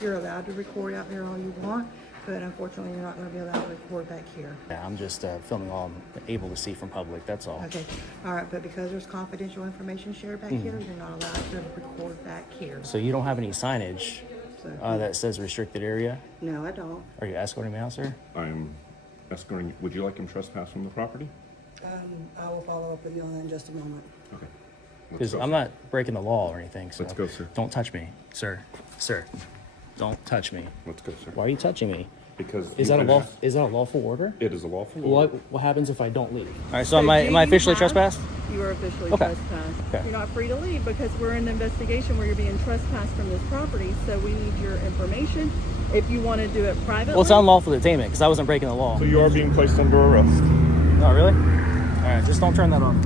You're allowed to record out there all you want, but unfortunately you're not going to be allowed to record back here. Yeah, I'm just filming all I'm able to see from public, that's all. Okay, all right, but because there's confidential information shared back here, you're not allowed to record back here. So you don't have any signage So, that says restricted area? no, I don't. Are you escorting me out, sir? I am escorting. Would you like him trespass from the property? I will follow up with you on that in just a moment. Okay. Because I'm not breaking the law or anything, so Let's go, sir. don't touch me, sir. Sir, don't touch me. Let's go, sir. Why are you touching me? Because Is that a lawful order? It is a lawful order. What happens if I don't leave? All right, so am I officially trespassed? You are officially Okay. trespassed. Okay. You're not free to leave because we're in an investigation where you're being trespassed from this property. So we need your information. If you want to do it privately. Well, it's unlawful detainment because I wasn't breaking the law. So you are being placed under arrest. Oh, really? All right, just don't turn that on.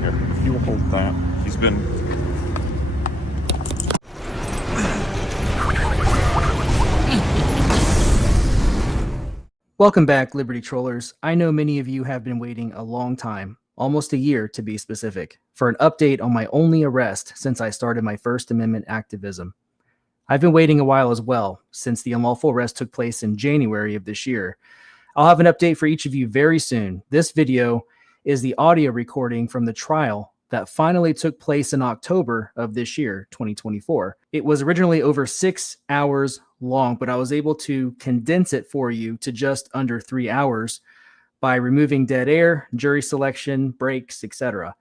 Here, if you will hold that. He's been. Welcome back, Liberty Trollers. I know many of you have been waiting a long time, almost a year to be specific, for an update on my only arrest since I started my First Amendment activism. I've been waiting a while as well, since the unlawful arrest took place in January of this year. I'll have an update for each of you very soon. This video is the audio recording from the trial that finally took place in October of this year, 2024. It was originally over 6 hours long, but I was able to condense it for you to just under 3 hours by removing dead air, jury selection, breaks, etc.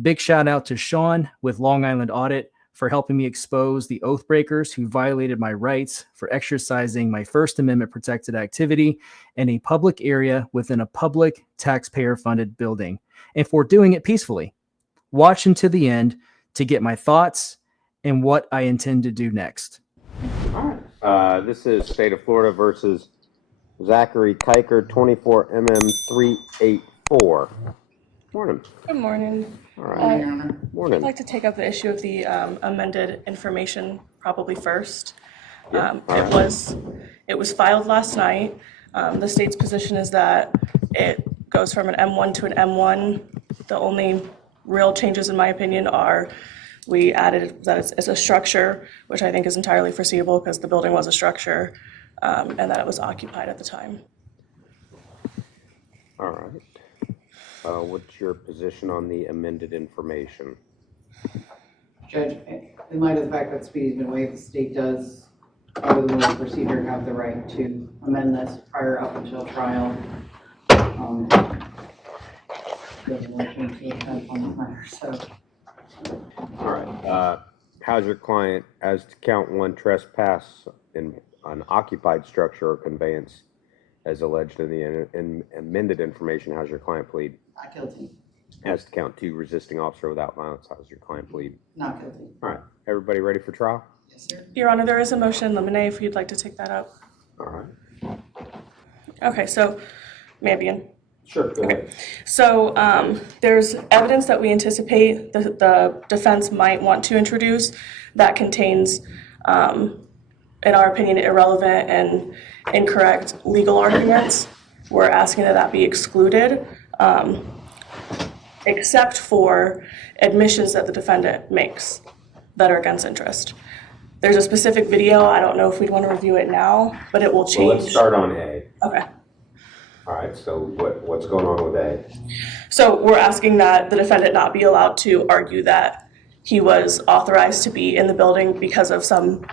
Big shout out to Sean with Long Island Audit for helping me expose the oath breakers who violated my rights for exercising my First Amendment protected activity in a public area within a public taxpayer funded building, and for doing it peacefully. Watch until the end to get my thoughts and what I intend to do next. All right. This is State of Florida versus Zachary Kiker, 24MM384. Morning. Good morning. All right. Morning. I'd like to take up the issue of the amended information probably first. Yeah. It was filed last night. The state's position is that it goes from an M1 to an M1. The only real changes, in my opinion, are we added that it's a structure, which I think is entirely foreseeable because the building was a structure, and that it was occupied at the time. All right. What's your position on the amended information? Judge, in light of the fact that speed has been waived, the state does, under the rules of procedure, have the right to amend this prior up until trial. There's no change to the defense on this matter, so. All right. How's your client, as to count one, trespass in an occupied structure or conveyance as alleged in the amended information, how's your client plead? Not guilty. As to count two, resisting officer without violence, how's your client plead? Not guilty. All right. Everybody ready for trial? Yes, sir. Your Honor, there is a motion in limine if you'd like to take that up. All right. Okay, so may I begin? Sure, go ahead. So there's evidence that we anticipate the defense might want to introduce that contains, in our opinion, irrelevant and incorrect legal arguments. We're asking that be excluded, except for admissions that the defendant makes that are against interest. There's a specific video. I don't know if we'd want to review it now, but it will change. Well, let's start on A. Okay. All right, so what's going on with A? So we're asking that the defendant not be allowed to argue that he was authorized to be in the building because of some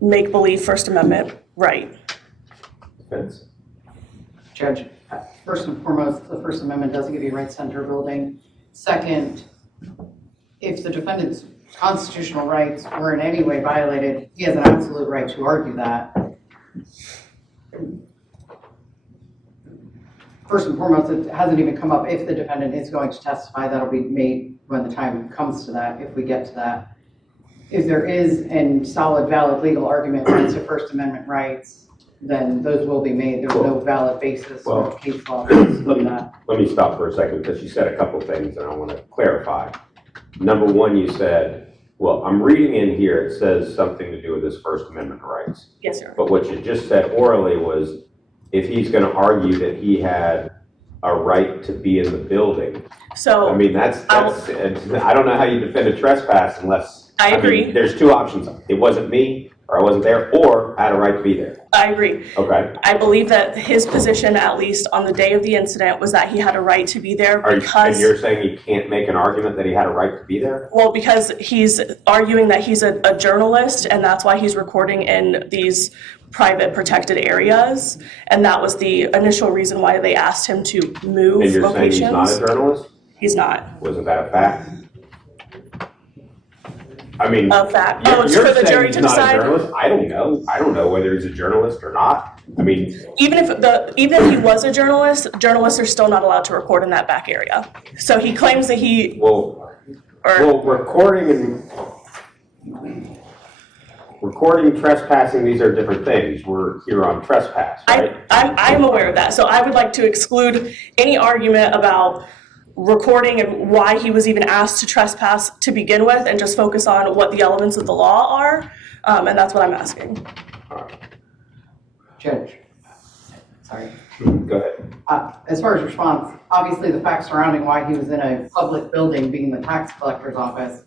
make-believe First Amendment right. Defense? Judge, first and foremost, the First Amendment doesn't give you right to enter a building. Second, if the defendant's constitutional rights were in any way violated, he has an absolute right to argue that. First and foremost, it hasn't even come up. If the defendant is going to testify, that'll be made when the time comes to that, if we get to that. If there is a solid, valid legal argument against the First Amendment rights, then those will be made. There's no valid basis or case law for that. Let me stop for a second because you said a couple things and I want to clarify. Number one, you said, well, I'm reading in here, it says something to do with his First Amendment rights. Yes, sir. But what you just said orally was if he's going to argue that he had a right to be in the building. So I mean, that's I don't know how you defend a trespass unless I agree. mean, there's two options. It wasn't me, or I wasn't there, or I had a right to be there. I agree. Okay. I believe that his position, at least on the day of the incident, was that he had a right to be there And because, you're saying you can't make an argument that he had a right to be there? well, because he's arguing that he's a journalist and that's why he's recording in these private protected areas. And that was the initial reason why they asked him to move And you're locations. saying he's not a journalist? He's not. Wasn't that a fact? I mean, A fact. you're, Oh, it's you're for the saying jury he's to not decide? a journalist? I don't know. I don't know whether he's a journalist or not. I mean, Even if he was a journalist, journalists are still not allowed to record in that back area. So he claims that he, well, recording and trespassing, these are different things. We're here on trespass, right? I'm aware of that. So I would like to exclude any argument about recording and why he was even asked to trespass to begin with, and just focus on what the elements of the law are. And that's what I'm asking. Judge, sorry. Go ahead. As far as response, obviously the facts surrounding why he was in a public building, being the tax collector's office,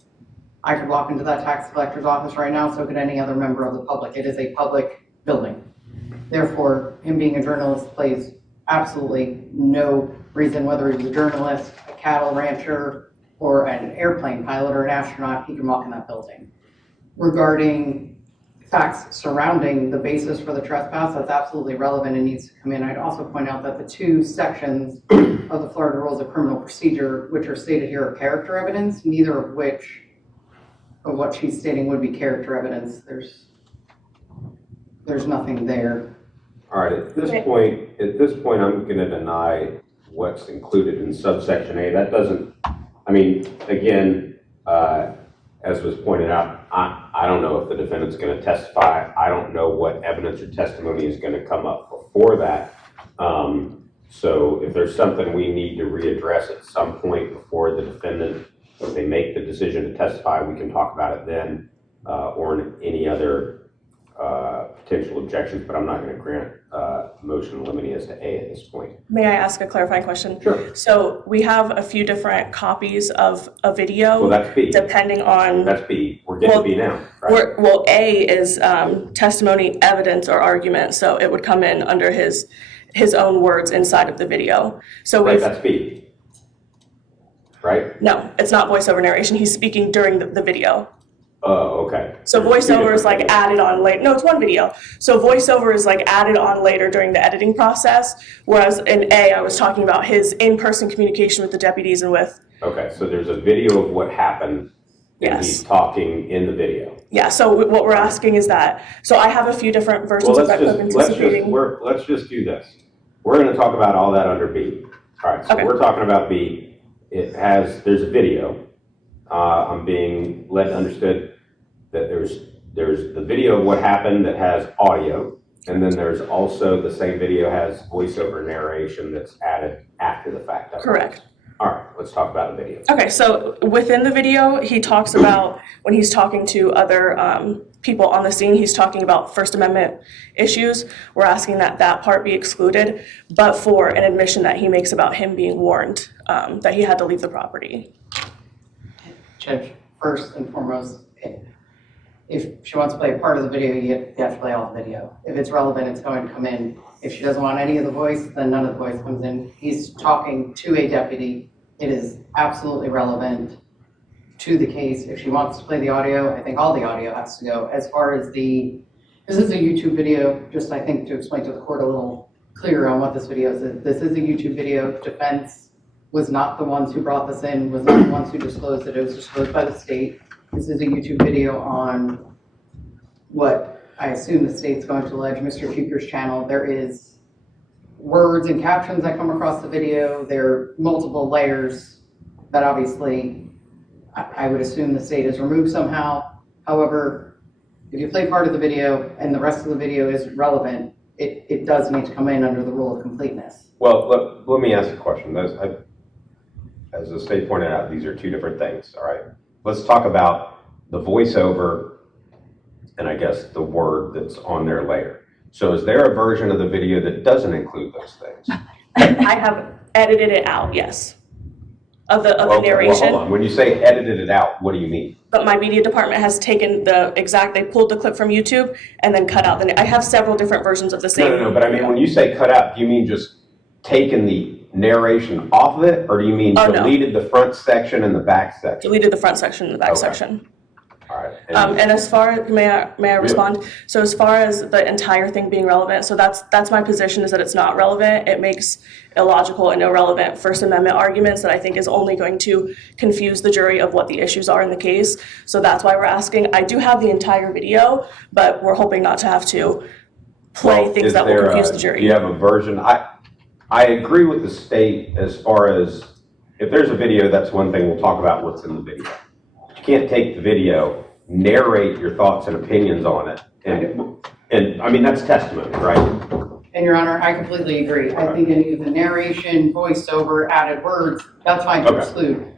I could walk into that tax collector's office right now, so could any other member of the public. It is a public building. Therefore, him being a journalist plays absolutely no reason, whether he's a journalist, a cattle rancher, or an airplane pilot or an astronaut, he can walk in that building. Regarding facts surrounding the basis for the trespass, that's absolutely relevant and needs to come in. I'd also point out that the two sections of the Florida Rules of Criminal Procedure, which are stated here, are character evidence, neither of which of what she's stating would be character evidence. There's nothing there. All right, at this point, I'm going to deny what's included in subsection A. That doesn't, I mean, again, as was pointed out, I don't know if the defendant's going to testify. I don't know what evidence or testimony is going to come up before that. So if there's something we need to readdress at some point before the defendant, if they make the decision to testify, we can talk about it then, or in any other potential objections, but I'm not going to grant motion limiting as to A at this point. May I ask a clarifying question? Sure. So we have a few different copies of a video. Well, that's B. Depending on. That's B. We're getting to B now, right? Well, A is testimony, evidence, or argument, so it would come in under his own words inside of the video. So Right, we've, that's B. Right? no, it's not voiceover narration. He's speaking during the video. Oh, okay. So There's two voiceover is different like added on later. No, it's one video. So voiceover is like added on later during the editing process. Whereas in A, I was talking about his in-person communication with the deputies and with. Okay, so there's a video of what happened. And Yes. he's talking in the video. Yeah. So what we're asking is that. So I have a few different versions Well, of that clip anticipating. let's just do this. We're going to talk about all that under B. All right, so Okay. we're talking about B. There's a video. I'm being led to understood that there's the video of what happened that has audio, and then there's also the same video has voiceover narration that's added after the fact. Correct. All right, let's talk about the video. Okay, so within the video, he talks about when he's talking to other people on the scene, he's talking about First Amendment issues. We're asking that that part be excluded, but for an admission that he makes about him being warned that he had to leave the property. Judge, first and foremost, if she wants to play a part of the video, you have to play all the video. If it's relevant, it's going to come in. If she doesn't want any of the voice, then none of the voice comes in. He's talking to a deputy. It is absolutely relevant to the case. If she wants to play the audio, I think all the audio has to go. As far as this is a YouTube video, just I think to explain to the court a little clearer on what this video is. This is a YouTube video. Defense was not the ones who brought this in, was not the ones who disclosed it. It was disclosed by the state. This is a YouTube video on what I assume the state's going to allege Mr. Fuker's channel. There is words and captions that come across the video. There are multiple layers that obviously I would assume the state has removed somehow. However, if you play part of the video and the rest of the video is relevant, it does need to come in under the rule of completeness. Well, let me ask a question. As the state pointed out, these are two different things, all right? Let's talk about the voiceover and I guess the word that's on there later. So is there a version of the video that doesn't include those things? I have edited it out, yes. of the Well, narration. hold on. When you say edited it out, what do you mean? But my media department has taken they pulled the clip from YouTube and then cut out I have several different versions of the same. No, but I mean, when you say cut out, do you mean just taken the narration off of it, or do you mean deleted the front section and the back section? Deleted the front section and the back section. All right. And as far as, may I respond? So as far as the entire thing being relevant, so that's my position, is that it's not relevant. It makes illogical and irrelevant First Amendment arguments that I think is only going to confuse the jury of what the issues are in the case. So that's why we're asking. I do have the entire video, but we're hoping not to have to play things that will confuse the jury. Do you have a version? I agree with the state as far as, if there's a video, that's one thing. We'll talk about what's in the video. You can't take the video, narrate your thoughts and opinions on it, and I mean, that's testimony, right? And Your Honor, I completely agree. I think any of the narration, voiceover, added words, that's fine to exclude.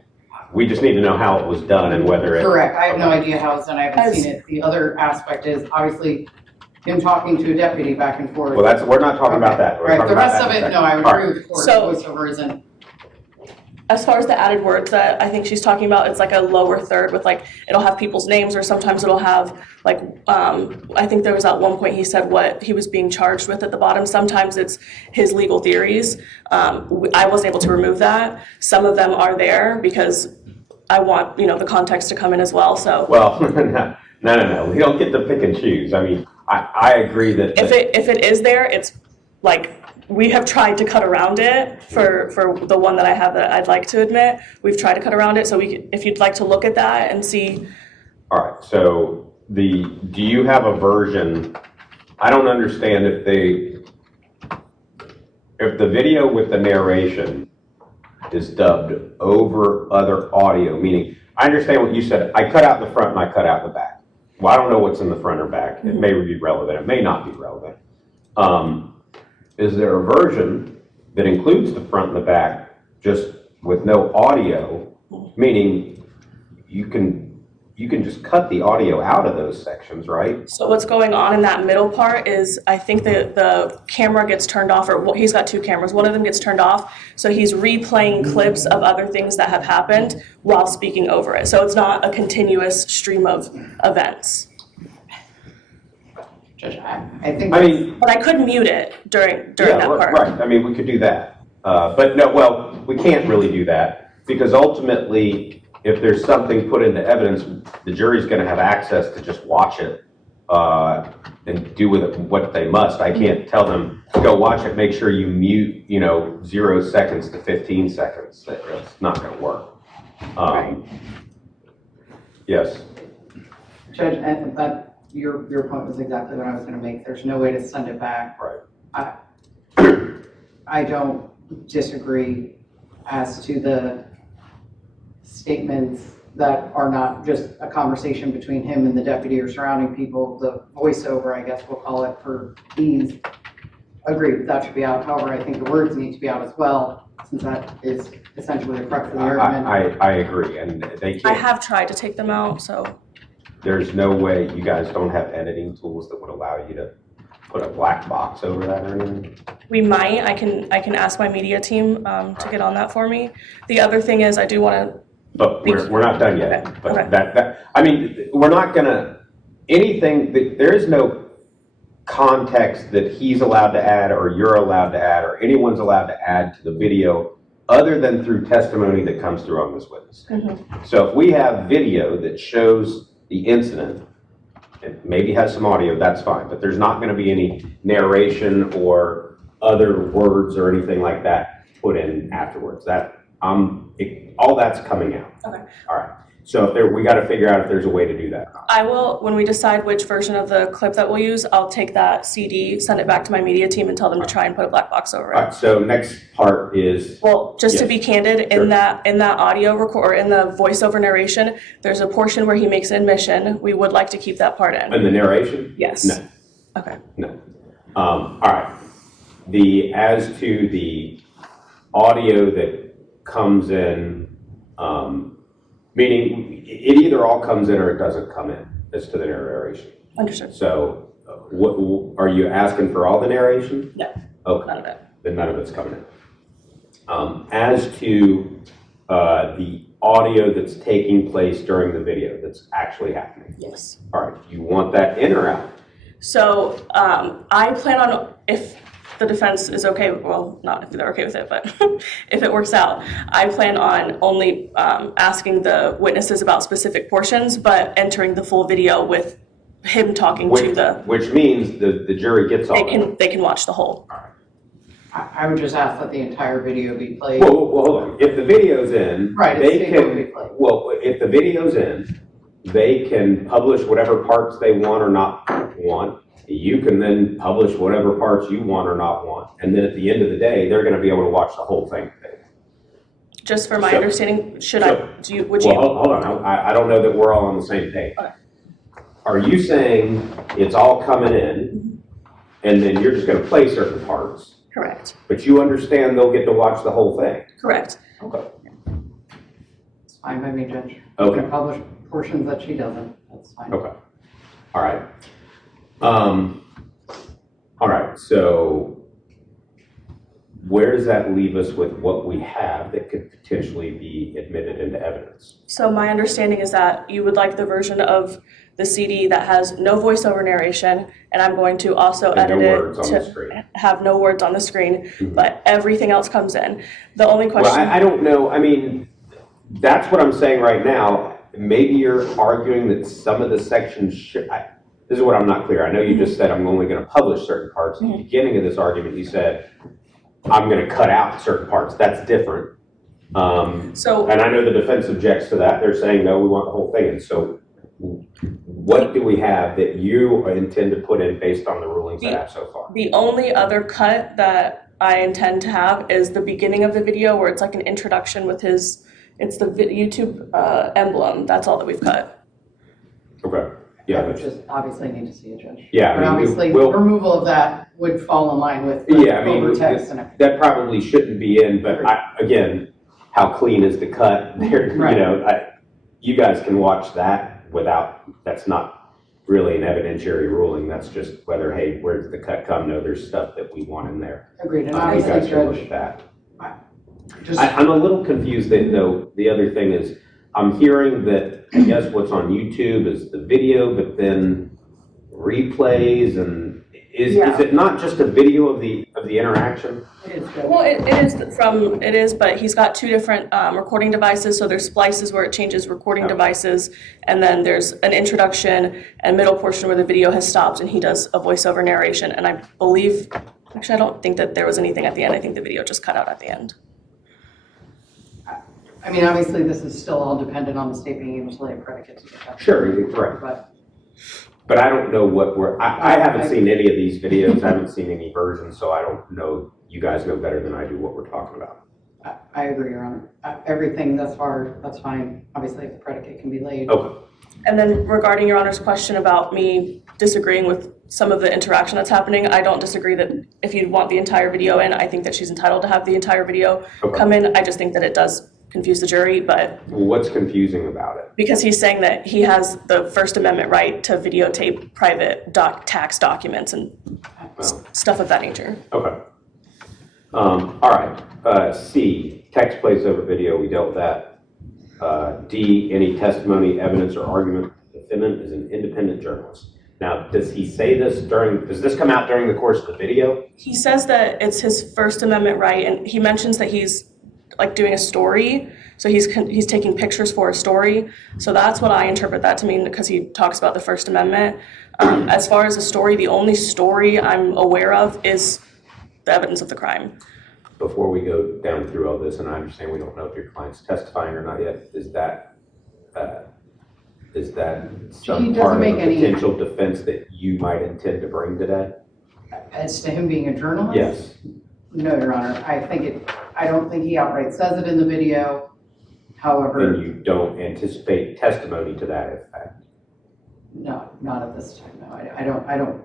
We just need to know how it was done and whether it... Correct. I have no idea how it's done. I haven't seen it. The other aspect is obviously him talking to a deputy back and forth. Well, we're not talking about that. We're Right, talking the rest about of that it, no, I would agree with the court. So- Voiceover isn't. As far as the added words that I think she's talking about, it's like a lower third with it'll have people's names, or sometimes it'll have I think there was at one point he said what he was being charged with at the bottom. Sometimes it's his legal theories. I wasn't able to remove that. Some of them are there because I want, the context to come in as well, so. Well, no. We don't get to pick and choose. I mean, I agree that... If it is there, it's we have tried to cut around it for the one that I have that I'd like to admit. We've tried to cut around it, so if you'd like to look at that and see. All right, so do you have a version? I don't understand if the video with the narration is dubbed over other audio, meaning, I understand what you said, I cut out the front and I cut out the back. Well, I don't know what's in the front or back. It may be relevant, it may not be relevant. Is there a version that includes the front and the back just with no audio, meaning you can just cut the audio out of those sections, right? So what's going on in that middle part is I think that the camera gets turned off, or he's got two cameras. One of them gets turned off, so he's replaying clips of other things that have happened while speaking over it. So it's not a continuous stream of events. Judge, I think. But I could mute it during that part. Right, I mean, we could do that. But no, well, we can't really do that because ultimately, if there's something put into evidence, the jury's going to have access to just watch it and do with it what they must. I can't tell them, go watch it, make sure you mute, 0 seconds to 15 seconds. It's not going to work. Yes. Judge, but your point was exactly what I was going to make. There's no way to send it back. Right. I don't disagree as to the statements that are not just a conversation between him and the deputy or surrounding people. The voiceover, I guess we'll call it for ease. Agreed, that should be out. However, I think the words need to be out as well, since that is essentially the crux of the argument. I agree, and they can't. I have tried to take them out, so. There's no way you guys don't have editing tools that would allow you to put a black box over that or anything? We might. I can ask my media team to get on that for me. The other thing is I do want to. But we're not done yet. Okay. But Okay. that I mean, we're not gonna anything. There is no context that he's allowed to add, or you're allowed to add, or anyone's allowed to add to the video, other than through testimony that comes through on this witness. Mm-hmm. So if we have video that shows the incident, it maybe has some audio, that's fine, but there's not going to be any narration or other words or anything like that put in afterwards. All that's coming out. Okay. All right. So we got to figure out if there's a way to do that. I will, when we decide which version of the clip that we'll use, I'll take that CD, send it back to my media team, and tell them to try and put a black box over All it. right. So next part is. Well, just to Yes. be candid, Sure. in that audio record, or in the voiceover narration, there's a portion where he makes an admission. We would like to keep that part in. In the narration? Yes. No. Okay. No. All right. As to the audio that comes in, meaning it either all comes in or it doesn't come in as to the narration. Understood. So what are you asking for all the narration? No. Okay. None of it. Then none of it's coming in. As to the audio that's taking place during the video that's actually happening? Yes. All right, you want that in or out? So I plan on, if the defense is okay, well, not if they're okay with it, but if it works out, I plan on only asking the witnesses about specific portions, but entering the full video with him talking to the. Which means the jury gets all that. They can watch the whole. I would just ask that the entire video be played. Well, hold on. If the video's in, Right, they it's able to be can. played. Well, if the video's in, they can publish whatever parts they want or not want. You can then publish whatever parts you want or not want, and then at the end of the day, they're going to be able to watch the whole thing. Just for my So- understanding, would Well, you? hold on. I don't know that we're all on the same page. Okay. Are you saying it's all coming in, and then you're just going to play certain parts, Correct. but you understand they'll get to watch the whole thing? Correct. Okay. It's fine by me, Judge. Okay. You can publish portions that she doesn't, that's fine. Okay. All right. All right, so where does that leave us with what we have that could potentially be admitted into evidence? So my understanding is that you would like the version of the CD that has no voiceover narration, and I'm going to also And edit no it words on the screen. to have no words on the screen, Mhm. but everything else comes in. The only Well, question. I don't know, I mean, that's what I'm saying right now. Maybe you're arguing that some of the sections should, this is what I'm not clear. I know you just said I'm only gonna publish certain parts. At the beginning of this argument, you said, I'm gonna cut out certain parts. That's different. So And I know the defense objects to that. They're saying, no, we want the whole thing. And so what do we have that you intend to put in based on the rulings I have so far? the only other cut that I intend to have is the beginning of the video where it's like an introduction with it's the YouTube emblem. That's all that we've cut. Okay, I yeah, would that's, just obviously need to see it, Judge. Yeah, I But mean, obviously, we'll- removal of that would fall in line with the yeah, I mean, over text and everything. that probably shouldn't be in, but again, how clean is the cut? There, you Right. know, you guys can watch that without, that's not really an evidentiary ruling. That's just whether, hey, where did the cut come? No, there's stuff that we want in there. Agreed, and You obviously, guys can look at Judge, that. just, I'm a little confused that, though, the other thing is, I'm hearing that, I guess what's on YouTube is the video, but then replays, and is it not just a video of the interaction? it is good. Well, it is, but he's got two different recording devices. So there's splices where it changes recording devices, and then there's an introduction and middle portion where the video has stopped, and he does a voiceover narration. And I believe, actually, I don't think that there was anything at the end. I think the video just cut out at the end. I mean, obviously, this is still all dependent on the state being able to lay a predicate to the fact. Sure, you're correct. But But I don't know what I haven't seen any of these videos, I haven't seen any versions, so I don't know, you guys know better than I do what we're talking about. I agree, Your Honor. Everything thus far, that's fine. Obviously, if the predicate can be laid. Okay, And then regarding Your Honor's question about me disagreeing with some of the interaction that's happening, I don't disagree that if you want the entire video in, I think that she's entitled to have the entire video come in. I just think that it does confuse the jury, but well, what's confusing about it? because he's saying that he has the First Amendment right to videotape private tax documents and Well, stuff of that nature. okay. All right, C, text plays over video, we dealt with that. D, any testimony, evidence, or argument, the defendant is an independent journalist. Now, does he say this does this come out during the course of the video? He says that it's his First Amendment right, and he mentions that he's like doing a story, so he's taking pictures for a story. So that's what I interpret that to mean, because he talks about the First Amendment. As far as a story, the only story I'm aware of is the evidence of the crime. Before we go down through all this, and I understand we don't know if your client's testifying or not yet, is that some He doesn't part of make a any- potential defense that you might intend to bring today? As to him being a journalist? Yes. No, Your Honor. I don't think he outright says it in the video. However, And you don't anticipate testimony to that effect? no, not at this time, no. I don't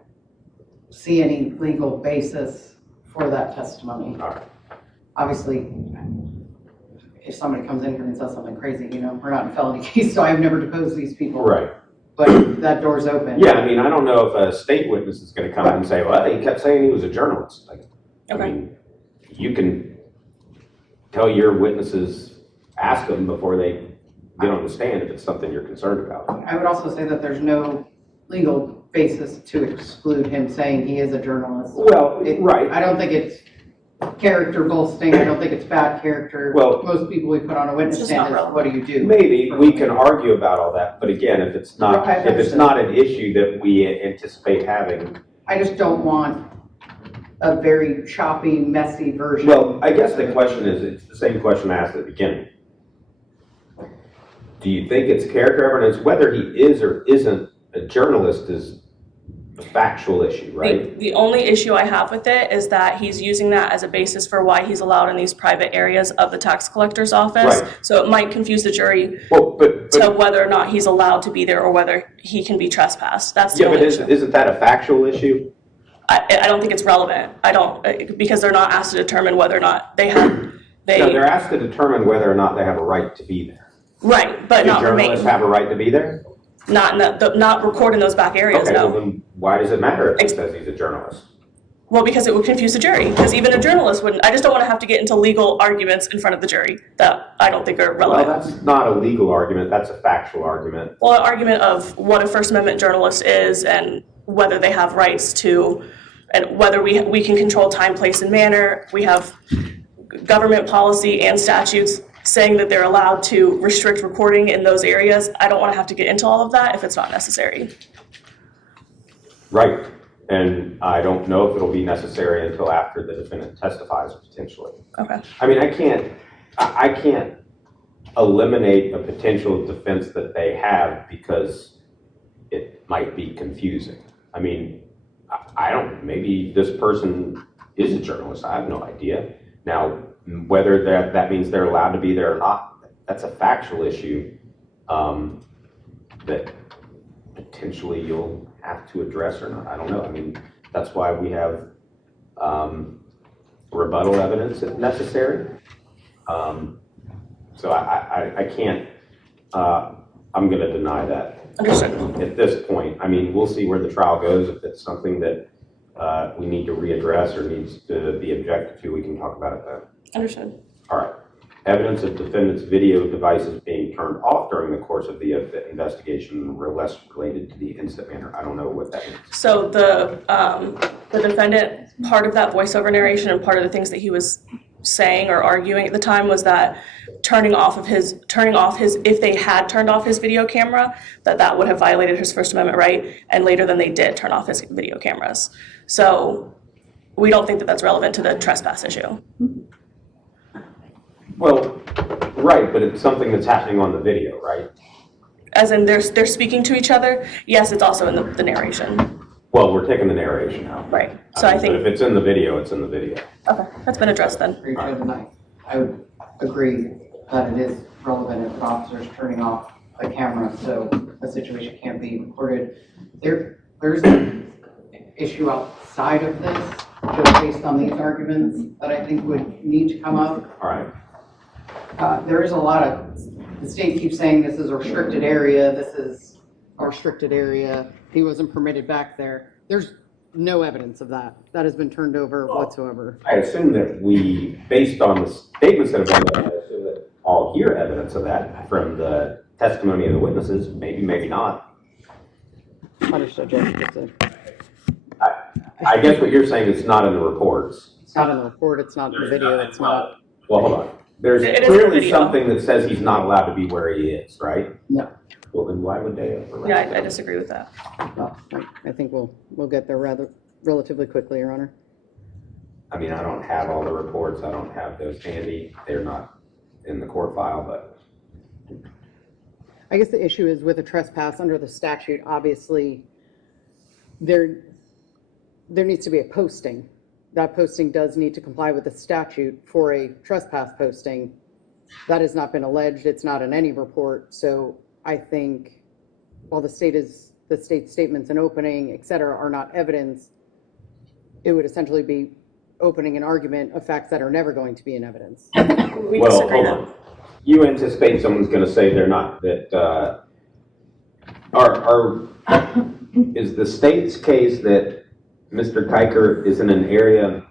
see any legal basis for that testimony. All right. Obviously, if somebody comes in here and says something crazy, we're not in a felony case, so I've never deposed these people. Right. But that door's open. Yeah, I mean, I don't know if a state witness is going to come in and say, well, he kept saying he was a journalist. Like, I Okay. mean, you can tell your witnesses ask them before they get on the stand if it's something you're concerned about. I would also say that there's no legal basis to exclude him saying he is a journalist. Well, right. I don't think it's character bolstering. I don't think it's bad character. Well, most people we put on a witness It's just stand not is, relevant. what do you do? Maybe we can argue about all that, but again, if it's not an issue that we anticipate having. I just don't want a very choppy, messy version. Well, I guess the question is, it's the same question I asked at the beginning. Do you think it's character evidence? Whether he is or isn't a journalist is a factual issue, right? The only issue I have with it is that he's using that as a basis for why he's allowed in these private areas of the tax collector's office. Right. So it might confuse the jury But to whether or not he's allowed to be there or whether he can be trespassed. That's the yeah, but only issue. isn't that a factual issue? I don't think it's relevant. I don't, because they're not asked to determine whether or not No, they're asked to determine whether or not they have a right to be there. right, but Do not remain, journalists have a right to be there? not in not record in those back areas, Okay, well no. then why does it matter if he says he's a journalist? Well, because it would confuse the jury, because even a journalist wouldn't, I just don't want to have to get into legal arguments in front of the jury that I don't think are Well, relevant. that's not a legal argument, that's a factual argument. Well, an argument of what a First Amendment journalist is and whether they have rights to, and whether we can control time, place, and manner. We have government policy and statutes saying that they're allowed to restrict recording in those areas. I don't want to have to get into all of that if it's not necessary. Right, and I don't know if it'll be necessary until after the defendant testifies potentially. Okay. I mean, I can't eliminate a potential defense that they have because it might be confusing. I mean, I don't, maybe this person is a journalist, I have no idea. Now, whether that means they're allowed to be there or not, that's a factual issue that potentially you'll have to address or not. I don't know. I mean, that's why we have rebuttal evidence if necessary. So I can't, I'm going to deny that. Understood. At this point. I mean, we'll see where the trial goes. If it's something that we need to readdress or needs to be objected to, we can talk about it then. Understood. All right. Evidence of defendant's video devices being turned off during the course of the investigation were less related to the incident manner. I don't know what that means. So the defendant, part of that voiceover narration and part of the things that he was saying or arguing at the time was that turning off his, if they had turned off his video camera, that would have violated his First Amendment right, and later then they did turn off his video cameras. So we don't think that that's relevant to the trespass issue. Well, right, but it's something that's happening on the video, right? As in they're speaking to each other? Yes, it's also in the narration. Well, we're taking the narration out. Right. So I But if think, it's in the video, it's in the video. okay, that's been addressed then. Grady Judd and I would agree that it is relevant if the officer's turning off a camera, so a situation can't be recorded. There's an issue outside of this, just based on these arguments, that I think would need to come up. All right. There is a lot of, the state keeps saying this is a restricted area, this is a restricted area, he wasn't permitted back there. There's no evidence of that. That has been turned over whatsoever. I assume that we, based on the statements that have been made, I assume that I'll hear evidence of that from the testimony of the witnesses, maybe not. Understood, Judge Gibson. I guess what you're saying is not in the reports. It's not in the report, it's not in the video, it's not. Well, hold on. There's It is in the clearly video. something that says he's not allowed to be where he is, right? No. Well, then why would they arrest Yeah, I him? disagree with that. Well, I think we'll get there relatively quickly, Your Honor. I mean, I don't have all the reports. I don't have those handy. They're not in the court file, but I guess the issue is with a trespass under the statute, obviously, there needs to be a posting. That posting does need to comply with the statute for a trespass posting. That has not been alleged. It's not in any report. So I think while the state's statements and opening, et cetera, are not evidence, it would essentially be opening an argument of facts that are never going to be in evidence. We well, disagree hold then. on. You anticipate someone's going to say they're not, that is the state's case that Mr. Kiker is in an area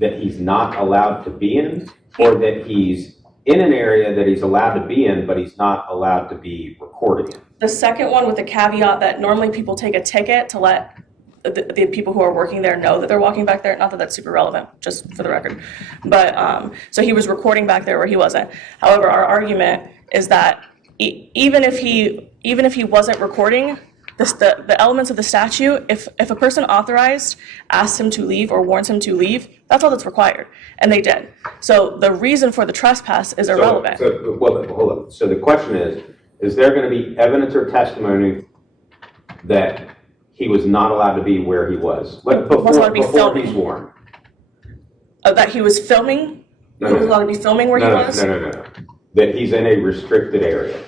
that he's not allowed to be in, or that he's in an area that he's allowed to be in, but he's not allowed to be recording in. The second one with the caveat that normally people take a ticket to let the people who are working there know that they're walking back there. Not that that's super relevant, just for the record. But so he was recording back there where he wasn't. However, our argument is that even if he wasn't recording, the elements of the statute, if a person authorized asks him to leave or warns him to leave, that's all that's required, and they did. So the reason for the trespass is irrelevant. Well, hold on. So the question is there going to be evidence or testimony that he was not allowed to be where he was? Before he's warned? That he was filming? He was allowed to be filming where he was? No. That he's in a restricted area.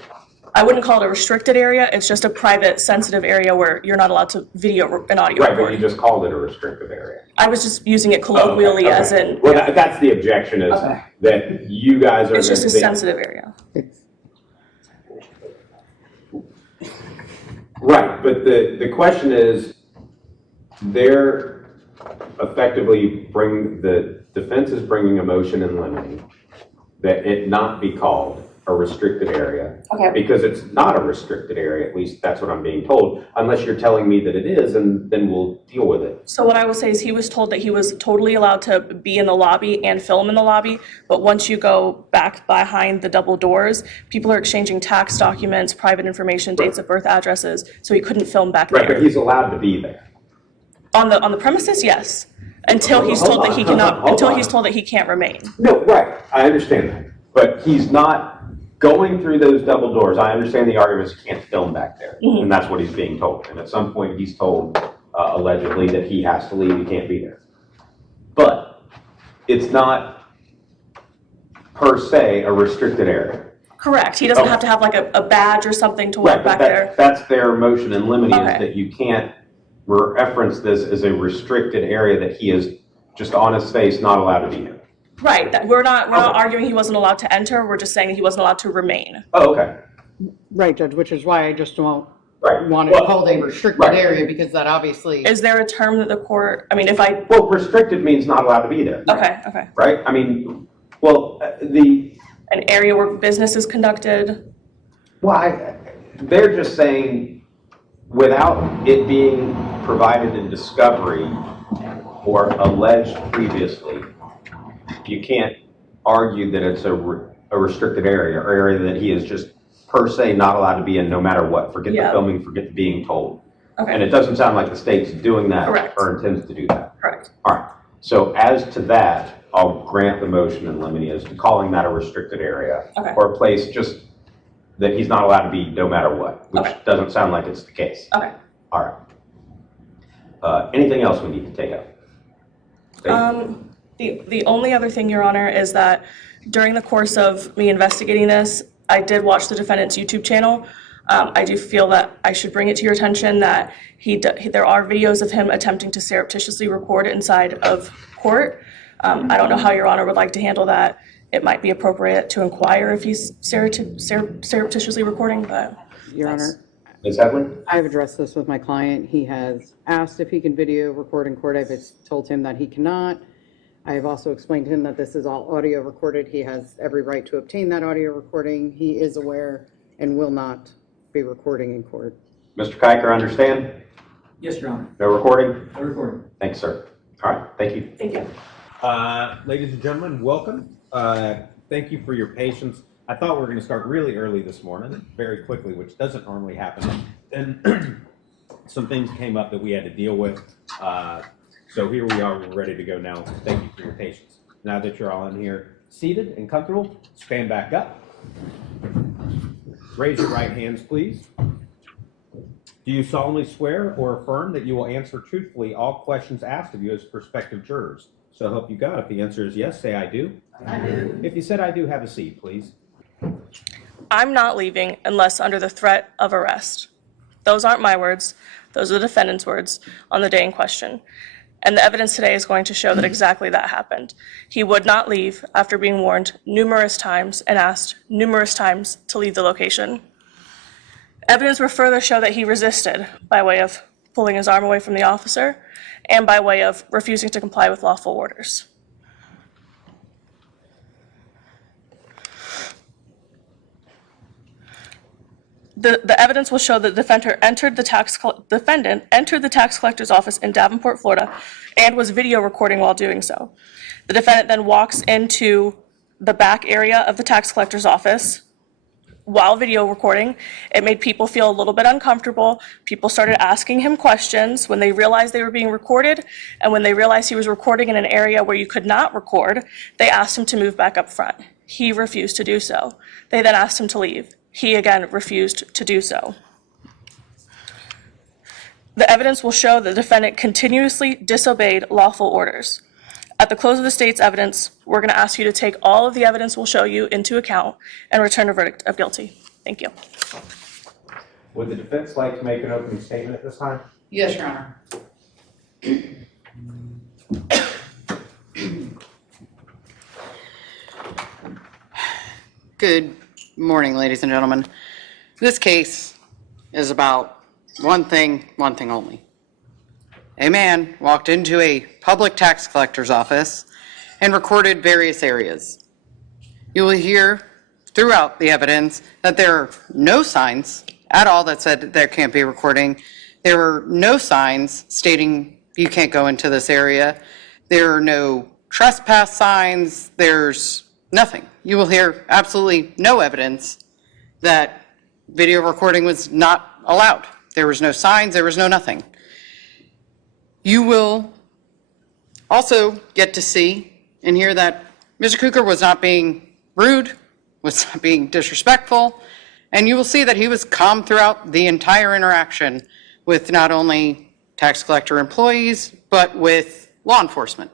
I wouldn't call it a restricted area. It's just a private, sensitive area where you're not allowed to video and audio Right, record. but you just called it a restricted area. I was just using it colloquially as in. Well, that's the objection is that you guys are. It's just a sensitive area. Right, but the question is, they're effectively the defense is bringing a motion in limine that it not be called a restricted area. Okay. Because it's not a restricted area, at least that's what I'm being told, unless you're telling me that it is, and then we'll deal with it. So what I will say is he was told that he was totally allowed to be in the lobby and film in the lobby, but once you go back behind the double doors, people are exchanging tax documents, private information, dates of birth, addresses, so he couldn't film back there. Right, but he's allowed to be there. On the premises, yes, until he's told that he cannot, until he's told that he can't remain. No, right, I understand that, but he's not going through those double doors. I understand the argument is he can't film back there, and that's what he's being told. And at some point, he's told allegedly that he has to leave, he can't be there. But it's not per se a restricted area. Correct. He doesn't have to have like a badge or something to walk back there. That's their motion in limine is Okay. that you can't reference this as a restricted area that he is just on his face not allowed to be in. Right. That we're not arguing he wasn't allowed to enter. We're just saying that he wasn't allowed to remain. Oh, okay. Right, Judge, which is why I just don't Right. want it called a restricted area, because that obviously. Is there a term that the court? I mean, if I. Well, restricted means not allowed to be there. Okay. Okay. Right? I mean, well, An area where business is conducted. they're just saying without it being provided in discovery or alleged previously, you can't argue that it's a restricted area or area that he is just per se not allowed to be in no matter what. Forget the filming, forget the being told. Okay. And it doesn't sound like the state's doing that. Correct. Or intends to do that. Correct. All right. So as to that, I'll grant the motion in limine as to calling that a restricted area. Okay. Or a place just that he's not allowed to be no matter what, which doesn't sound like it's the case. Okay. All right. Anything else we need to take up? The only other thing, Your Honor, is that during the course of me investigating this, I did watch the defendant's YouTube channel. I do feel that I should bring it to your attention that there are videos of him attempting to surreptitiously record inside of court. I don't know how Your Honor would like to handle that. It might be appropriate to inquire if he's surreptitiously recording, but. Your Honor, Ms. Hedley? I've addressed this with my client. He has asked if he can video record in court. I've told him that he cannot. I have also explained to him that this is all audio recorded. He has every right to obtain that audio recording. He is aware and will not be recording in court. Mr. Kiker, understand? Yes, Your Honor. No recording? No recording. Thanks, sir. All right, thank you. Thank you. Ladies and gentlemen, welcome. Thank you for your patience. I thought we were going to start really early this morning, very quickly, which doesn't normally happen. And some things came up that we had to deal with. So here we are, we're ready to go now. Thank you for your patience. Now that you're all in here seated and comfortable, stand back up. Raise your right hands, please. Do you solemnly swear or affirm that you will answer truthfully all questions asked of you as prospective jurors? So help you God. If the answer is yes, say I do. I do. If you said I do, have a seat, please. I'm not leaving unless under the threat of arrest. Those aren't my words. Those are the defendant's words on the day in question. And the evidence today is going to show that exactly that happened. He would not leave after being warned numerous times and asked numerous times to leave the location. Evidence will further show that he resisted by way of pulling his arm away from the officer and by way of refusing to comply with lawful orders. The evidence will show that the defendant entered the tax collector's office in Davenport, Florida, and was video recording while doing so. The defendant then walks into the back area of the tax collector's office while video recording. It made people feel a little bit uncomfortable. People started asking him questions when they realized they were being recorded, and when they realized he was recording in an area where you could not record, they asked him to move back up front. He refused to do so. They then asked him to leave. He again refused to do so. The evidence will show the defendant continuously disobeyed lawful orders. At the close of the state's evidence, we're going to ask you to take all of the evidence we'll show you into account and return a verdict of guilty. Thank you. Would the defense like to make an opening statement at this time? Yes, Your Honor. Good morning, ladies and gentlemen. This case is about one thing only. A man walked into a public tax collector's office and recorded various areas. You will hear throughout the evidence that there are no signs at all that said there can't be recording. There are no signs stating you can't go into this area. There are no trespass signs. There's nothing. You will hear absolutely no evidence that video recording was not allowed. There was no signs. There was no nothing. You will also get to see and hear that Mr. Cooker was not being rude, was not being disrespectful, and you will see that he was calm throughout the entire interaction with not only tax collector employees, but with law enforcement.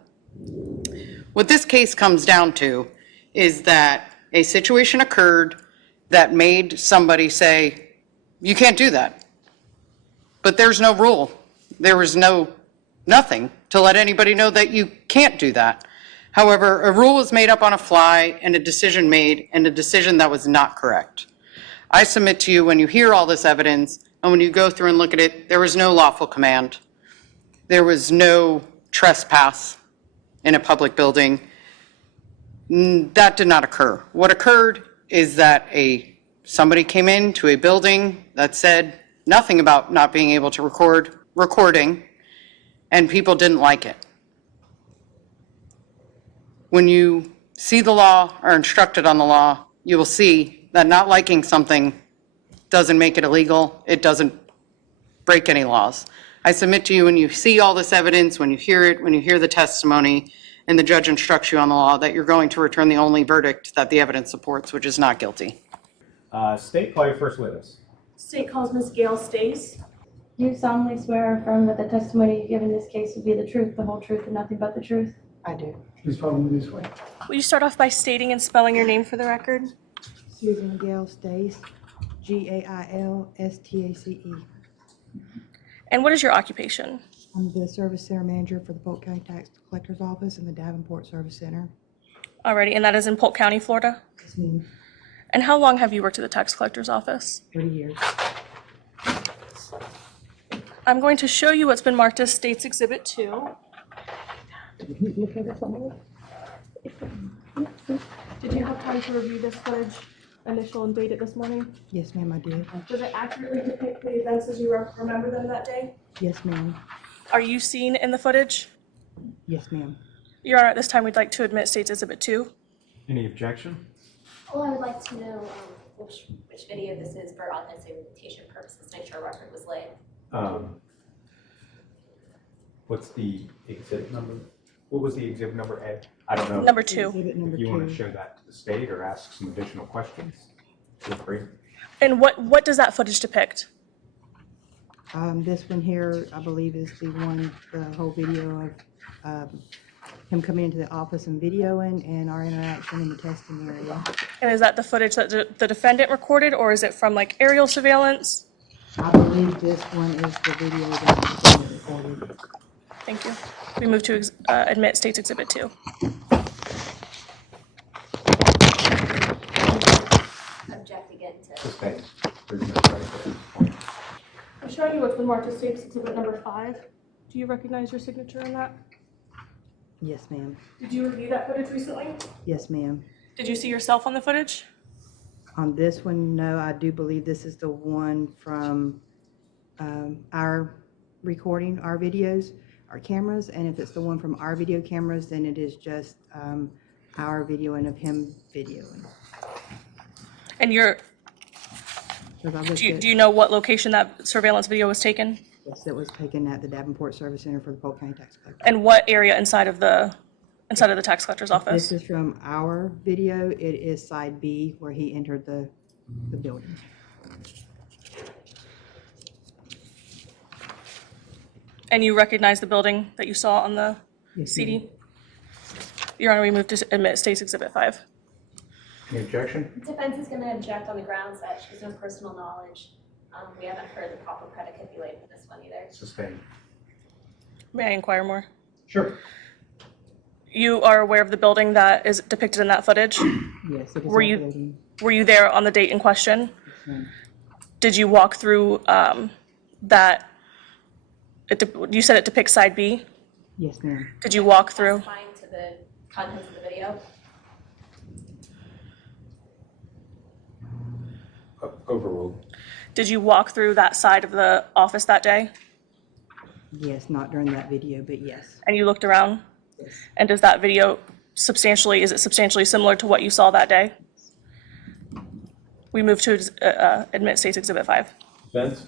What this case comes down to is that a situation occurred that made somebody say, you can't do that. But there's no rule. There was nothing to let anybody know that you can't do that. However, a rule was made up on a fly and a decision made, and a decision that was not correct. I submit to you, when you hear all this evidence and when you go through and look at it, there was no lawful command. There was no trespass in a public building. That did not occur. What occurred is that somebody came into a building that said nothing about not being able to recording, and people didn't like it. When you see the law or instructed on the law, you will see that not liking something doesn't make it illegal. It doesn't break any laws. I submit to you, when you see all this evidence, when you hear it, when you hear the testimony, and the judge instructs you on the law, that you're going to return the only verdict that the evidence supports, which is not guilty. State, call your first witness. State calls Ms. Gail Stace. Do you solemnly swear or affirm that the testimony you give in this case will be the truth, the whole truth, and nothing but the truth? I do. Please follow me this way. Will you start off by stating and spelling your name for the record? Susan Gail Stace, Gailstace. And what is your occupation? I'm the Service Center Manager for the Polk County Tax Collector's Office and the Davenport Service Center. Alrighty, and that is in Polk County, Florida? Yes, ma'am. And how long have you worked at the tax collector's office? 30 years. I'm going to show you what's been marked as State's Exhibit 2. Did you have time to review this footage, initial and date it this morning? Yes, ma'am, I did. Does it accurately depict the events as you remember them that day? Yes, ma'am. Are you seen in the footage? Yes, ma'am. Your Honor, at this time we'd like to admit State's Exhibit 2. Any objection? Well, I would like to know which video this is for authentication purposes, to make sure a record was laid. What's the exhibit number? What was the exhibit number, Ed? I don't know. Number 2. Exhibit number If you 2. want to show that to the state or ask some additional questions, feel free. And what does that footage depict? This one here, I believe, is the whole video of him coming into the office and videoing, and our interaction in the testing area. And is that the footage that the defendant recorded, or is it from like aerial surveillance? I believe this one is the video that the defendant recorded. Thank you. We move to admit State's Exhibit 2. Object again to. Sustain. There's no right. I'm showing you what's been marked as State's Exhibit number 5. Do you recognize your signature in that? Yes, ma'am. Did you review that footage recently? Yes, ma'am. Did you see yourself on the footage? On this one, no, I do believe this is the one from our recording, our videos, our cameras, and if it's the one from our video cameras, then it is just our videoing of him videoing. And Because I looked do at, you know what location that surveillance video was taken? yes, it was taken at the Davenport Service Center for the Polk County Tax Collector. And what area inside of the tax collector's office? This is from our video. It is side B where he entered the building. And you recognize the building that you saw on the Yes, CD? ma'am. Your Honor, we move to admit Stace Exhibit 5. Any objection? Defense is going to object on the grounds that she has no personal knowledge. We haven't heard the proper predicate be laid for this one either. Sustained. May I inquire more? Sure. You are aware of the building that is depicted in that footage? Yes, it is. Were our you- building. Were you there on the date in question? Yes, ma'am. Did you walk through that? You said it depicts side B. Yes, ma'am. Did you walk through? Testifying to the contents of the video. Overruled. Did you walk through that side of the office that day? Yes, not during that video, but yes. And you looked around? Yes. And does that video is it substantially similar to what you saw that day? We move to admit State's Exhibit 5. Defense?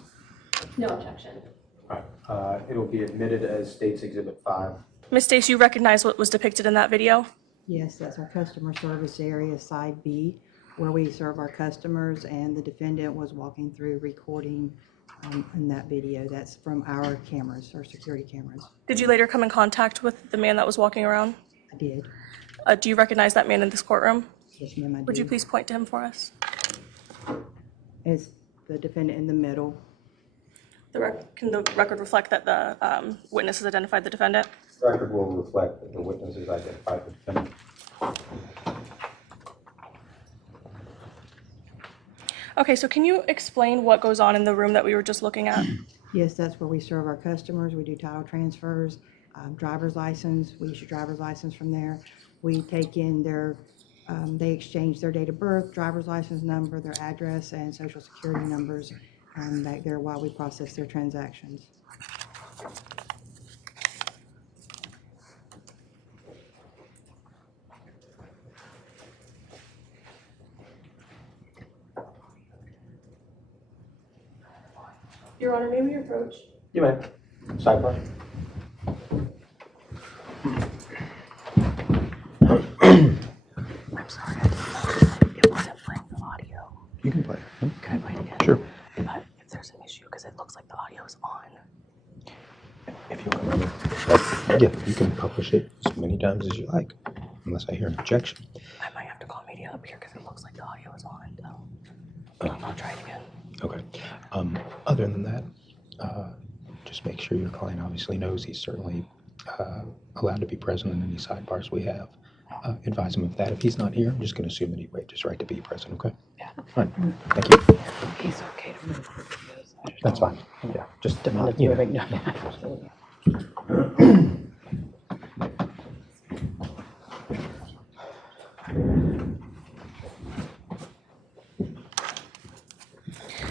No objection. All right. It'll be admitted as State's Exhibit 5. Ms. Stace, you recognize what was depicted in that video? Yes, that's our customer service area, side B, where we serve our customers, and the defendant was walking through recording in that video. That's from our cameras, our security cameras. Did you later come in contact with the man that was walking around? I did. Do you recognize that man in this courtroom? Yes, ma'am, I did. Would you please point to him for us? It's the defendant in the middle. Can the record reflect that the witness has identified the defendant? The record will reflect that the witness has identified the defendant. Okay, so can you explain what goes on in the room that we were just looking at? Yes, that's where we serve our customers. We do title transfers, driver's license. We issue driver's license from there. We take in their, they exchange their date of birth, driver's license number, their address, and social security numbers back there while we process their transactions. Your Honor, may we approach? You may. Sidebar. I'm sorry, it wasn't playing the audio. You can play. Can I play it again? Sure. If there's an issue, because it looks like the audio is on. If you remember. Yeah, you can publish it as many times as you like, unless I hear an objection. I might have to call media up here because it looks like the audio is on. So I'll try it again. Okay. Other than that, just make sure your client obviously knows he's certainly allowed to be present in any sidebars we have. Advise him of that. If he's not here, I'm just going to assume that he waived his right to be present, okay? Yeah. All right. Thank you. He's okay to move for videos. I just That's don't fine. Yeah, just want you to know. move. No, absolutely.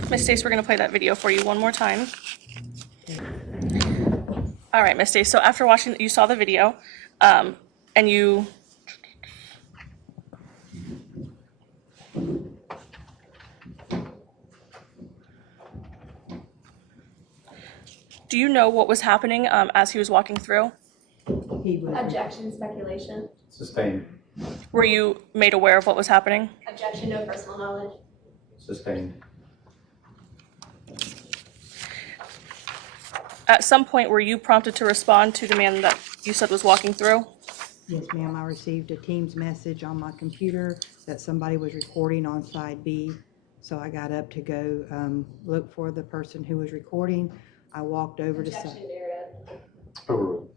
Ms. Stace, we're going to play that video for you one more time. All right, Ms. Stace, so after watching, you saw the video, and you... Do you know what was happening as he was walking through? He was, Objection, speculation. Sustained. Were you made aware of what was happening? Objection, no personal knowledge. Sustained. At some point, were you prompted to respond to the man that you said was walking through? yes, ma'am, I received a Teams message on my computer that somebody was recording on side B. So I got up to go look for the person who was recording. I walked over to Objection, narrative. Overruled.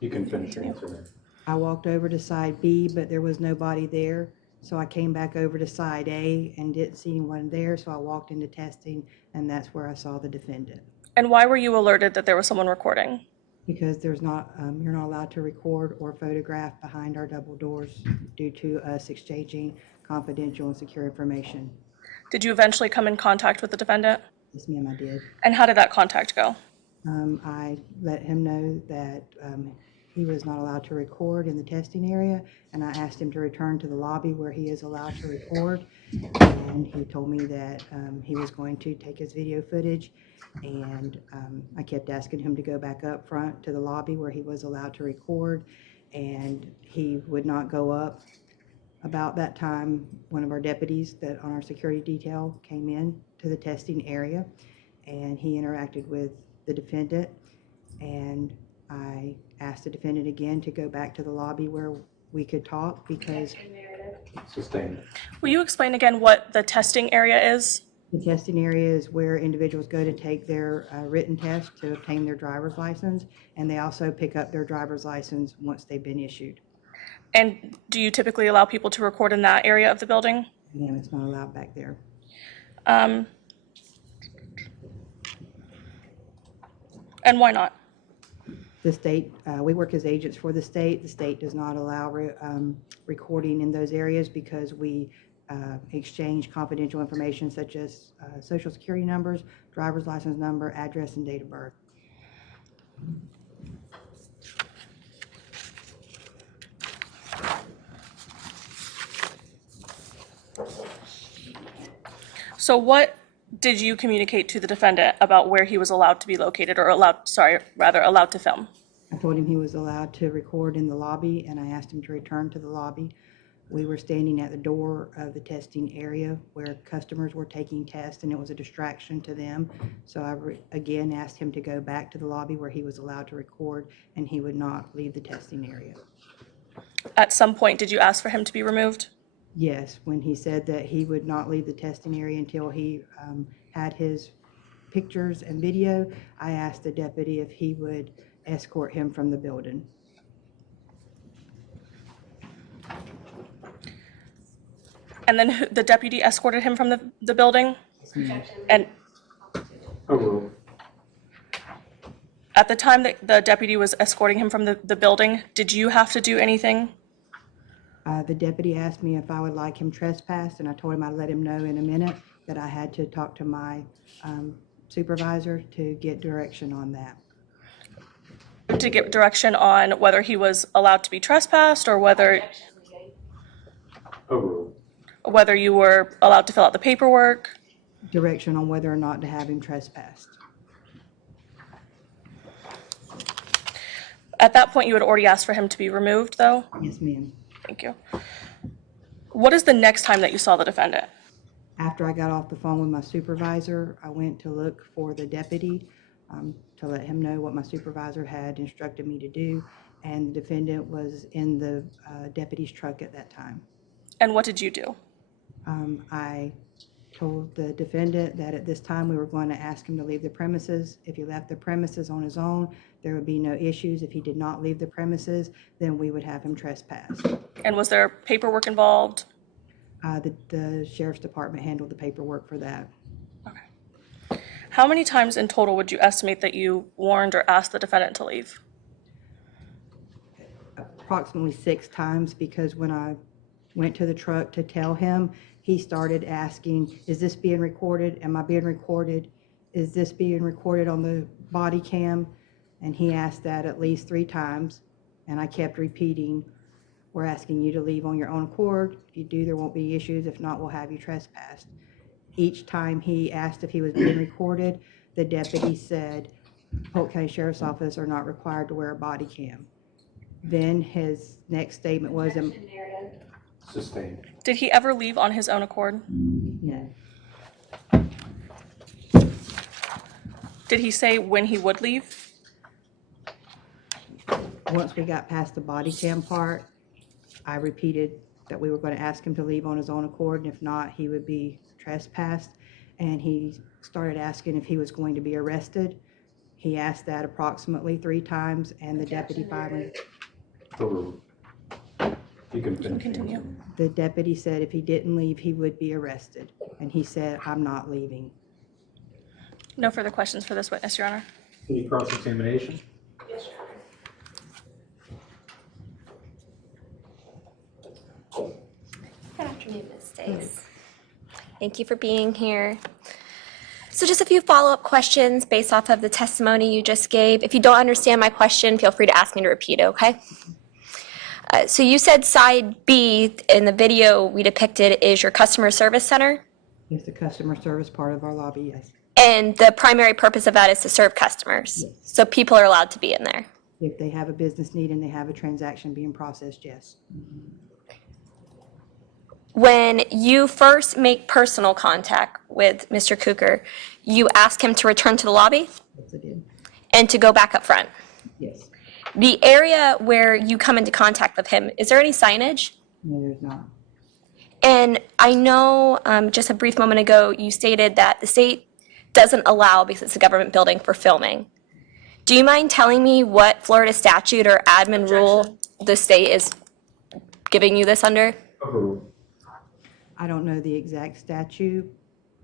You can finish your answer there. I walked over to side B, but there was nobody there. So I came back over to side A and didn't see anyone there. So I walked into testing, and that's where I saw the defendant. And why were you alerted that there was someone recording? Because there's not, you're not allowed to record or photograph behind our double doors due to us exchanging confidential and secure information. Did you eventually come in contact with the defendant? Yes, ma'am, I did. And how did that contact go? I let him know that he was not allowed to record in the testing area, and I asked him to return to the lobby where he is allowed to record. And he told me that he was going to take his video footage, and I kept asking him to go back up front to the lobby where he was allowed to record, and he would not go up. About that time, one of our deputies that on our security detail came in to the testing area, and he interacted with the defendant, and I asked the defendant again to go back to the lobby where we could talk because Sustained. Will you explain again what the testing area is? the testing area is where individuals go to take their written test to obtain their driver's license, and they also pick up their driver's license once they've been issued. And do you typically allow people to record in that area of the building? And it's not allowed back there. And why not? The state, we work as agents for the state. The state does not allow recording in those areas because we exchange confidential information such as social security numbers, driver's license number, address, and date of birth. So what did you communicate to the defendant about where he was allowed to be located, or allowed to film? I told him he was allowed to record in the lobby, and I asked him to return to the lobby. We were standing at the door of the testing area where customers were taking tests, and it was a distraction to them. So I again asked him to go back to the lobby where he was allowed to record, and he would not leave the testing area. At some point, did you ask for him to be removed? Yes, when he said that he would not leave the testing area until he had his pictures and video, I asked the deputy if he would escort him from the building. And then the deputy escorted him from the building? And at the time that the deputy was escorting him from the building, did you have to do anything? The deputy asked me if I would like him trespassed, and I told him I'd let him know in a minute that I had to talk to my supervisor to get direction on that. To get direction on whether he was allowed to be trespassed, or whether you were allowed to fill out the paperwork? Direction on whether or not to have him trespassed. At that point, you had already asked for him to be removed, though? Yes, ma'am. Thank you. What is the next time that you saw the defendant? After I got off the phone with my supervisor, I went to look for the deputy to let him know what my supervisor had instructed me to do, and the defendant was in the deputy's truck at that time. And what did you do? I told the defendant that at this time we were going to ask him to leave the premises. If he left the premises on his own, there would be no issues. If he did not leave the premises, then we would have him trespassed. And was there paperwork involved? The sheriff's department handled the paperwork for that. Okay. How many times in total would you estimate that you warned or asked the defendant to leave? Approximately 6 times, because when I went to the truck to tell him, he started asking, is this being recorded? Am I being recorded? Is this being recorded on the body cam? And he asked that at least 3 times, and I kept repeating, we're asking you to leave on your own accord. If you do, there won't be issues. If not, we'll have you trespassed. Each time he asked if he was being recorded, the deputy said, Polk County Sheriff's Office are not required to wear a body cam. Then his next statement was, Sustained. Did he ever leave on his own accord? no. Did he say when he would leave? Once we got past the body cam part, I repeated that we were going to ask him to leave on his own accord, and if not, he would be trespassed. And he started asking if he was going to be arrested. He asked that approximately 3 times, and the deputy finally, You can finish. Continue. the deputy said if he didn't leave, he would be arrested. And he said, I'm not leaving. No further questions for this witness, Your Honor. Any cross-examination? Yes, Your Honor. afternoon, Ms. Stace. Thank you for being here. So just a few follow-up questions based off of the testimony you just gave. If you don't understand my question, feel free to ask me to repeat it, okay? So you said side B in the video we depicted is your customer service center? It's the customer service part of our lobby, yes. And the primary purpose of that is to serve customers? Yes. So people are allowed to be in there? If they have a business need and they have a transaction being processed, yes. When you first make personal contact with Mr. Cooker, you ask him to return to the lobby Yes, I did. and to go back up front. Yes. The area where you come into contact with him, is there any signage? No, there's not. And I know just a brief moment ago, you stated that the state doesn't allow, because it's a government building, for filming. Do you mind telling me what Florida statute or admin rule the state is giving you this under? I don't know the exact statute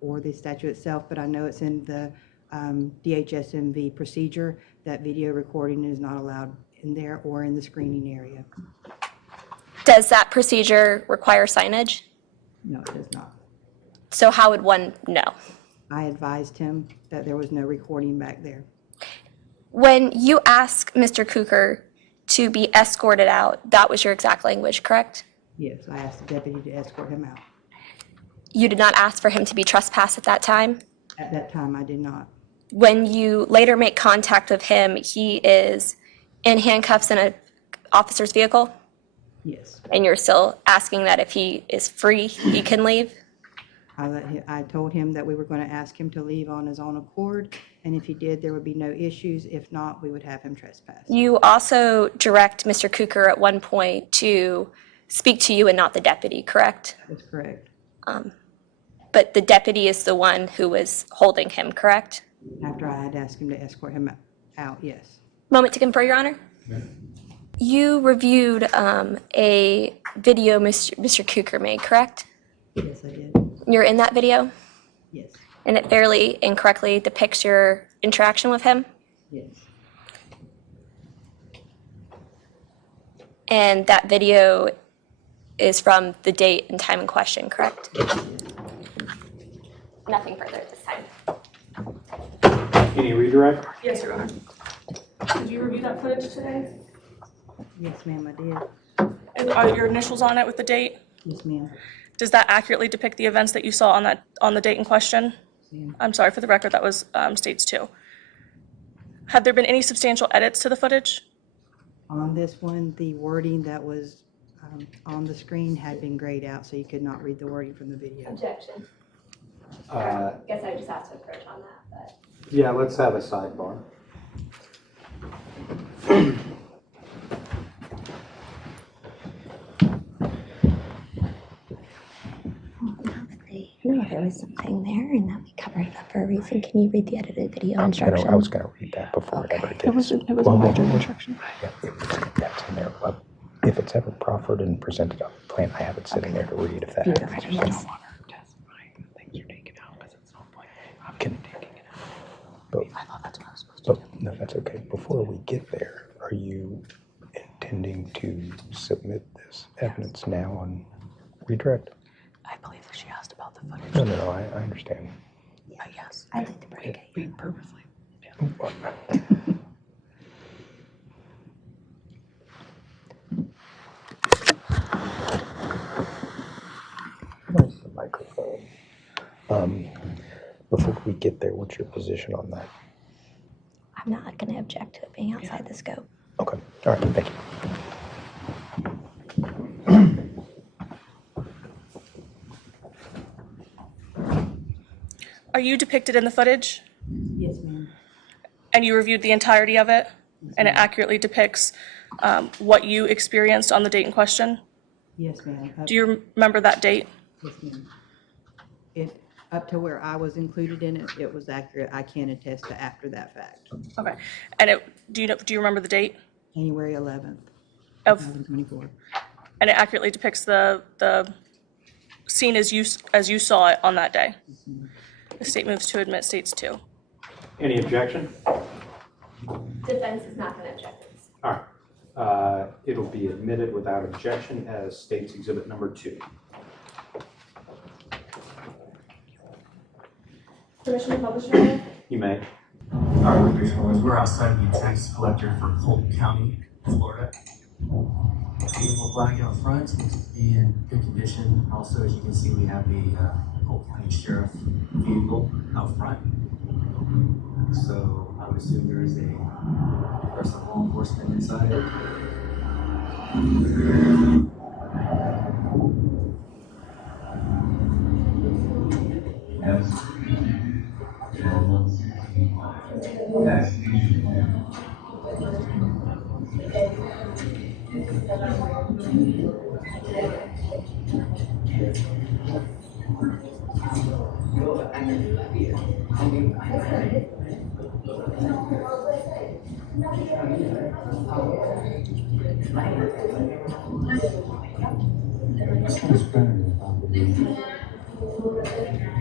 or the statute itself, but I know it's in the DHSMV procedure that video recording is not allowed in there or in the screening area. Does that procedure require signage? No, it does not. So how would one know? I advised him that there was no recording back there. When you ask Mr. Cooker to be escorted out, that was your exact language, correct? Yes, I asked the deputy to escort him out. You did not ask for him to be trespassed at that time? At that time, I did not. When you later make contact with him, he is in handcuffs in an officer's vehicle? Yes. And you're still asking that if he is free, he can leave? I told him that we were going to ask him to leave on his own accord, and if he did, there would be no issues. If not, we would have him trespass. You also direct Mr. Cooker at one point to speak to you and not the deputy, correct? That's correct. But the deputy is the one who was holding him, correct? After I had asked him to escort him out, yes. Moment to confer, Your Honor. You reviewed a video Mr. Cooker made, correct? Yes, I did. You're in that video? Yes. And it fairly incorrectly depicts your interaction with him? Yes. And that video is from the date and time in question, correct? Nothing further at this time. Any redirect? Yes, Your Honor. Did you review that footage today? Yes, ma'am, I did. And are your initials on it with the date? Yes, ma'am. Does that accurately depict the events that you saw on the date in question? Ma'am. I'm sorry, for the record, that was States 2. Have there been any substantial edits to the footage? On this one, the wording that was on the screen had been grayed out, so you could not read the wording from the video. Objection. Guess I just asked to approach on that, but. Yeah, let's have a sidebar. No, there was something there and that we covered it up for a reason. Can you read the edited video I instructions? was going to read that before it ever did. It was a larger instruction. Yeah, that's in there. If it's ever proffered and presented on the plan, I have it sitting there to read if that happens. I just don't want her testifying. Things are taken out because it's no point. I'm taking it out. But, I thought that's what I was supposed to do. no, that's okay. Before we get there, are you intending to submit this evidence now on redirect? I believe that she asked about the footage. No, I understand. But yes, I'd like to break it. being purposely. Yeah. Where's the microphone? Before we get there, what's your position on that? I'm not going to object to it being outside the scope. Okay, all right, thank you. Are you depicted in the footage? Yes, ma'am. And you reviewed the entirety of it? And it accurately depicts what you experienced on the date in question? Yes, ma'am. Do you remember that date? Yes, ma'am. Up to where I was included in it, it was accurate. I can attest to after that fact. Okay. And do you remember the date? January 11th, Of 2024. And it accurately depicts the scene as you saw it on that day? The state moves to admit States 2. Any objection? Defense is not going to object to this. All right. It'll be admitted without objection as States Exhibit number 2. Permission to publish your You may. All right, we're outside the tax collector for Polk County, Florida. Beautiful flag out front, seems to be in good condition. Also, as you can see, we have the Polk County Sheriff vehicle out front. So I would assume there is a person of law enforcement inside.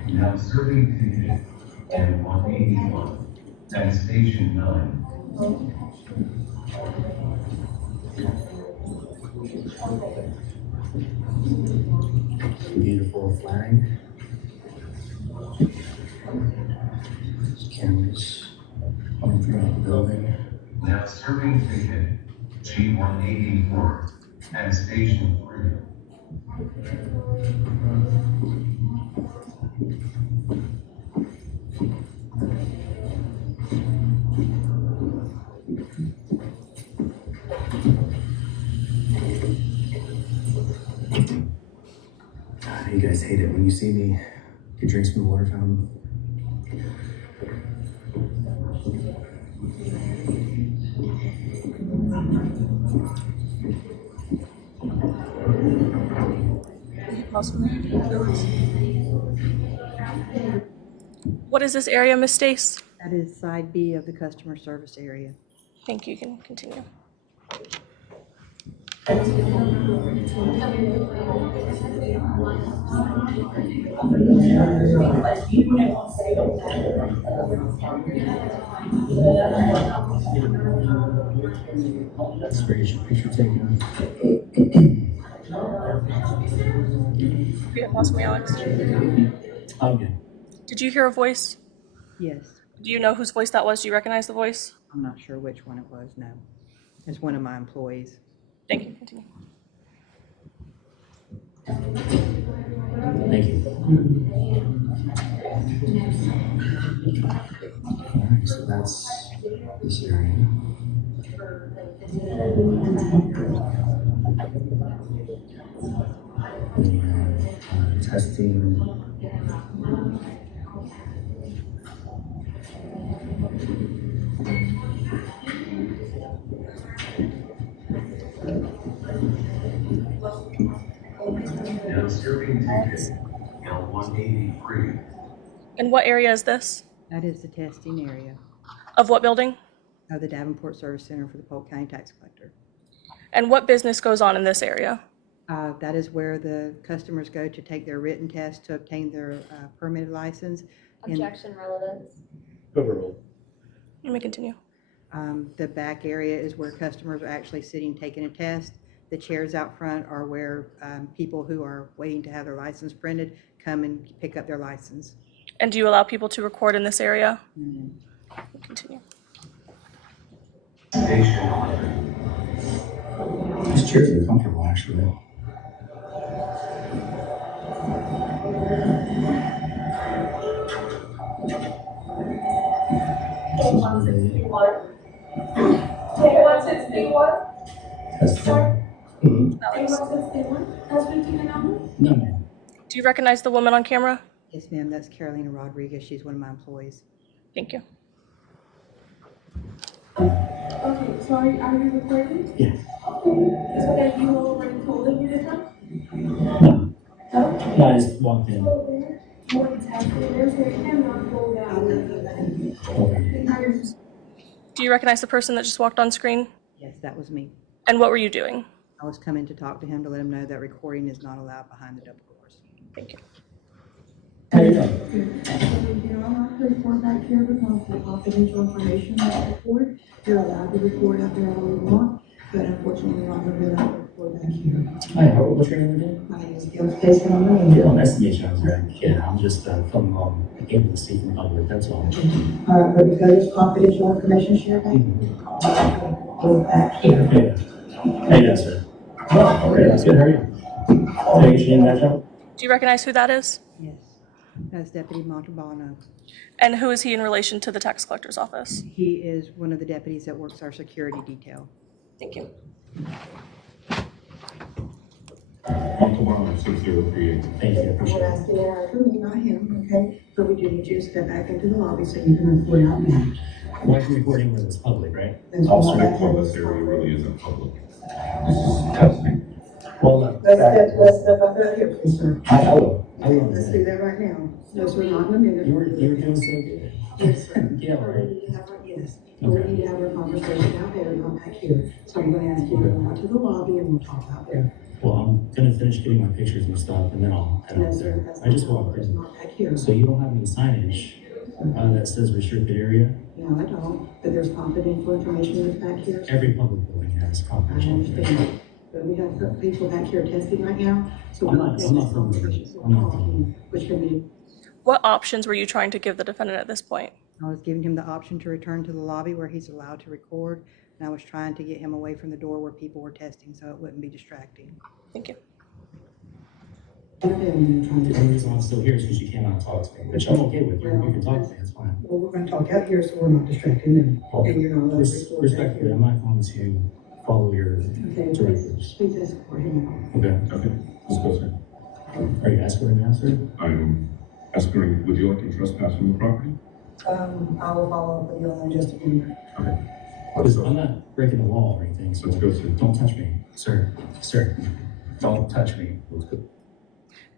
Now serving ticket and 181 at station 9. Beautiful flag. Cameras all throughout the building. Now serving ticket G184 at station 3. You guys hate it when you see me get drinks from the water fountain. What is this area, Miss Stace? That is side B of the customer service area. Thank you. You can continue. That's where you should picture taken. You lost me, Alex. Okay. Did you hear a voice? Yes, Do you know whose voice that was? Do you recognize the voice? I'm not sure which one it was, no. It's one of my employees. Thank you. Continue. Thank you. All right, so that's this area. And, testing. Now serving ticket L183. And what area is this? That is the testing area Of what building? of the Davenport Service Center for the Polk County Tax Collector. And what business goes on in this area? That is where the customers go to take their written test to obtain their permitted license. Objection, relevance. Overruled. Let me continue. The back area is where customers are actually sitting taking a test. The chairs out front are where people who are waiting to have their license printed come and pick up their license. And do you allow people to record in this area? Continue. Station 11. These chairs are comfortable, actually. No, ma'am. Do you recognize the woman on camera? Yes, ma'am, that's Carolina Rodriguez. She's one of my employees. Thank you. Okay, so are you recording? Yes. Okay. So that you already told them you did that? No. No? No, I just walked in. So there, multitasking, there's your camera go down. Okay. Do you recognize the person that just walked on screen? Yes, that was me. And what were you doing? I was coming to talk to him to let him know that recording is not allowed behind the double doors. Thank you. How you doing? So you don't have to report back here because the confidential information that's recorded, you're allowed to record out there all you want, but unfortunately, you're not going to be allowed to record that Hi, what's your name again? My name is Gail. Stace, and I'm the name. Gail, nice to meet you. I'm Greg. Yeah, I'm just from able to see from public, that's all. All right, but because it's confidential information shared, go back here. Yeah. Hey, yes, sir. Oh, all right, that's good. How are you? Hey, you name that job? Do you recognize who that is? Yes, that's Deputy Montalbano. And who is he in relation to the tax collector's office? He is one of the deputies that works our security detail. Thank you. Montalbano, 603. Thank you, I I'm appreciate it. asking that for me, not him, okay? So we do need you to step back into the lobby so you can report out now. Why is recording when it's public, right? Also, this area really isn't public. This is testing. Well, no. Let's step up out here, please, sir. I will. Let's do that right now. Yes, we're not in a minute. You were doing so good. Yes, sir. Yeah, right. Yes, we need to have a conversation out there, not back here. So I'm gonna ask you to go out to the lobby and we'll talk out there. Well, I'm gonna finish getting my pictures and stuff, and then I'll head out there. I just walked in. Not back here. So you don't have any signage that says restricted area? No, I don't, but there's confidential information that's back here. Every public building has I confidential information. understand, but we have people back here testing right now, so I'm we're not not from taking there. this I'm not from conversation. Which can be, What options were you trying to give the defendant at this point? I was giving him the option to return to the lobby where he's allowed to record, and I was trying to get him away from the door where people were testing so it wouldn't be distracting. Thank you. The only reason I'm still here is because you came out and talked to me, which I'm okay with. You can talk to me, it's fine. well, we're gonna talk out here so we're not distracting them. And you're not allowed to record back Respectfully, here. I'm not going to follow your Okay, directives. please escort him out. Okay. Okay, let's go, sir. Are you escorting now, sir? I'm escorting, would you like him trespassing the property? I will follow up with you on just a minute. Okay. Because I'm not breaking the law or anything, so Let's go, sir. don't touch me, sir. Sir, don't touch me. Let's go.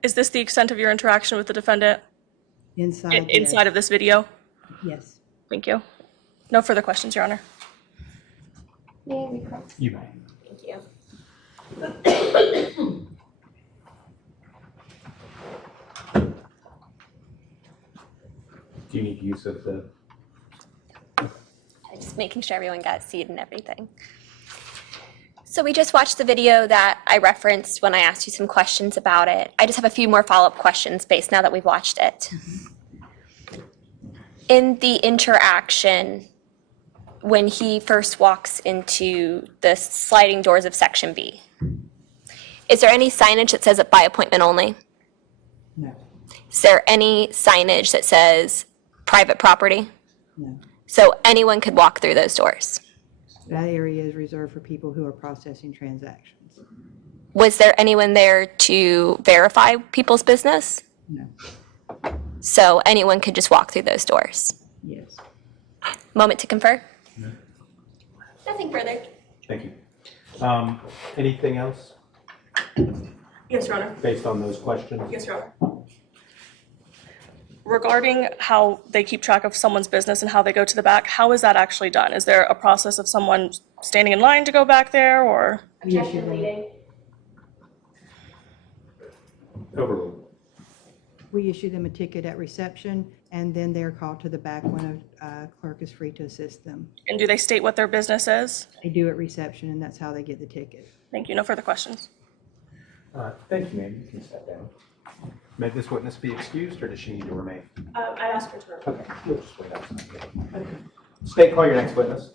Is this the extent of your interaction with the defendant Inside, inside of this video? yes. Thank you. No further questions, Your Honor. May I request? You may. Thank you. Do you need use of the? Just making sure everyone got a seat and everything. So we just watched the video that I referenced when I asked you some questions about it. I just have a few more follow-up questions based now that we've watched it. In the interaction, when he first walks into the sliding doors of Section B, is there any signage that says by appointment only? No. Is there any signage that says private property? No. So anyone could walk through those doors? That area is reserved for people who are processing transactions. Was there anyone there to verify people's business? No. So anyone could just walk through those doors? Yes. Moment to confer? No. Nothing further. Thank you. Anything else Yes, Your Honor. based on those questions? Yes, Your Honor. Regarding how they keep track of someone's business and how they go to the back, how is that actually done? Is there a process of someone standing in line to go back there, or? Objection leading. Overruled. We issue them a ticket at reception, and then they're called to the back when a clerk is free to assist them. And do they state what their business is? They do at reception, and that's how they get the ticket. Thank you. No further questions. Thank you, ma'am. You can step down. May this witness be excused, or does she need to remain? I asked her to remain. Okay, we'll just wait outside. State, call your next witness.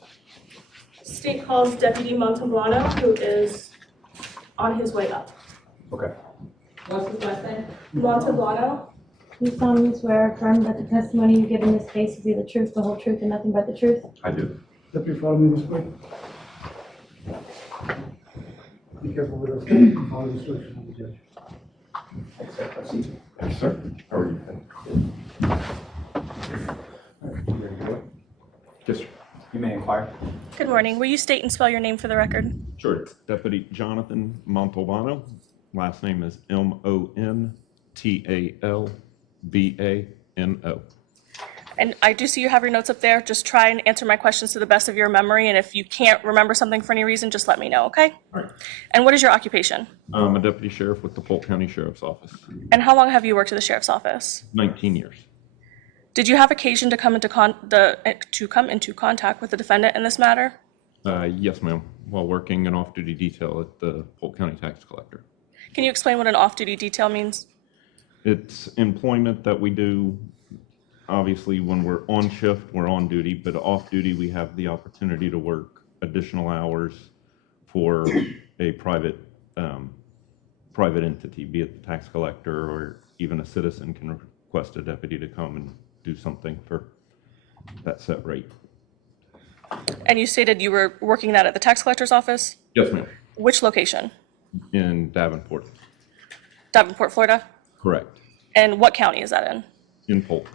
State calls Deputy Montalbano, who is on his way up. Okay. What's his last name? Montalbano? You solemnly swear or affirm that the testimony you give in this case will be the truth, the whole truth, and nothing but the truth? I do. Deputy, follow me this way. Be careful with us. Follow the instructions of the judge. Thanks, sir. Proceed. Yes, sir. How are you? You ready to go? Yes, sir. You may inquire. Good morning. Will you state and spell your name for the record? Sure. Deputy Jonathan Montalbano. Last name is Montalbano. And I do see you have your notes up there. Just try and answer my questions to the best of your memory. And if you can't remember something for any reason, just let me know, okay? All right. And what is your occupation? I'm a deputy sheriff with the Polk County Sheriff's Office. And how long have you worked at the sheriff's office? 19 years. Did you have occasion to come into contact with the defendant in this matter? Yes, ma'am, while working an off-duty detail at the Polk County Tax Collector. Can you explain what an off-duty detail means? It's employment that we do. Obviously, when we're on shift, we're on duty, but off duty, we have the opportunity to work additional hours for a private entity, be it the tax collector or even a citizen can request a deputy to come and do something for that set rate. And you stated you were working that at the tax collector's office? Yes, ma'am. Which location? In Davenport. Davenport, Florida? Correct. And what county is that in? In Polk.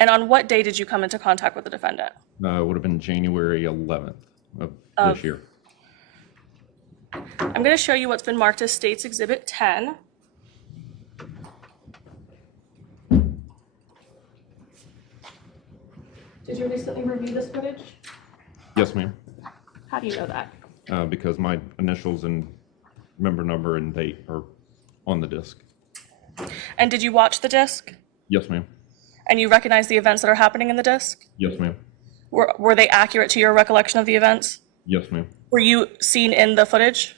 And on what day did you come into contact with the defendant? It would have been January 11th of this year. I'm going to show you what's been marked as State's Exhibit 10. Did you recently review this footage? Yes, ma'am. How do you know that? Because my initials and member number and date are on the disc. And did you watch the disc? Yes, ma'am. And you recognize the events that are happening in the disc? Yes, ma'am. Were they accurate to your recollection of the events? Yes, ma'am. Were you seen in the footage?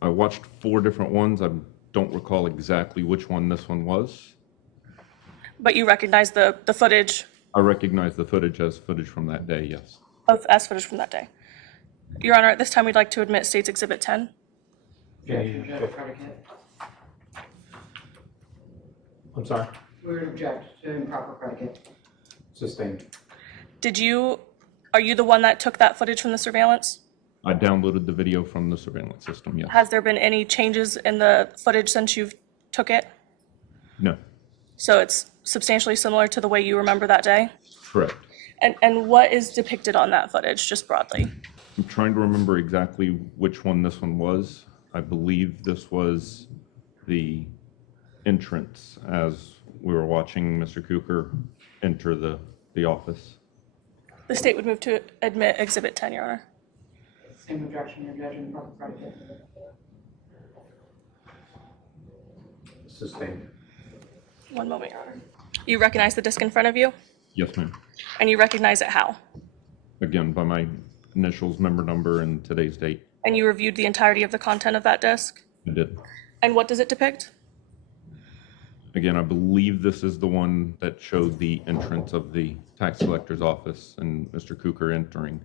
I watched 4 different ones. I don't recall exactly which one this one was. But you recognize the footage? I recognize the footage as footage from that day, yes. As footage from that day. Your Honor, at this time, we'd like to admit State's Exhibit 10. I'm sorry? We would object to improper predicate. Sustained. Are you the one that took that footage from the surveillance? I downloaded the video from the surveillance system, yes. Has there been any changes in the footage since you've took it? No, So it's substantially similar to the way you remember that day? correct. And what is depicted on that footage, just broadly? I'm trying to remember exactly which one this one was. I believe this was the entrance as we were watching Mr. Cooker enter the office. The state would move to admit Exhibit 10, Your Honor. Same objection, your judge, improper predicate. Sustained. One moment, Your Honor. You recognize the disc in front of you? Yes, ma'am. And you recognize it how? Again, by my initials, member number, and today's date. And you reviewed the entirety of the content of that disc? I did. And what does it depict? Again, I believe this is the one that showed the entrance of the tax collector's office and Mr. Cooker entering.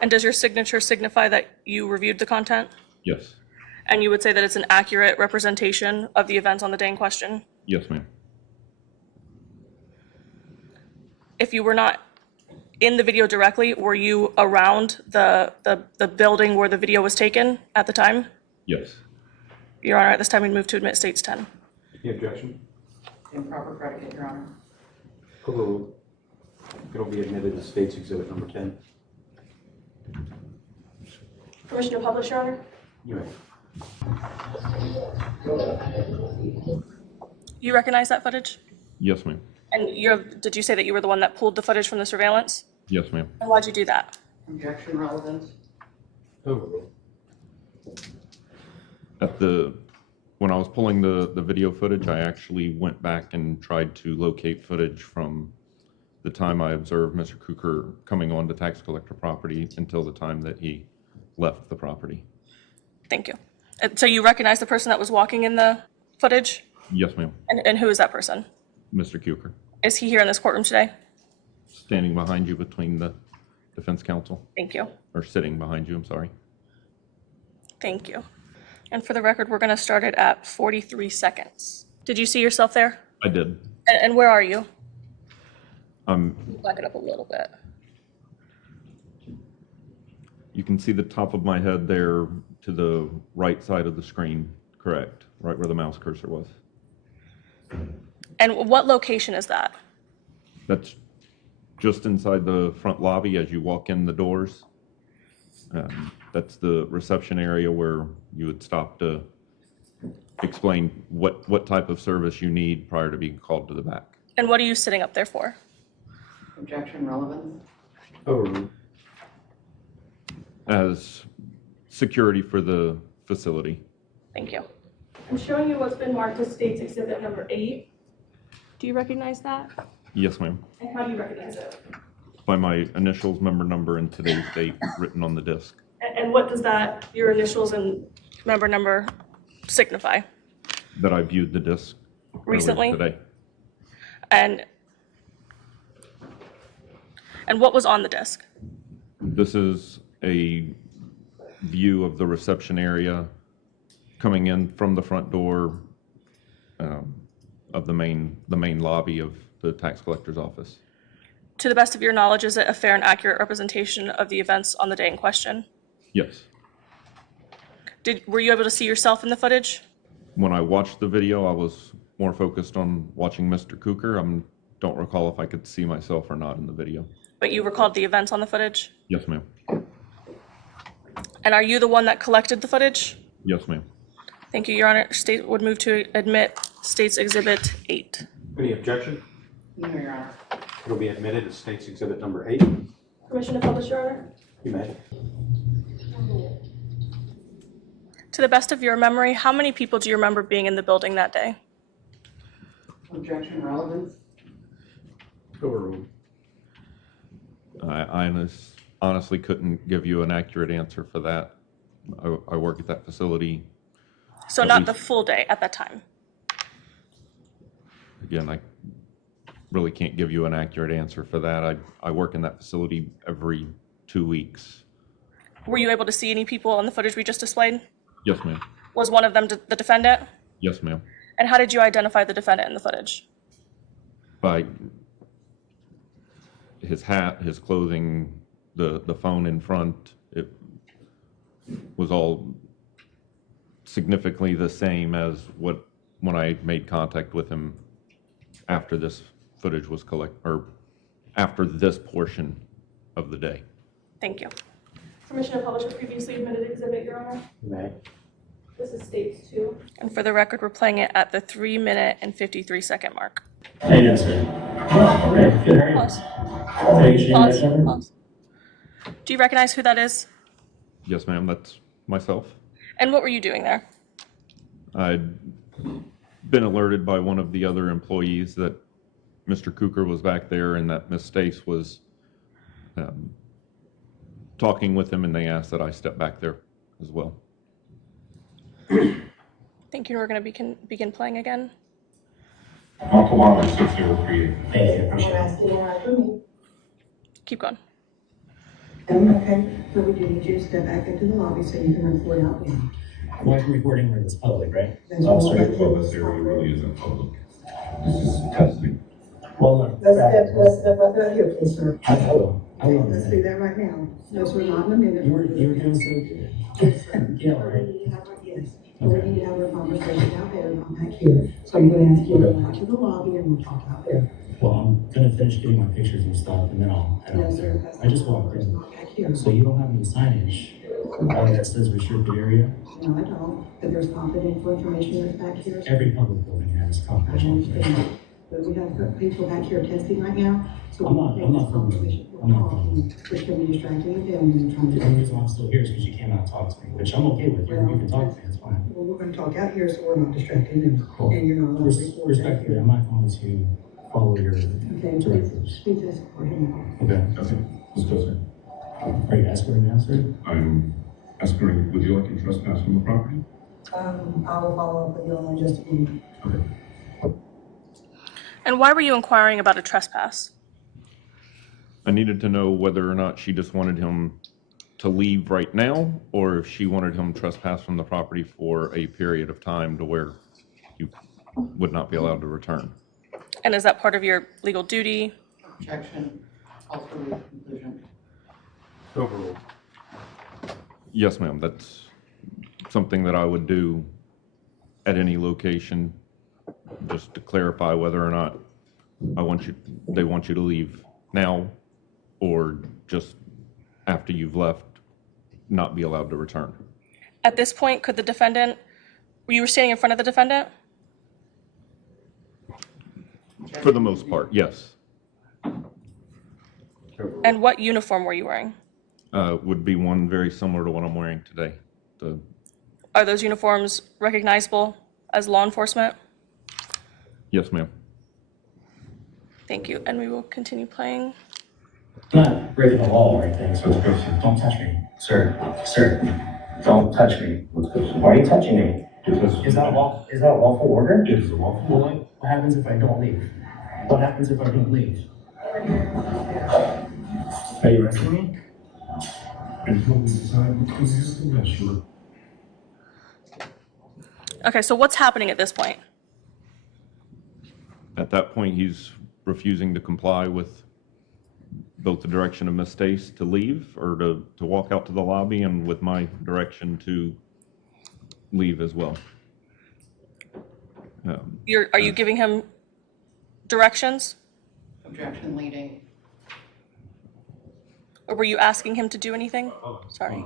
And does your signature signify that you reviewed the content? Yes. And you would say that it's an accurate representation of the events on the day in question? Yes, ma'am. If you were not in the video directly, were you around the building where the video was taken at the time? Yes. Your Honor, at this time, we move to admit State's 10. Any objection? Improper predicate, your honor. Overruled. It'll be admitted as State's Exhibit number 10. Permission to publish, Your Honor? You may. You recognize that footage? Yes, ma'am. And did you say that you were the one that pulled the footage from the surveillance? Yes, ma'am. And why'd you do that? Objection relevant. Overruled. When I was pulling the video footage, I actually went back and tried to locate footage from the time I observed Mr. Cooker coming on to tax collector property until the time that he left the property. Thank you. So you recognize the person that was walking in the footage? Yes, ma'am. And who is that person? Mr. Cooker, Is he here in this courtroom today? standing behind you between the defense counsel, Thank you. or sitting behind you, I'm sorry. Thank you. And for the record, we're going to start it at 43 seconds. Did you see yourself there? I did. And where are you? Back it up a little bit. You can see the top of my head there to the right side of the screen, correct, right where the mouse cursor was. And what location is that? That's just inside the front lobby as you walk in the doors. That's the reception area where you would stop to explain what type of service you need prior to being called to the back. And what are you sitting up there for? Objection relevant. Overruled. As security for the facility. Thank you. I'm showing you what's been marked as State's Exhibit number 8. Do you recognize that? Yes, ma'am. And how do you recognize it? By my initials, member number, and today's date written on the disc. And what does that, your initials and member number signify? That I viewed the disc earlier Recently? today. And what was on the disc? This is a view of the reception area coming in from the front door of the main lobby of the tax collector's office. To the best of your knowledge, is it a fair and accurate representation of the events on the day in question? Yes. Were you able to see yourself in the footage? When I watched the video, I was more focused on watching Mr. Cooker. I don't recall if I could see myself or not in the video. But you recalled the events on the footage? Yes, ma'am. And are you the one that collected the footage? Yes, ma'am. Thank you, Your Honor. State would move to admit State's Exhibit 8. Any objection? No, Your Honor. It'll be admitted as State's Exhibit number 8. Permission to publish, Your Honor? You may. To the best of your memory, how many people do you remember being in the building that day? Objection, relevance. Overruled. I honestly couldn't give you an accurate answer for that. I work at that facility. So not the full day at that time? Again, I really can't give you an accurate answer for that. I work in that facility every 2 weeks. Were you able to see any people on the footage we just displayed? Yes, ma'am. Was one of them the defendant? Yes, ma'am. And how did you identify the defendant in the footage? By his hat, his clothing, the phone in front, it was all significantly the same as when I made contact with him after this footage was after this portion of the day. Thank you. Permission to publish a previously admitted exhibit, Your Honor? You may. This is State's 2. And for the record, we're playing it at the 3-minute and 53-second mark. How you doing, sir? Great. Good. How are you? Pause. Take your Pause. name, Pause. Do you recognize who that is? Yes, ma'am. That's myself. And what were you doing there? I'd been alerted by one of the other employees that Mr. Cooker was back there and that Miss Stace was talking with him, and they asked that I step back there as well. Thank you. We're going to begin playing again. Montalbano 603. Hey, I I'm appreciate gonna it. ask you to lie for me. Keep going. Okay, so we do need you to step back into the lobby so you can report out now. Well, I'm recording where it's public, right? That's I'm all sorry, right. well, this area really isn't public. This is testing. Well, look. Let's step up out here, please, sir. I will. I Okay, will. let's do that right now. Yes, we're not in a minute. You were doing so good. Yes, sir. Gail, right? Yes. We need to have a conversation out there, not back here. So I'm gonna ask you to go out to the lobby and we'll talk out there. Well, I'm gonna finish getting my pictures and stuff, and then I'll head No, out sir, there. that's I just not- walked it's in. not back here. So you don't have any signage that says restricted area? No, I don't, but there's confidential information that's back here. Every public building has I confidential information. understand. But we have people back here testing right now, so. I'm not talking. I'm not from Which can be distracting and them and trying The to. only reason I'm still here is because you came out and talked to me, which I'm okay with. You can talk to me, it's fine. Well, we're gonna talk out here, so we're not distracting them, Cool. and you're not allowed to record back Respectfully, here. I'm not going to follow your Okay, directives. please escort him. Okay. Okay, let's go, sir. Are you escorting now, sir? I'm escorting, would you like to trespass from the property? I will follow up with you in just a minute. Okay. And why were you inquiring about a trespass? I needed to know whether or not she just wanted him to leave right now, or if she wanted him trespass from the property for a period of time to where you would not be allowed to return. And is that part of your legal duty? Objection, call for the conclusion. Overruled. Yes, ma'am. That's something that I would do at any location, just to clarify whether or not they want you to leave now, or just after you've left, not be allowed to return. At this point, could the defendant, you were standing in front of the defendant? For the most part, yes. And what uniform were you wearing? Would be one very similar to what I'm wearing today. Are those uniforms recognizable as law enforcement? Yes, ma'am. Thank you, and we will continue playing. I'm not breaking the law or anything, so don't touch me. Sir, don't touch me. Why are you touching me? Is that a lawful order? It is a lawful order. What happens if I don't leave? What happens if I don't leave? Are you arresting me? Okay, so what's happening at this point? At that point, he's refusing to comply with both the direction of Miss Stace to leave or to walk out to the lobby, and with my direction to leave as well. Are you giving him directions? Objection leading. Or were you asking him to do anything? Sorry.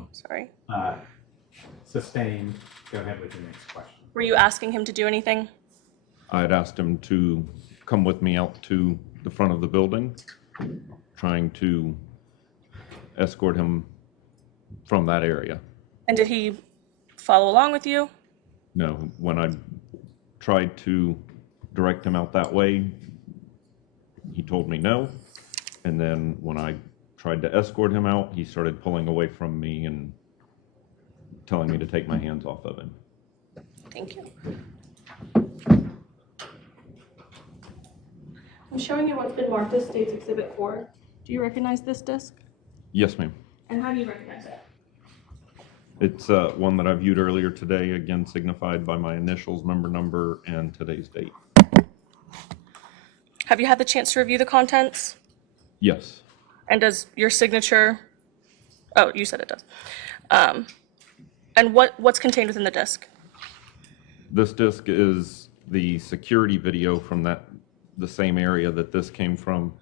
Sustained. Go ahead with your next question. Were you asking him to do anything? I had asked him to come with me out to the front of the building, trying to escort him from that area. And did he follow along with you? No, when I tried to direct him out that way, he told me no. And then when I tried to escort him out, he started pulling away from me and telling me to take my hands off of him. Thank you. I'm showing you what's been marked as State's Exhibit 4. Do you recognize this disc? Yes, ma'am. And how do you recognize it? It's one that I viewed earlier today, again signified by my initials, member number, and today's date. Have you had the chance to review the contents? Yes. And does your signature, oh, you said it does. And what's contained within the disc? This disc is the security video from the same area that this came from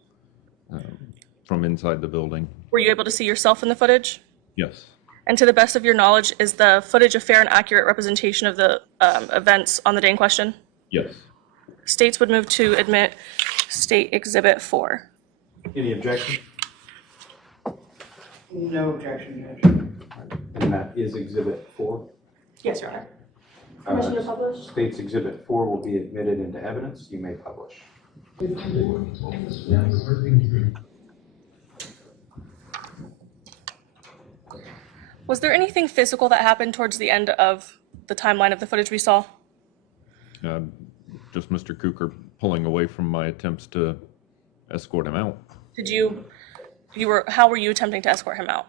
inside the building. Were you able to see yourself in the footage? Yes. And to the best of your knowledge, is the footage a fair and accurate representation of the events on the day in question? Yes. States would move to admit State Exhibit 4. Any objection? No objection, Judge. And that is Exhibit 4. Yes, Your Honor. Permission to publish? State's Exhibit 4 will be admitted into evidence. You may publish. Was there anything physical that happened towards the end of the timeline of the footage we saw? Just Mr. Cooker pulling away from my attempts to escort him out. How were you attempting to escort him out?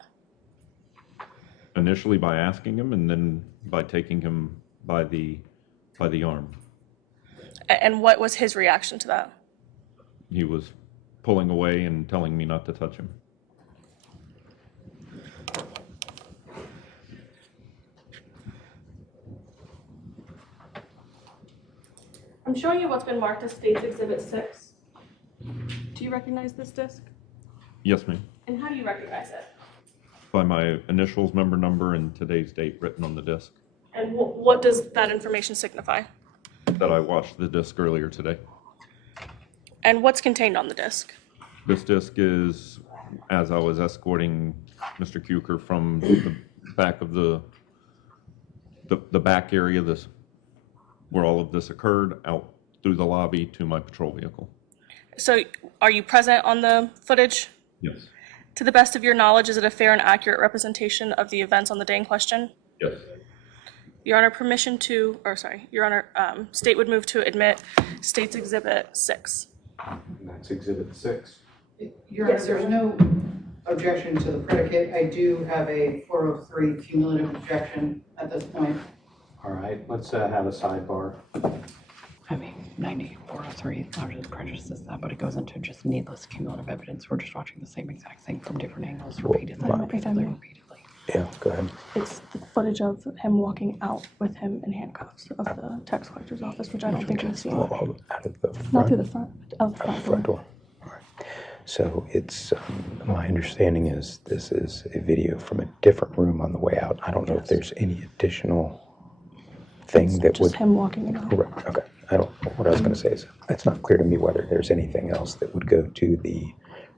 Initially by asking him, and then by taking him by the arm. And what was his reaction to that? He was pulling away and telling me not to touch him. I'm showing you what's been marked as State's Exhibit 6. Do you recognize this disc? Yes, ma'am. And how do you recognize it? By my initials, member number, and today's date written on the disc. And what does that information signify? That I watched the disc earlier today. And what's contained on the disc? This disc is as I was escorting Mr. Cooker from the back of the back area, where all of this occurred, out through the lobby to my patrol vehicle. So are you present on the footage? Yes. To the best of your knowledge, is it a fair and accurate representation of the events on the day in question? Yes. Your Honor, Your Honor, State would move to admit State's Exhibit 6. And that's Exhibit 6. Your Honor, there's no objection to the predicate. I do have a 403 cumulative objection at this point. All right, let's have a sidebar. I mean, 9403 largely prejudices that, but it goes into just needless cumulative evidence. We're just watching the same exact thing from different angles repeatedly. Yeah, go ahead. It's the footage of him walking out with him in handcuffs of the tax collector's office, which I don't think we've seen. Out of the front? Not through the front, of the front door. All right. So it's, my understanding is this is a video from a different room on the way out. I don't know if there's any additional thing that would. Just him walking out. Correct, okay. What I was going to say is, it's not clear to me whether there's anything else that would go to the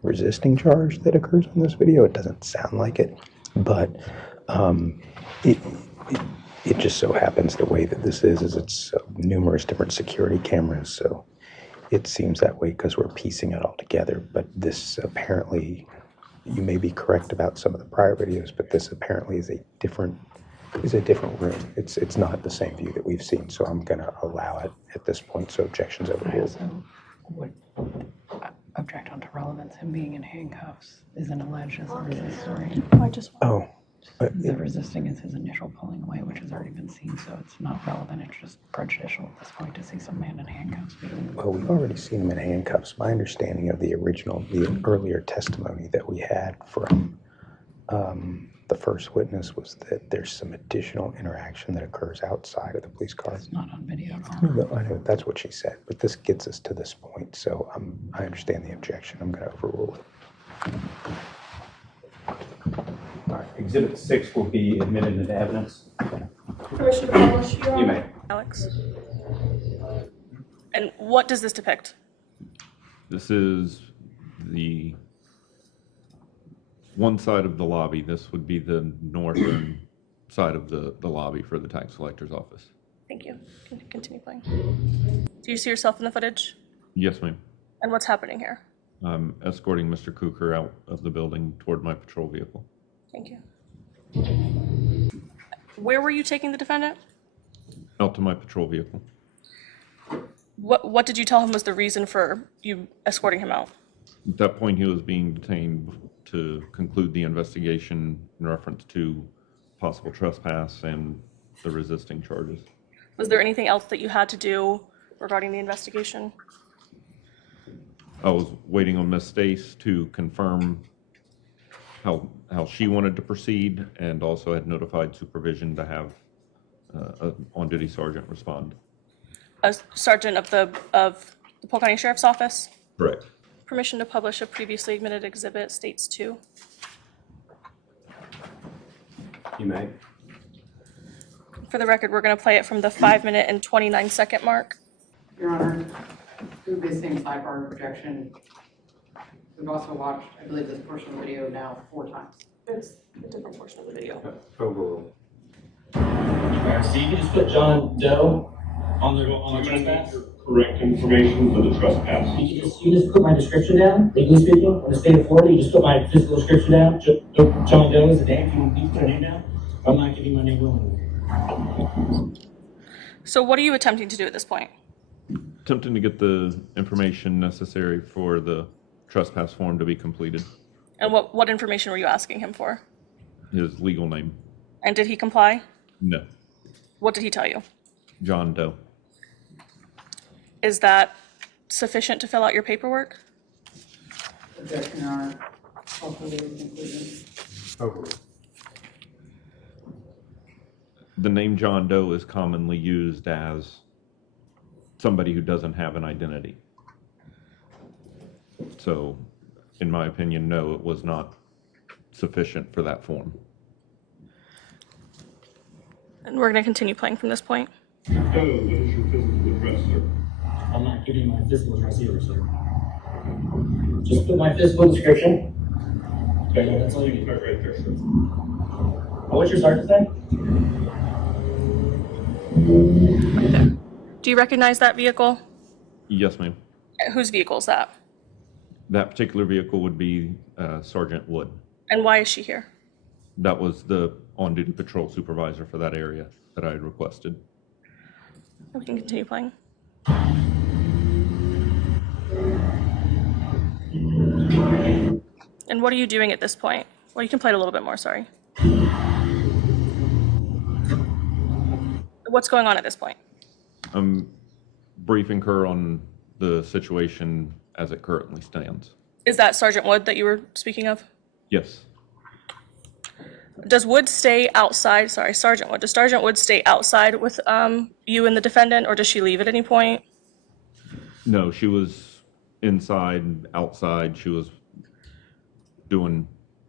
resisting charge that occurs in this video. It doesn't sound like it, but it just so happens the way that this is it's numerous different security cameras, so it seems that way because we're piecing it all together. But this apparently you may be correct about some of the prior videos, but this apparently is a different room. It's not the same view that we've seen, so I'm gonna allow it at this point, so objections I overruled. also would object onto relevance. Him being in handcuffs isn't alleged as a resist story. Oh. The resisting is his initial pulling away, which has already been seen, so it's not relevant. It's just prejudicial at this point to see some man in handcuffs. Well, we've already seen him in handcuffs. My understanding of the earlier testimony that we had from the first witness was that there's some additional interaction that occurs outside of the police car. It's not on video at all. No, I know, that's what she said, but this gets us to this point, so I understand the objection. I'm going to overrule it. All right, Exhibit 6 will be admitted into evidence. Permission to publish, Your You Honor? may. Alex? And what does this depict? This is the one side of the lobby. This would be the northern side of the lobby for the tax collector's office. Thank you. Can you continue playing? Do you see yourself in the footage? Yes, ma'am. And what's happening here? I'm escorting Mr. Cooker out of the building toward my patrol vehicle. Thank you. Where were you taking the defendant? Out to my patrol vehicle. What did you tell him was the reason for you escorting him out? At that point, he was being detained to conclude the investigation in reference to possible trespass and the resisting charges. Was there anything else that you had to do regarding the investigation? I was waiting on Miss Stace to confirm how she wanted to proceed, and also had notified supervision to have an on-duty sergeant respond. A sergeant of the Polk County Sheriff's Office? Correct. Permission to publish a previously admitted exhibit, States 2. You may. For the record, we're going to play it from the 5-minute and 29-second mark. Your Honor, through this same sidebar projection, we've also watched, I believe, this portion of the video now 4 times. It's a different portion of the video. Overruled. All right, so you can just put John Doe on the trespass? Correct information for the trespass. You just put my description down, legally speaking, in the state of Florida, you just put my physical description down. John Doe is a name, you put a name down. I'm not giving my name willingly. So what are you attempting to do at this point? Attempting to get the information necessary for the trespass form to be completed. And what information were you asking him for? His legal name. And did he comply? No. What did he tell you? John Doe. Is that sufficient to fill out your paperwork? Objection, Your Honor. Also legal conclusion. Overruled. The name John Doe is commonly used as somebody who doesn't have an identity. So, in my opinion, no, it was not sufficient for that form. And we're going to continue playing from this point. Doe, what is your physical address, sir? I'm not giving my physical address either, sir. Just put my physical description. Okay, that's all you need. Right there, sir. What's your sergeant's name? Right there. Do you recognize that vehicle? Yes, ma'am. Whose vehicle is that? That particular vehicle would be Sergeant Wood. And why is she here? That was the on-duty patrol supervisor for that area that I had requested. We can continue playing. And what are you doing at this point? Well, you can play it a little bit more, sorry. What's going on at this point? I'm briefing her on the situation as it currently stands. Is that Sergeant Wood that you were speaking of? Yes. Does Wood stay outside, sorry, Sergeant Wood, does Sergeant Wood stay outside with you and the defendant, or does she leave at any point? No, she was inside, outside. She was doing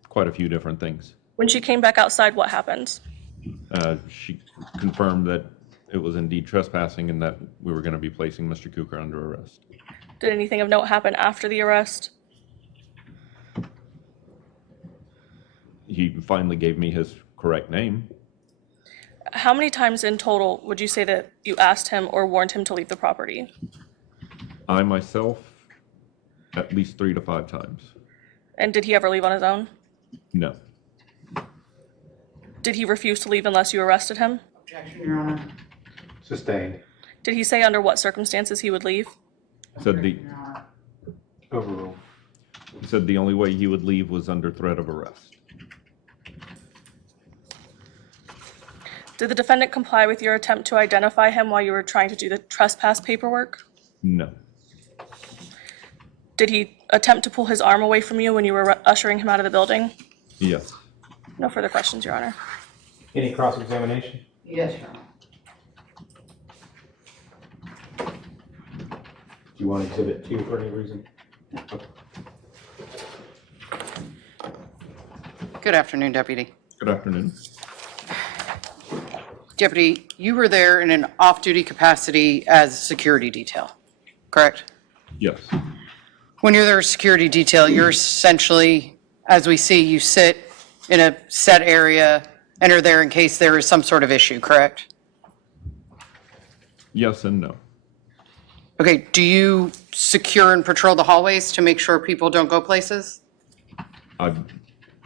quite a few different things. When she came back outside, what happened? She confirmed that it was indeed trespassing and that we were going to be placing Mr. Cooker under arrest. Did anything of note happen after the arrest? He finally gave me his correct name. How many times in total would you say that you asked him or warned him to leave the property? I myself, at least 3 to 5 times. And did he ever leave on his own? No. Did he refuse to leave unless you arrested him? Objection, Your Honor. Sustained. Did he say under what circumstances he would leave? Said the, Overruled. said the only way he would leave was under threat of arrest. Did the defendant comply with your attempt to identify him while you were trying to do the trespass paperwork? No. Did he attempt to pull his arm away from you when you were ushering him out of the building? Yes. No further questions, Your Honor. Any cross-examination? Yes, Your Honor. Do you want Exhibit 2 for any reason? Good afternoon, Deputy. Good afternoon. Deputy, you were there in an off-duty capacity as security detail, correct? Yes. When you're there as security detail, you're essentially, as we see, you sit in a set area and are there in case there is some sort of issue, correct? Yes and no. Okay, do you secure and patrol the hallways to make sure people don't go places? I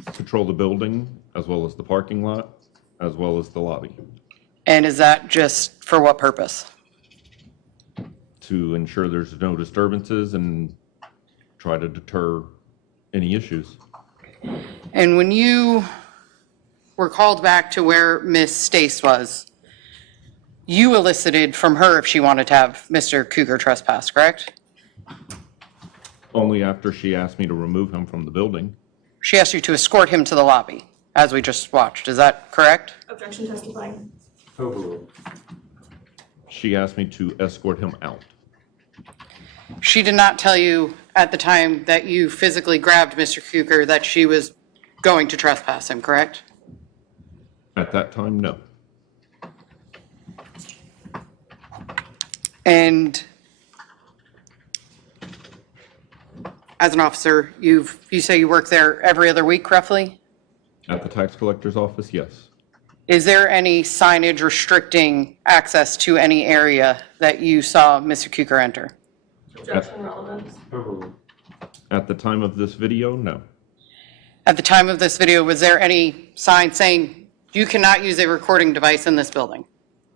patrol the building as well as the parking lot, as well as the lobby, And is that just for what purpose? to ensure there's no disturbances and try to deter any issues. And when you were called back to where Miss Stace was, you elicited from her if she wanted to have Mr. Cougar trespass, correct? Only after she asked me to remove him from the building. She asked you to escort him to the lobby, as we just watched. Is that correct? Objection testifying. Overruled. She asked me to escort him out. She did not tell you at the time that you physically grabbed Mr. Cougar that she was going to trespass him, correct? At that time, no. And as an officer, you say you work there every other week, roughly? At the tax collector's office, yes. Is there any signage restricting access to any area that you saw Mr. Cougar enter? Objection relevance. Overruled. At the time of this video, no. At the time of this video, was there any sign saying you cannot use a recording device in this building?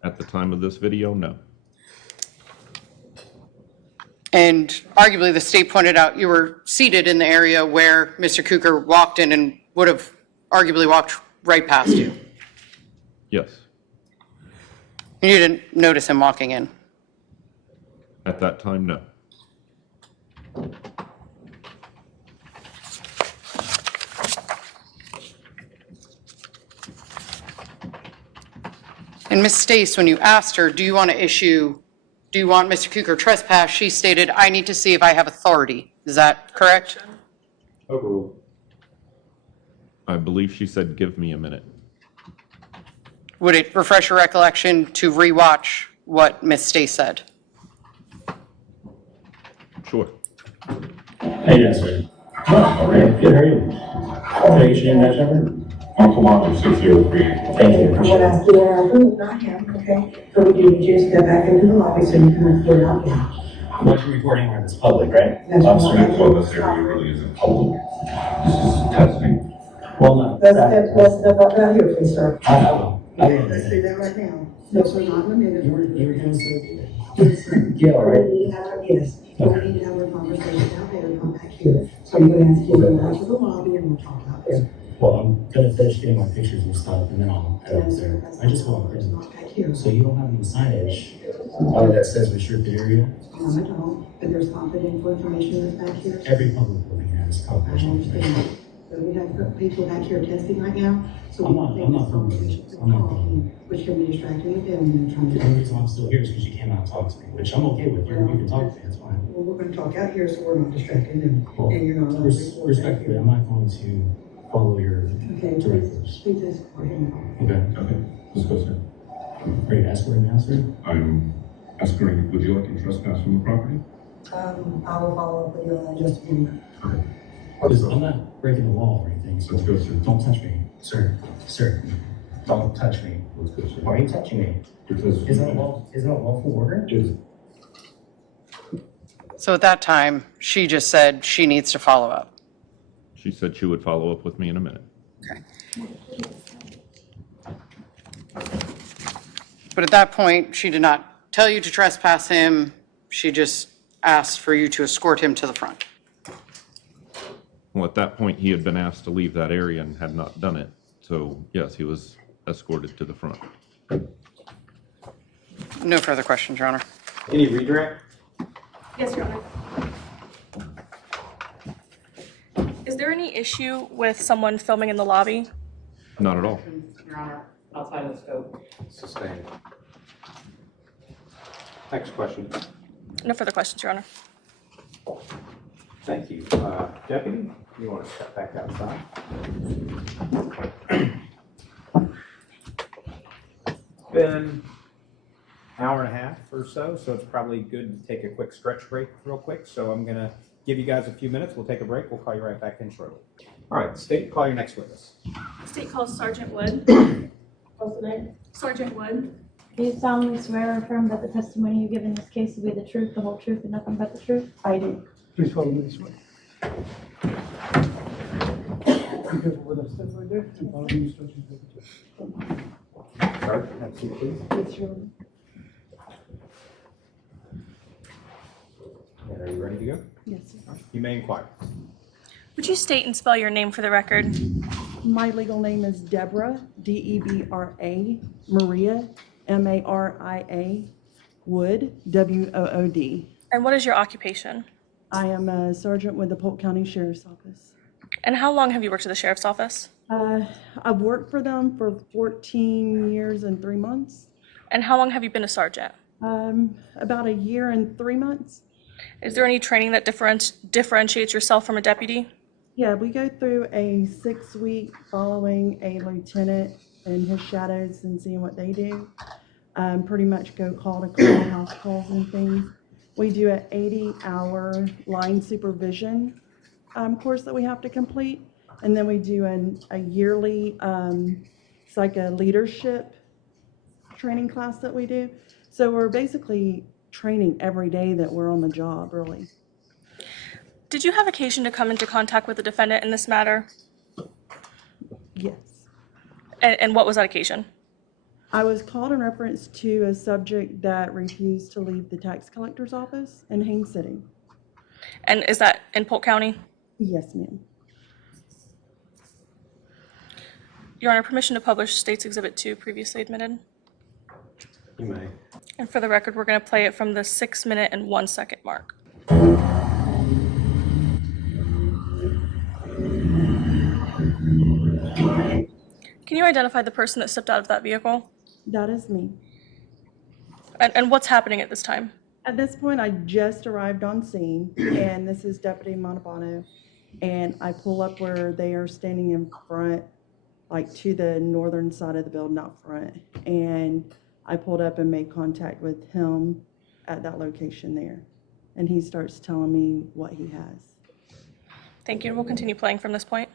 At the time of this video, no. And arguably, the state pointed out you were seated in the area where Mr. Cougar walked in and would have arguably walked right past you. Yes. And you didn't notice him walking in. At that time, no. And Ms. Stace, when you asked her, do you want Mr. Cougar trespass, she stated, I need to see if I have authority. Is that correct? Overruled. I believe she said, give me a minute. Would it refresh your recollection to rewatch what Ms. Stace said? Sure. How you doing, sir? Oh, all right. Good, how are you? Can I get your name and badge number? Montalbano, 603. Thank you, I'm gonna appreciate ask it. you to remove, not him, okay? So we need you to step back into the lobby so you can report out now. I'm not recording where this public, right? That's Officer? right. Well, this area really isn't public. This is testing. Well, no. Let's step up out here, please, sir. I will. Let's do that right now. No, sir, not in a minute. You were doing so Yes, sir. Gail, right? We need to have, yes, we need to have a conversation out there, not back here. So I'm gonna ask you to go out to the lobby and we'll talk out there. Well, I'm gonna finish getting my pictures and stuff, and then I'll head over there. I just want It's to. not back here. So you don't have any signage that says restricted area? I don't, but there's confidential information that's back here. Every public building has I confidential information. understand. So we have people back here testing right now, so I'm we not- don't think I'm not it's from confidential. religion. I'm not from- Which can be distracting to them and trying The to. only reason I'm still here is because you came out and talked to me, which I'm okay with. You can talk to me, that's fine. Well, we're gonna talk out here, so we're not distracting them, Well, and you're not. allowed to record back Respectfully, here. I'm not going to follow your Okay, directives. please escort him. Okay. Okay, let's go, sir. Are you escorting me out, sir? I'm escorting, would you like to trespass from the property? I will follow up with you on that just a minute. Because I'm not breaking the law or anything, so Let's go, sir. don't touch me. Sir, don't touch me. Let's go, sir. Why are you touching me? Because. Is that a lawful order? Is So at that time, she just said she needs to follow up. She said she would follow up with me in a minute. Okay. But at that point, she did not tell you to trespass him. She just asked for you to escort him to the front. Well, at that point, he had been asked to leave that area and had not done it. So yes, he was escorted to the front. No further questions, Your Honor. Any redirect? Yes, Your Honor. Is there any issue with someone filming in the lobby? Not at all. Your Honor, outside of the scope. Sustained. Next question. No further questions, Your Honor. Thank you. Deputy, you want to step back outside? Been hour and a half or so it's probably good to take a quick stretch break real quick. So I'm going to give you guys a few minutes. We'll take a break. We'll call you right back in shortly. All right, State, call your next witness. State calls Sergeant Wood. What's the name? Sergeant Wood. Do you solemnly swear or affirm that the testimony you give in this case will be the truth, the whole truth, and nothing but the truth? I do. Please follow me this way. Be careful with that step right there and follow the instructions of the judge. Sorry, that's you, please. Yes, Your Honor. And are you ready to go? Yes, sir. You may inquire. Would you state and spell your name for the record? My legal name is Debra, Debra, Maria, Maria, Wood, Wood. And what is your occupation? I am a sergeant with the Polk County Sheriff's Office. And how long have you worked at the Sheriff's Office? I've worked for them for 14 years and 3 months. And how long have you been a sergeant? About a year and 3 months. Is there any training that differentiates yourself from a deputy? Yeah, we go through a 6-week following a lieutenant and his shadows and seeing what they do. Pretty much go call to call, house calls and things. We do an 80-hour line supervision course that we have to complete. And then we do a yearly, it's like a leadership training class that we do. So we're basically training every day that we're on the job, really. Did you have occasion to come into contact with the defendant in this matter? Yes. And what was that occasion? I was called in reference to a subject that refused to leave the tax collector's office in Haines City. And is that in Polk County? Yes, ma'am. Your Honor, permission to publish State's Exhibit 2 previously admitted. You may. And for the record, we're going to play it from the 6-minute and 1-second mark. Can you identify the person that stepped out of that vehicle? That is me. And what's happening at this time? At this point, I just arrived on scene, and this is Deputy Montalbano, and I pull up where they are standing in front, like to the northern side of the building, not front, and I pulled up and made contact with him at that location there, and he starts telling me what he has. Thank you. We'll continue playing from this point.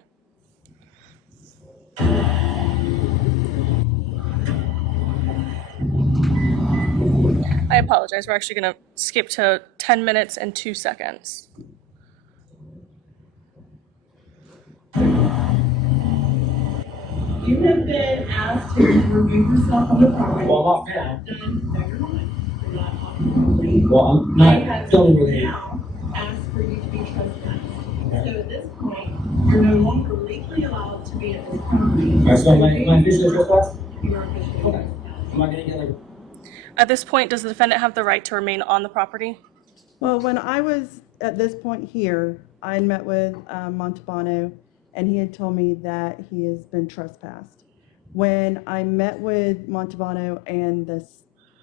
I apologize. We're actually going to skip to 10 minutes and 2 seconds. You have been asked to remove yourself from the property. Well, I'm not now. Well, I'm not filming with you. Asked for you to be trespassed. So at this point, you're no longer legally allowed to be at this property. So am I officially trespassed? You are officially Okay. Am I gonna get like? At this point, does the defendant have the right to remain on the property? Well, when I was at this point here, I had met with Montalbano, and he had told me that he has been trespassed. When I met with Montalbano and the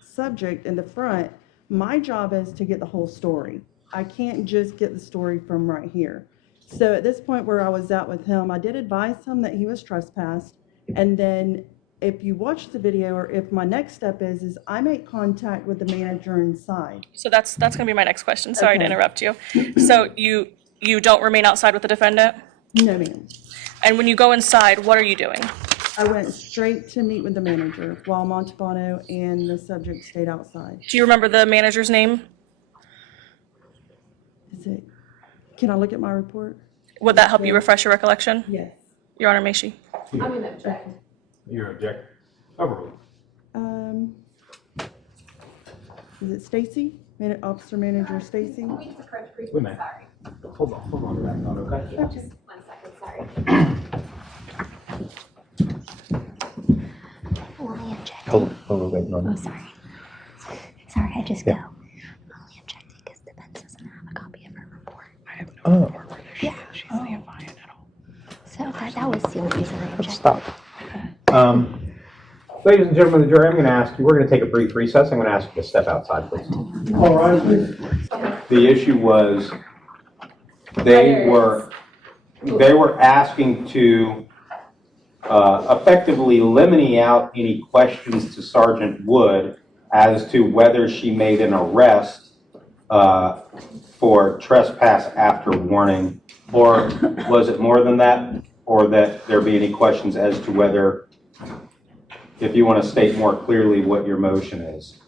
subject in the front, my job is to get the whole story. I can't just get the story from right here. So at this point where I was at with him, I did advise him that he was trespassed. And then if you watch the video, or if my next step is I make contact with the manager inside. So that's going to be my next question. Sorry to Okay. interrupt you. So you don't remain outside with the defendant? No, ma'am. And when you go inside, what are you doing? I went straight to meet with the manager while Montalbano and the subject stayed outside. Do you remember the manager's name? Can I look at my report? Would that help you refresh your recollection? Yes. Your Honor, may she? I'm gonna object. You're objecting. Overruled. Is it Stacy? Officer Manager Stacy? We just correct Wait a minute. sorry. Hold on to that thought, okay? Just 1 second, sorry. Only object. Hold on, we're waiting on. Oh, sorry. Sorry, I just go. Only objecting because defense doesn't have a copy of her report. I have no report. Yeah. She's the affiant at all. So that was the only reason I objected. Stop. Ladies and gentlemen of the jury, I'm going to ask you, we're going to take a brief recess. I'm going to ask you to step outside, please. All right, please. The issue was they were asking to effectively limine out any questions to Sergeant Wood as to whether she made an arrest for trespass after warning, or was it more than that, or that there be any questions as to whether, if you want to state more clearly what your motion is.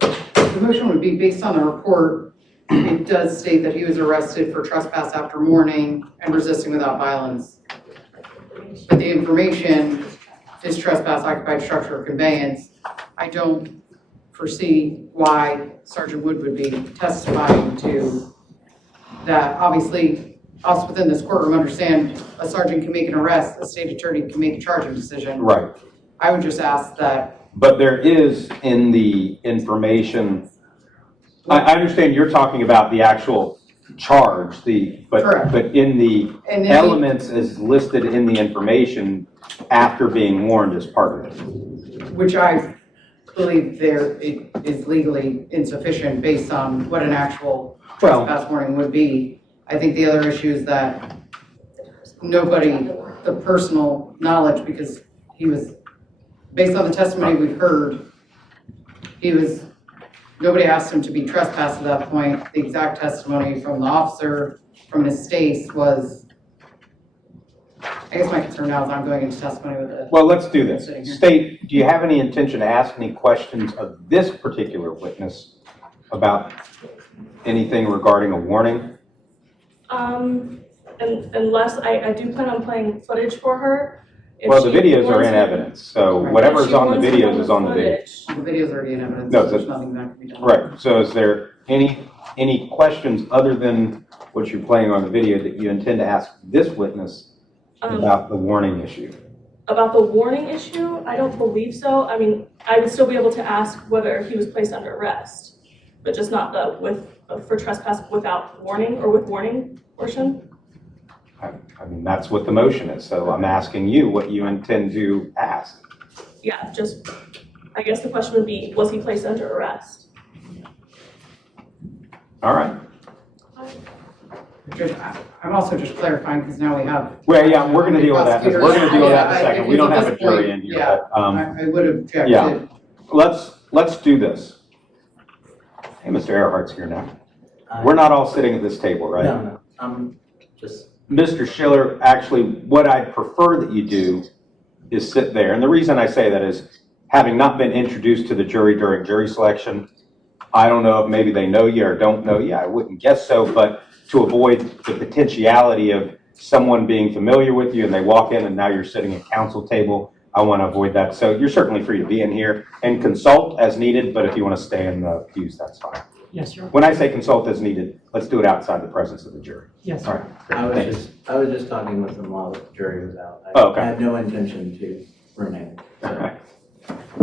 The motion would be based on the report. It does state that he was arrested for trespass after warning and resisting without violence. But the information is trespass, occupied structure, or conveyance. I don't foresee why Sergeant Wood would be testifying to that. Obviously, us within this courtroom understand a sergeant can make an arrest, a state attorney can make a charging decision. Right. I would just ask that. But there is in the information, I understand you're talking about the actual charge, Correct. but in the elements as listed in the information after being warned as part of it. Which I believe it is legally insufficient based on what an actual trespass warning would be. I think the other issue is that the personal knowledge, because he was, based on the testimony we've heard, nobody asked him to be trespassed at that point. The exact testimony from the officer, from Ms. Stace, was, I guess my concern now is I'm going into testimony with it. Well, let's do this. State, do you have any intention to ask any questions of this particular witness about anything regarding a warning? Unless I do plan on playing footage for her. Well, the videos are in evidence, so whatever's on the videos is on the video. The video's already in evidence, No, so there's nothing that can be done. Right, so is there any questions other than what you're playing on the video that you intend to ask this witness about the warning issue? About the warning issue, I don't believe so. I mean, I would still be able to ask whether he was placed under arrest, but just not for trespass without warning or with warning portion. I mean, that's what the motion is, so I'm asking you what you intend to ask. Yeah, I guess the question would be, was he placed under arrest? All right. I'm also just clarifying, because now we have. Well, yeah, we're going to deal with that. We're going to deal with that in a second. We don't have a jury in here. Yeah, but, I would object yeah. to. Let's do this. Hey, Mr. Earhart's here now. We're not all sitting at this table, right? No, I'm just. Mr. Schiller, actually, what I'd prefer that you do is sit there. And the reason I say that is, having not been introduced to the jury during jury selection, I don't know if maybe they know you or don't know you. I wouldn't guess so, but to avoid the potentiality of someone being familiar with you and they walk in and now you're sitting at counsel table, I want to avoid that. So you're certainly free to be in here and consult as needed, but if you want to stay in the pews, that's fine. Yes, sir. When I say consult as needed, let's do it outside the presence of the jury. Yes, All sir. right. I was just talking with them while the jury was out. Okay. I had no intention to remain. So. Okay.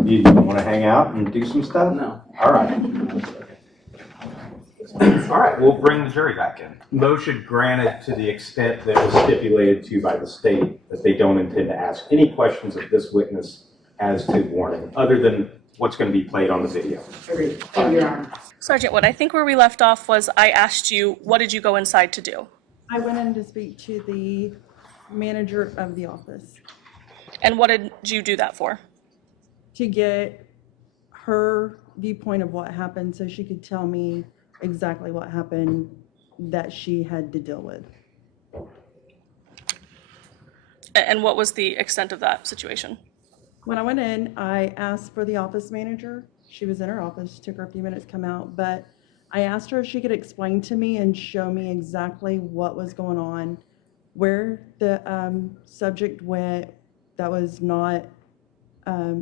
You want to hang out and do some stuff? No. All right. All right, we'll bring the jury back in. Motion granted to the extent that was stipulated to by the state that they don't intend to ask any questions of this witness as to warning, other than what's going to be played on the video. Agreed. Thank you, Your Honor. Sergeant Wood, I think where we left off was I asked you, what did you go inside to do? I went in to speak to the manager of the office. And what did you do that for? To get her viewpoint of what happened so she could tell me exactly what happened that she had to deal with. And what was the extent of that situation? When I went in, I asked for the office manager. She was in her office, took her a few minutes to come out, but I asked her if she could explain to me and show me exactly what was going on where the subject went that was not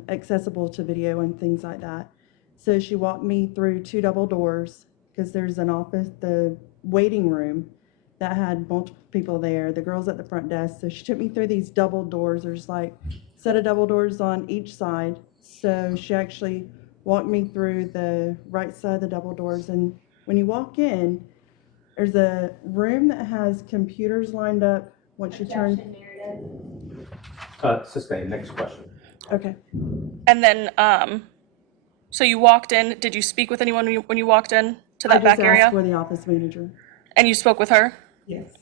accessible to video and things like that. So she walked me through 2 double doors because there's an office, the waiting room that had multiple people there, the girls at the front desk. So she took me through these double doors. There's like a set of double doors on each side. So she actually walked me through the right side of the double doors. And when you walk in, there's a room that has computers lined up. Once you turn. Sustain, next question. Okay. And then, so you walked in, did you speak with anyone when you walked in to that back I just area? asked for the office manager. And you spoke with her? Yes.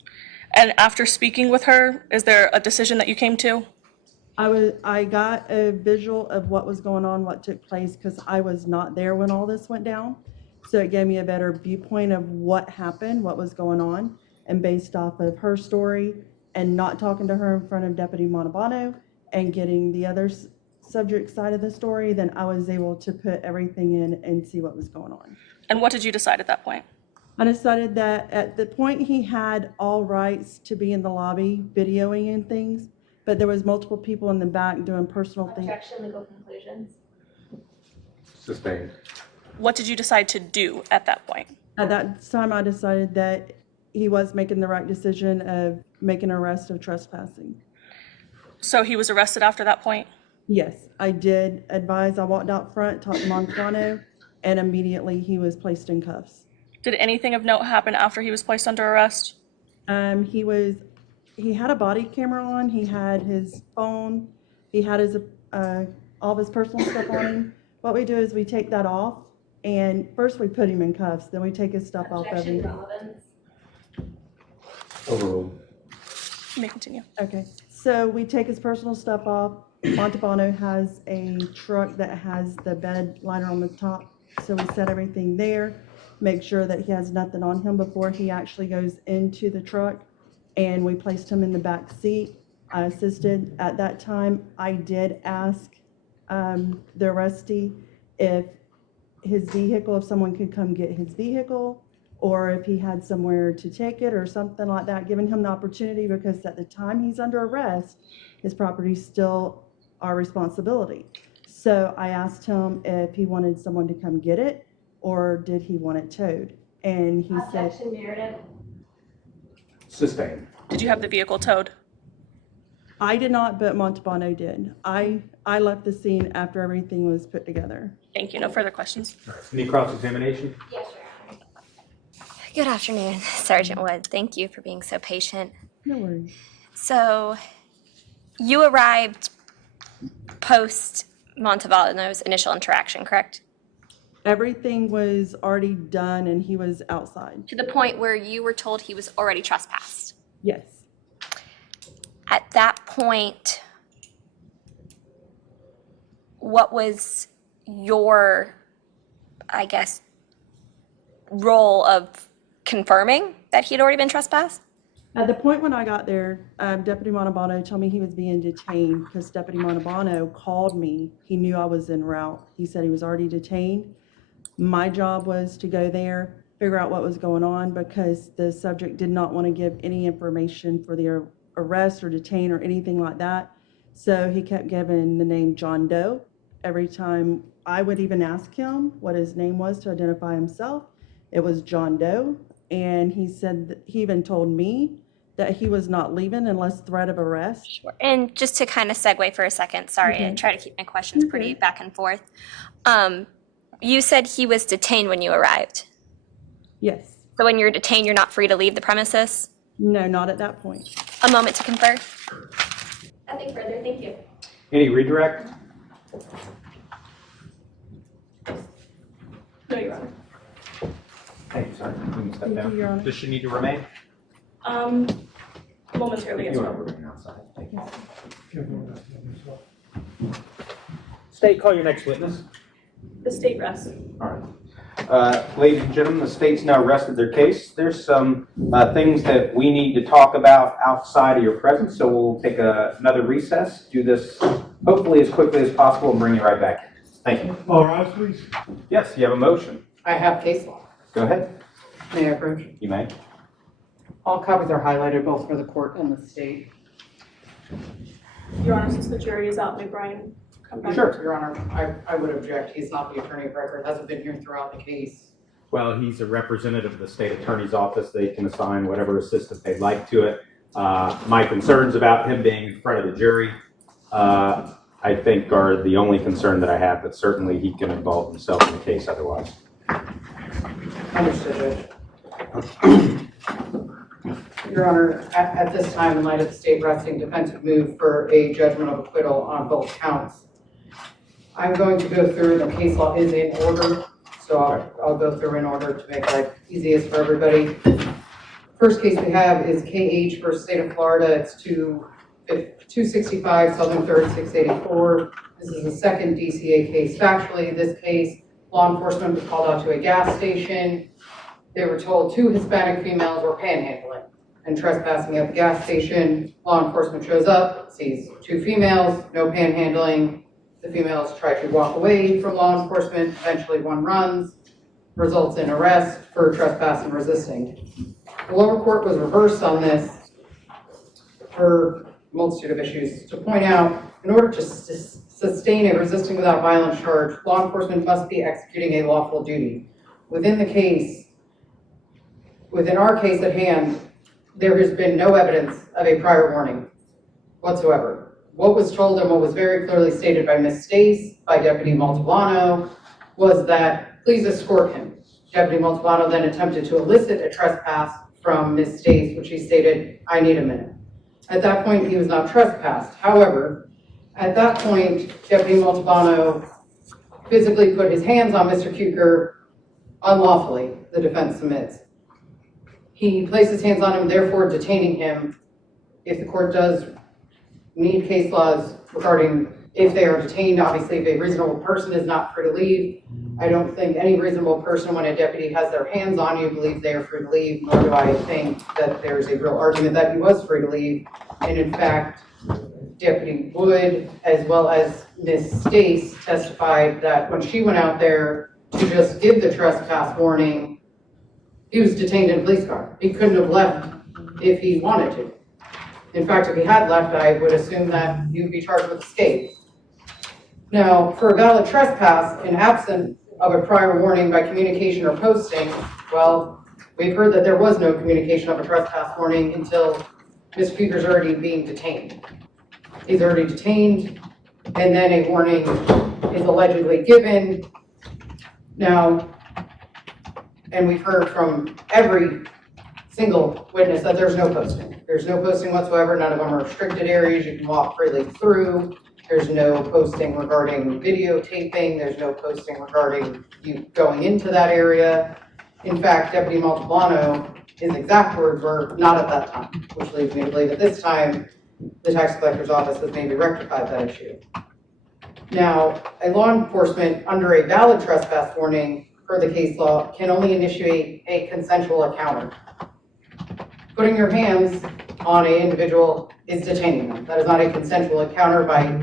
And after speaking with her, is there a decision that you came to? I got a visual of what was going on, what took place, because I was not there when all this went down. So it gave me a better viewpoint of what happened, what was going on, and based off of her story and not talking to her in front of Deputy Montalbano and getting the other subject side of the story, then I was able to put everything in and see what was going on. And what did you decide at that point? I decided that at the point he had all rights to be in the lobby videoing and things, but there was multiple people in the back doing personal things. Objection, legal conclusions. Sustained. What did you decide to do at that point? At that time, I decided that he was making the right decision of making an arrest of trespassing. So he was arrested after that point? Yes, I did advise. I walked out front, talked to Montalbano, and immediately he was placed in cuffs. Did anything of note happen after he was placed under arrest? He had a body camera on. He had his phone. He had his all of his personal stuff on him. What we do is we take that off, and first we put him in cuffs. Then we take his stuff off of him. Overruled. You may continue. Okay, so we take his personal stuff off. Montalbano has a truck that has the bed liner on the top, so we set everything there, make sure that he has nothing on him before he actually goes into the truck, and we placed him in the back seat. I assisted. At that time, I did ask the arrestee if his vehicle, if someone could come get his vehicle, or if he had somewhere to take it or something like that, giving him the opportunity, because at the time he's under arrest, his property is still our responsibility. So I asked him if he wanted someone to come get it, or did he want it towed? And he said. Objection, narrative. Sustained. Did you have the vehicle towed? I did not, but Montalbano did. I left the scene after everything was put together. Thank you. No further questions. Any cross-examination? Yes, Your Honor. Good afternoon, Sergeant Wood. Thank you for being so patient. No worries. So you arrived post Montalbano's initial interaction, correct? Everything was already done and he was outside. To the point where you were told he was already trespassed. Yes. At that point, what was your, I guess, role of confirming that he'd already been trespassed? At the point when I got there, Deputy Montalbano told me he was being detained because Deputy Montalbano called me. He knew I was en route. He said he was already detained. My job was to go there, figure out what was going on, because the subject did not want to give any information for the arrest or detain or anything like that. So he kept giving the name John Doe. Every time I would even ask him what his name was to identify himself, it was John Doe. And he said that he even told me that he was not leaving unless threat of arrest. Sure. And just to kind of segue for a second, sorry, I try to keep my questions pretty back and forth. You said he was detained when you arrived. Yes. So when you're detained, you're not free to leave the premises? No, not at that point. A moment to confer. Nothing further, thank you. Any redirect? No, Your Honor. Thank you, sir. You can step Thank down. you, Your Honor. Does she need to remain? Momentarily, yes. You want to remain outside. Thank you. State, call your next witness. The state rests. All right. Ladies and gentlemen, the state's now rested their case. There's some things that we need to talk about outside of your presence, so we'll take another recess, do this hopefully as quickly as possible, and bring you right back. Thank you. All right, please. Yes, you have a motion. I have case law. Go ahead. May I approach? You may. All copies are highlighted both for the court and the state. Your Honor, since the jury is out, may Brian come back? Sure, Your Honor. I would object. He's not the attorney of record, hasn't been here throughout the case. Well, he's a representative of the state attorney's office. They can assign whatever assistance they'd like to it. My concerns about him being in front of the jury, I think are the only concern that I have, but certainly he can involve himself in the case otherwise. Understood, Judge. Your Honor, at this time, in light of the state resting defensive move for a judgment of acquittal on both counts, I'm going to go through, the case law is in order, so I'll go through in order to make life easiest for everybody. First case we have is KH versus State of Florida. It's 265 Southern 3rd 684. This is the second DCA case. Factually, this case, law enforcement was called out to a gas station. They were told 2 Hispanic females were panhandling and trespassing at the gas station. Law enforcement shows up, sees 2 females, no panhandling. The females try to walk away from law enforcement. Eventually one runs, results in arrest for trespass and resisting. The lower court was reversed on this for a multitude of issues. To point out, in order to sustain a resisting without violence charge, law enforcement must be executing a lawful duty. Within our case at hand, there has been no evidence of a prior warning whatsoever. What was told and what was very clearly stated by Ms. Stace, by Deputy Montalbano, was that please escort him. Deputy Montalbano then attempted to elicit a trespass from Ms. Stace, which he stated, I need a minute. At that point, he was not trespassed. However, at that point, Deputy Montalbano physically put his hands on Mr. Kuker unlawfully, the defense submits. He placed his hands on him, therefore detaining him. If the court does need case laws regarding if they are detained, obviously if a reasonable person is not free to leave, I don't think any reasonable person, when a deputy has their hands on you, believes they are free to leave, nor do I think that there's a real argument that he was free to leave. And in fact, Deputy Wood, as well as Ms. Stace, testified that when she went out there to just give the trespass warning, he was detained in a police car. He couldn't have left if he wanted to. In fact, if he had left, I would assume that he would be charged with escape. Now, for a valid trespass, in absence of a prior warning by communication or posting, well, we've heard that there was no communication of a trespass warning until Mr. Kuker's already being detained. He's already detained, and then a warning is allegedly given. Now, and we've heard from every single witness that there's no posting. There's no posting whatsoever. None of them are restricted areas you can walk freely through. There's no posting regarding videotaping. There's no posting regarding you going into that area. In fact, Deputy Montalbano, his exact words were, not at that time, which leads me to believe at this time, the tax collector's office has maybe rectified that issue. Now, a law enforcement under a valid trespass warning per the case law can only initiate a consensual encounter. Putting your hands on an individual is detaining them. That is not a consensual encounter by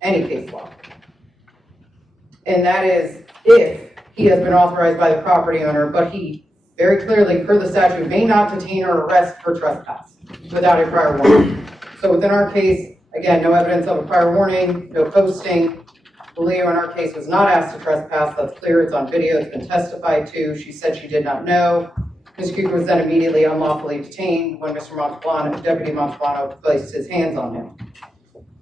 any case law. And that is if he has been authorized by the property owner, but he very clearly, per the statute, may not detain or arrest for trespass without a prior warning. So within our case, again, no evidence of a prior warning, no posting. Leo in our case was not asked to trespass. That's clear. It's on video. It's been testified to. She said she did not know. Mr. Kuker was then immediately unlawfully detained when Mr. Montalbano, Deputy Montalbano, placed his hands on him.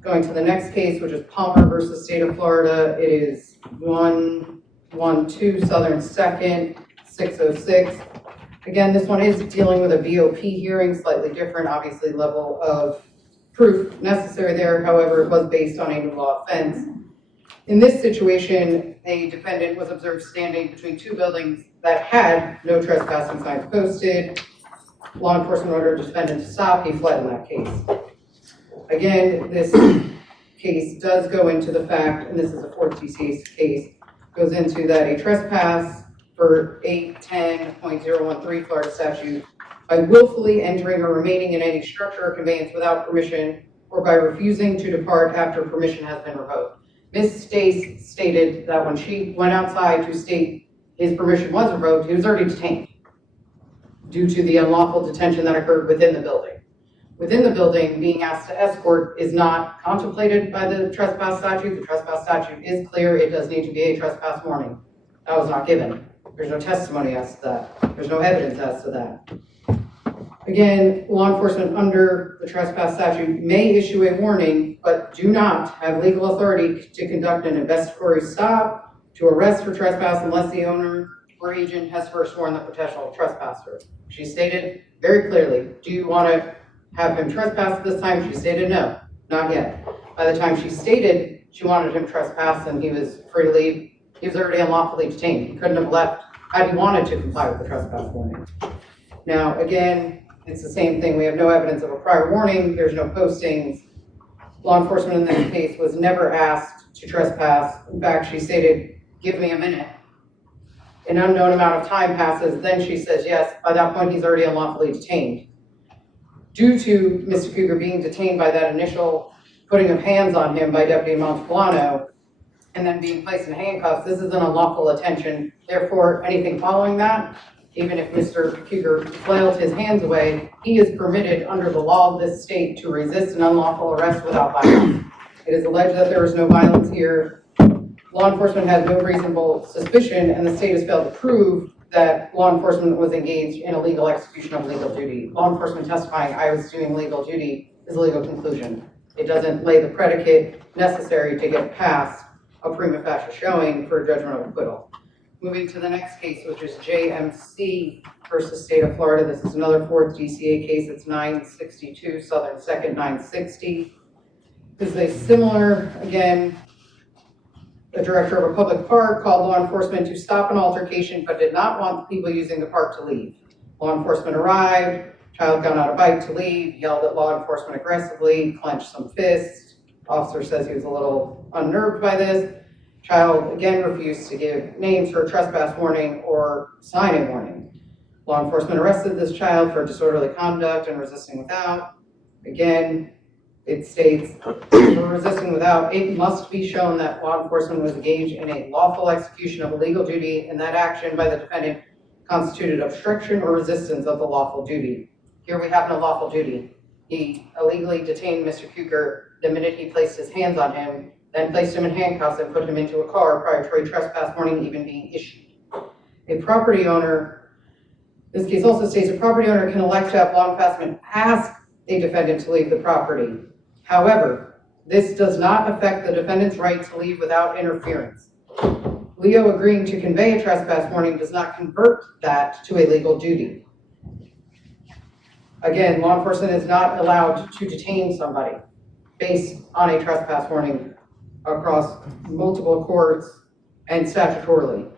Going to the next case, which is Palmer versus State of Florida. It is 112 Southern 2nd, 606. Again, this one is dealing with a VOP hearing, slightly different, obviously, level of proof necessary there. However, it was based on a new law offense. In this situation, a defendant was observed standing between 2 buildings that had no trespassing signs posted. Law enforcement ordered the defendant to stop. He fled in that case. Again, this case does go into the fact, and this is a 4th DCA case, goes into that a trespass for 810.013 Florida statute by willfully entering or remaining in any structure or conveyance without permission or by refusing to depart after permission has been revoked. Ms. Stace stated that when she went outside to state his permission was revoked, he was already detained. due to the unlawful detention that occurred within the building. Within the building, being asked to escort is not contemplated by the trespass statute. The trespass statute is clear. It does need to be a trespass warning. That was not given. There's no testimony as to that. There's no evidence as to that. Again, law enforcement under the trespass statute may issue a warning, but do not have legal authority to conduct an investigatory stop, to arrest for trespass unless the owner or agent has first warned the potential trespasser. She stated very clearly, do you want to have him trespass at this time? She stated no, not yet. By the time she stated she wanted him trespass and he was free to leave, he was already unlawfully detained. He couldn't have left had he wanted to comply with the trespass warning. Now, again, it's the same thing. We have no evidence of a prior warning. There's no postings. Law enforcement in this case was never asked to trespass. In fact, she stated, give me a minute. An unknown amount of time passes. Then she says yes. By that point, he's already unlawfully detained. Due to Mr. Cougar being detained by that initial putting of hands on him by Deputy Montalbano and then being placed in handcuffs, this is an unlawful detention. Therefore, anything following that, even if Mr. Cougar flailed his hands away, he is permitted under the law of this state to resist an unlawful arrest without violence. It is alleged that there was no violence here. Law enforcement has no reasonable suspicion, and the state has failed to prove that law enforcement was engaged in illegal execution of legal duty. Law enforcement testifying, I was doing legal duty, is a legal conclusion. It doesn't lay the predicate necessary to get past a prima facie showing for a judgment of acquittal. Moving to the next case, which is JMC versus State of Florida. This is another 4th DCA case. It's 962 Southern 2nd 960. This is a similar, again, the director of a public park called law enforcement to stop an altercation but did not want the people using the park to leave. Law enforcement arrived, child got out a bike to leave, yelled at law enforcement aggressively, clenched some fists. Officer says he was a little unnerved by this. Child again refused to give names for a trespass warning or sign a warning. Law enforcement arrested this child for disorderly conduct and resisting without. Again, it states, for resisting without, it must be shown that law enforcement was engaged in a lawful execution of a legal duty, and that action by the defendant constituted obstruction or resistance of the lawful duty. Here we have no lawful duty. He illegally detained Mr. Cougar the minute he placed his hands on him, then placed him in handcuffs and put him into a car prior to a trespass warning even being issued. A property owner, this case also states a property owner can elect to have law enforcement ask a defendant to leave the property. However, this does not affect the defendant's right to leave without interference. Leo agreeing to convey a trespass warning does not convert that to a legal duty. Again, law enforcement is not allowed to detain somebody based on a trespass warning across multiple courts and statutorily.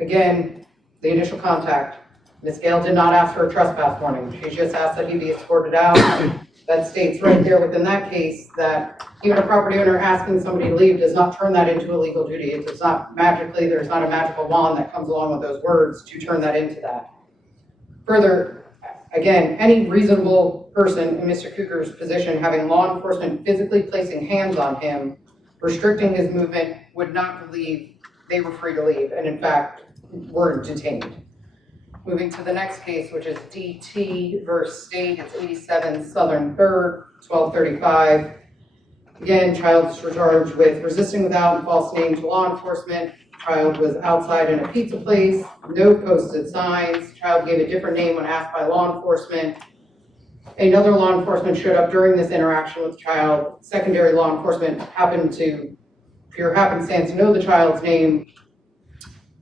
Again, the initial contact, Ms. Gail did not ask for a trespass warning. She just asked that he be escorted out. That states right there within that case that even a property owner asking somebody to leave does not turn that into a legal duty. It does not magically, there's not a magical wand that comes along with those words to turn that into that. Further, again, any reasonable person in Mr. Cougar's position having law enforcement physically placing hands on him, restricting his movement, would not believe they were free to leave, and in fact, were detained. Moving to the next case, which is DT versus State, it's 87 Southern 3rd, 1235. Again, child is charged with resisting without and false name to law enforcement. Child was outside in a pizza place, no posted signs. Child gave a different name when asked by law enforcement. Another law enforcement showed up during this interaction with the child. Secondary law enforcement happened to, pure happenstance, know the child's name.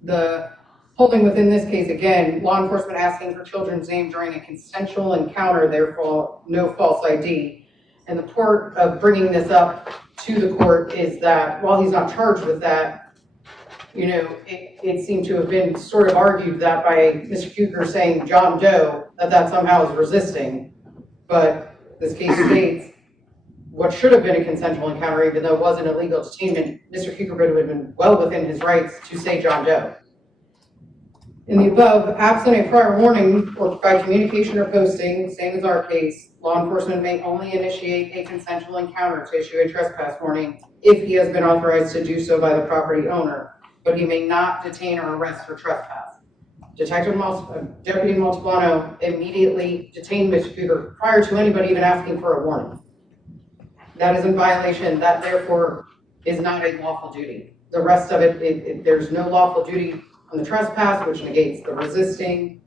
The holding within this case, again, law enforcement asking for children's name during a consensual encounter, therefore no false ID. And the part of bringing this up to the court is that while he's not charged with that, you know, it seemed to have been sort of argued that by Mr. Cougar saying John Doe, that somehow is resisting. But this case states what should have been a consensual encounter, even though it wasn't a legal detainment, Mr. Cougar would have been well within his rights to say John Doe. In the above, absent a prior warning or by communication or posting, same as our case, law enforcement may only initiate a consensual encounter to issue a trespass warning if he has been authorized to do so by the property owner, but he may not detain or arrest for trespass. Deputy Montalbano immediately detained Mr. Cougar prior to anybody even asking for a warning. That is in violation. That therefore is not a lawful duty. The rest of it, there's no lawful duty on the trespass, which negates the resisting.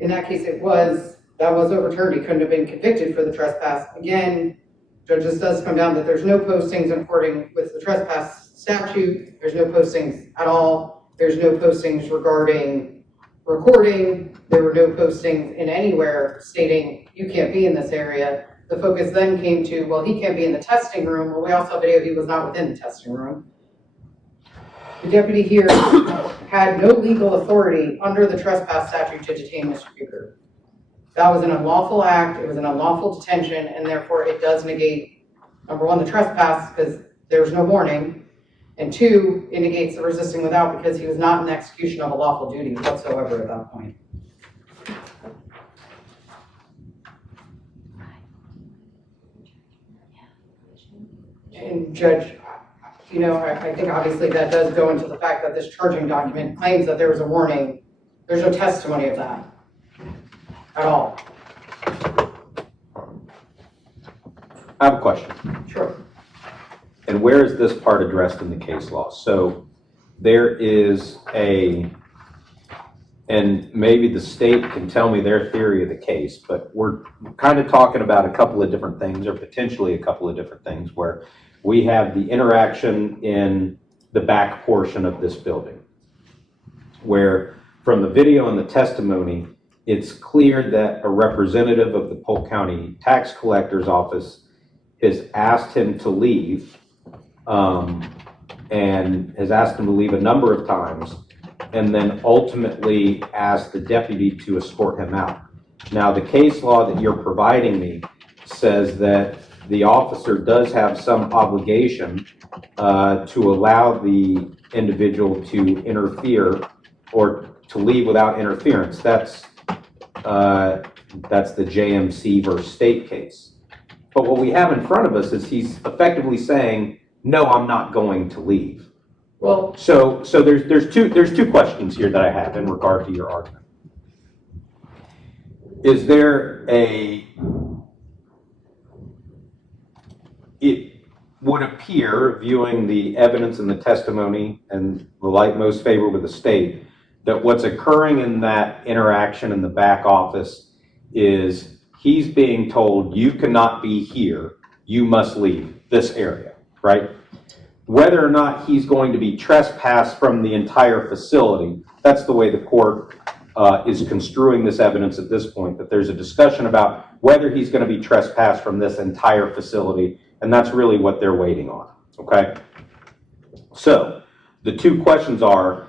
In that case, that was overturned. He couldn't have been convicted for the trespass. Again, judges does come down that there's no postings according with the trespass statute. There's no postings at all. There's no postings regarding recording. There were no postings in anywhere stating you can't be in this area. The focus then came to, well, he can't be in the testing room. Well, we also have video he was not within the testing room. The deputy here had no legal authority under the trespass statute to detain Mr. Cougar. That was an unlawful act. It was an unlawful detention, and therefore it does negate, number one, the trespass because there was no warning, and two, it negates the resisting without because he was not in the execution of a lawful duty whatsoever at that point. And Judge, you know, I think obviously that does go into the fact that this charging document claims that there was a warning. There's no testimony of that at all. I have a question. Sure. And where is this part addressed in the case law? So there is and maybe the state can tell me their theory of the case, but we're kind of talking about a couple of different things, or potentially a couple of different things, where we have the interaction in the back portion of this building, where from the video and the testimony, it's clear that a representative of the Polk County Tax Collector's Office has asked him to leave, and has asked him to leave a number of times, and then ultimately asked the deputy to escort him out. Now, the case law that you're providing me says that the officer does have some obligation to allow the individual to interfere or to leave without interference. That's the JMC versus state case. But what we have in front of us is he's effectively saying, no, I'm not going to leave. Well, so there's two questions here that I have in regard to your argument. Is there it would appear, viewing the evidence and the testimony and the light most favorable to the state, that what's occurring in that interaction in the back office is he's being told, you cannot be here, you must leave this area, right? Whether or not he's going to be trespassed from the entire facility, that's the way the court is construing this evidence at this point, that there's a discussion about whether he's going to be trespassed from this entire facility, and that's really what they're waiting on, okay? So the two questions are,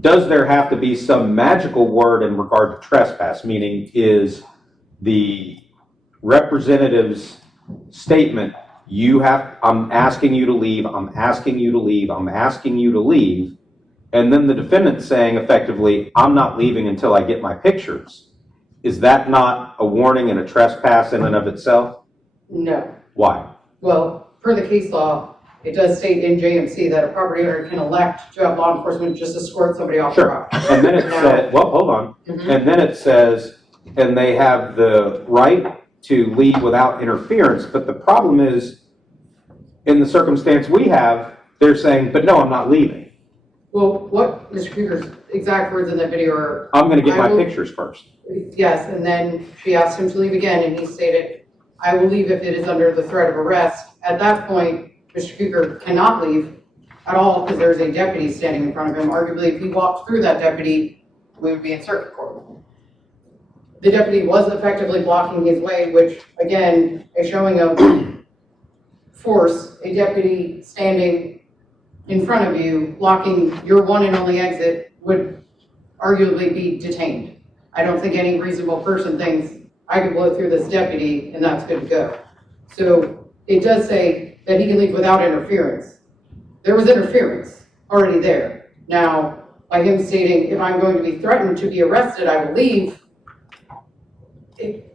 does there have to be some magical word in regard to trespass, meaning is the representative's statement, I'm asking you to leave, I'm asking you to leave, I'm asking you to leave, and then the defendant saying effectively, I'm not leaving until I get my pictures. Is that not a warning and a trespass in and of itself? no. Why? Well, per the case law, it does state in JMC that a property owner can elect to have law enforcement just escort somebody off the property. And then it said, well, hold on. And then it says, and they have the right to leave without interference. But the problem is, in the circumstance we have, they're saying, but no, I'm not leaving. Well, what Mr. Cougar's exact words in that video are, I'm going to get my pictures first. Yes, and then she asked him to leave again, and he stated, I will leave if it is under the threat of arrest. At that point, Mr. Cougar cannot leave at all because there's a deputy standing in front of him. Arguably, if he walked through that deputy, we would be in circuit court. The deputy was effectively blocking his way, which, again, a showing of force, a deputy standing in front of you, blocking your one and only exit, would arguably be detained. I don't think any reasonable person thinks I can blow through this deputy and that's good to go. So it does say that he can leave without interference. There was interference already there. Now, by him stating, if I'm going to be threatened to be arrested, I will leave,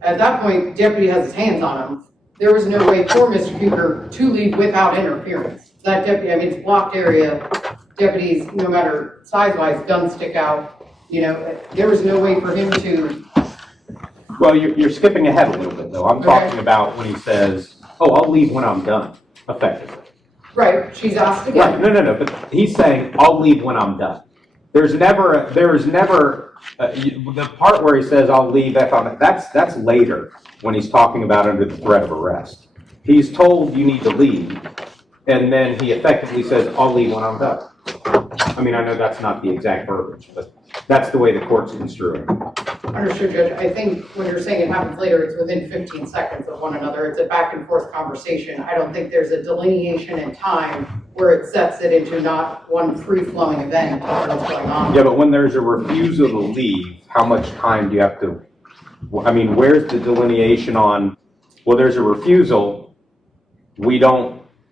at that point, the deputy has his hands on him. There was no way for Mr. Cougar to leave without interference. That deputy, I mean, it's a blocked area. deputies, no matter size-wise, guns stick out. You know, there was no way for him to. Well, you're skipping ahead a little bit, though. I'm talking about when he says, "Oh, I'll leave when I'm done," effectively. Right, she's asked again. Right, no, but he's saying, "I'll leave when I'm done." There is never the part where he says, "I'll leave," that's later when he's talking about under the threat of arrest. He's told you need to leave, and then he effectively says, "I'll leave when I'm done." I mean, I know that's not the exact verbiage, but that's the way the court's construing it. Understood, Judge. I think when you're saying it happens later, it's within 15 seconds of one another. It's a back and forth conversation. I don't think there's a delineation in time where it sets it into not one free-flowing event of what's going on. Yeah, but when there's a refusal to leave, how much time do you have to, I mean, where's the delineation on, well, there's a refusal,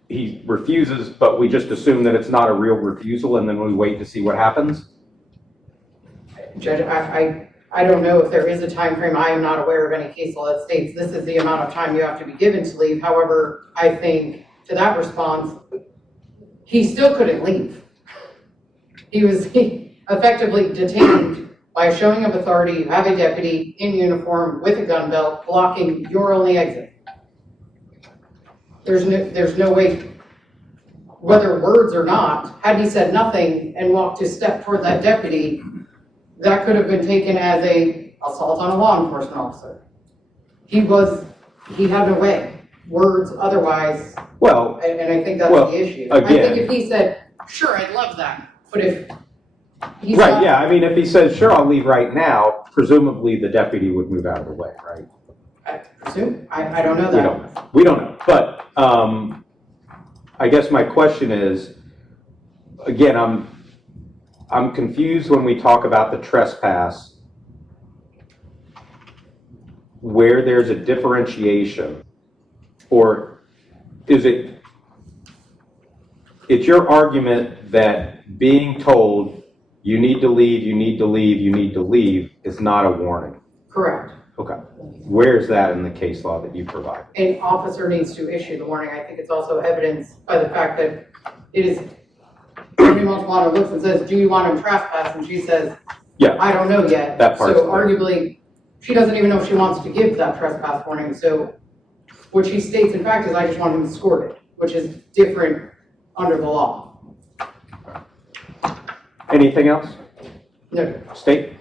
he refuses, but we just assume that it's not a real refusal and then we wait to see what happens? Judge, I don't know if there is a time frame. I am not aware of any case law that states this is the amount of time you have to be given to leave. However, I think to that response, he still couldn't leave. He was effectively detained by a showing of authority. You have a deputy in uniform with a gun belt blocking your only exit. There's no way, whether words or not, had he said nothing and walked a step toward that deputy, that could have been taken as a assault on a law enforcement officer. He had no way. Words otherwise. Well, and I think that's the issue. Again, I think if he said, "Sure, I'd love that," but if he's right, not, yeah, I mean, if he says, "Sure, I'll leave right now," presumably the deputy would move out of the way, right? I presume. I don't know that. We don't know. But I guess my question is, again, I'm confused when we talk about the trespass, where there's a differentiation, or is it's your argument that being told you need to leave, you need to leave, you need to leave is not a warning? Correct. Okay. Where's that in the case law that you provide? An officer needs to issue the warning. I think it's also evidenced by the fact that it is, Attorney Montalbano looks and says, "Do you want him trespass?" And she says, "Yeah, I don't know yet." That part's so clear. arguably, she doesn't even know if she wants to give that trespass warning. So what she states in fact is, "I just want him escorted," which is different under the law. Anything else? No. State?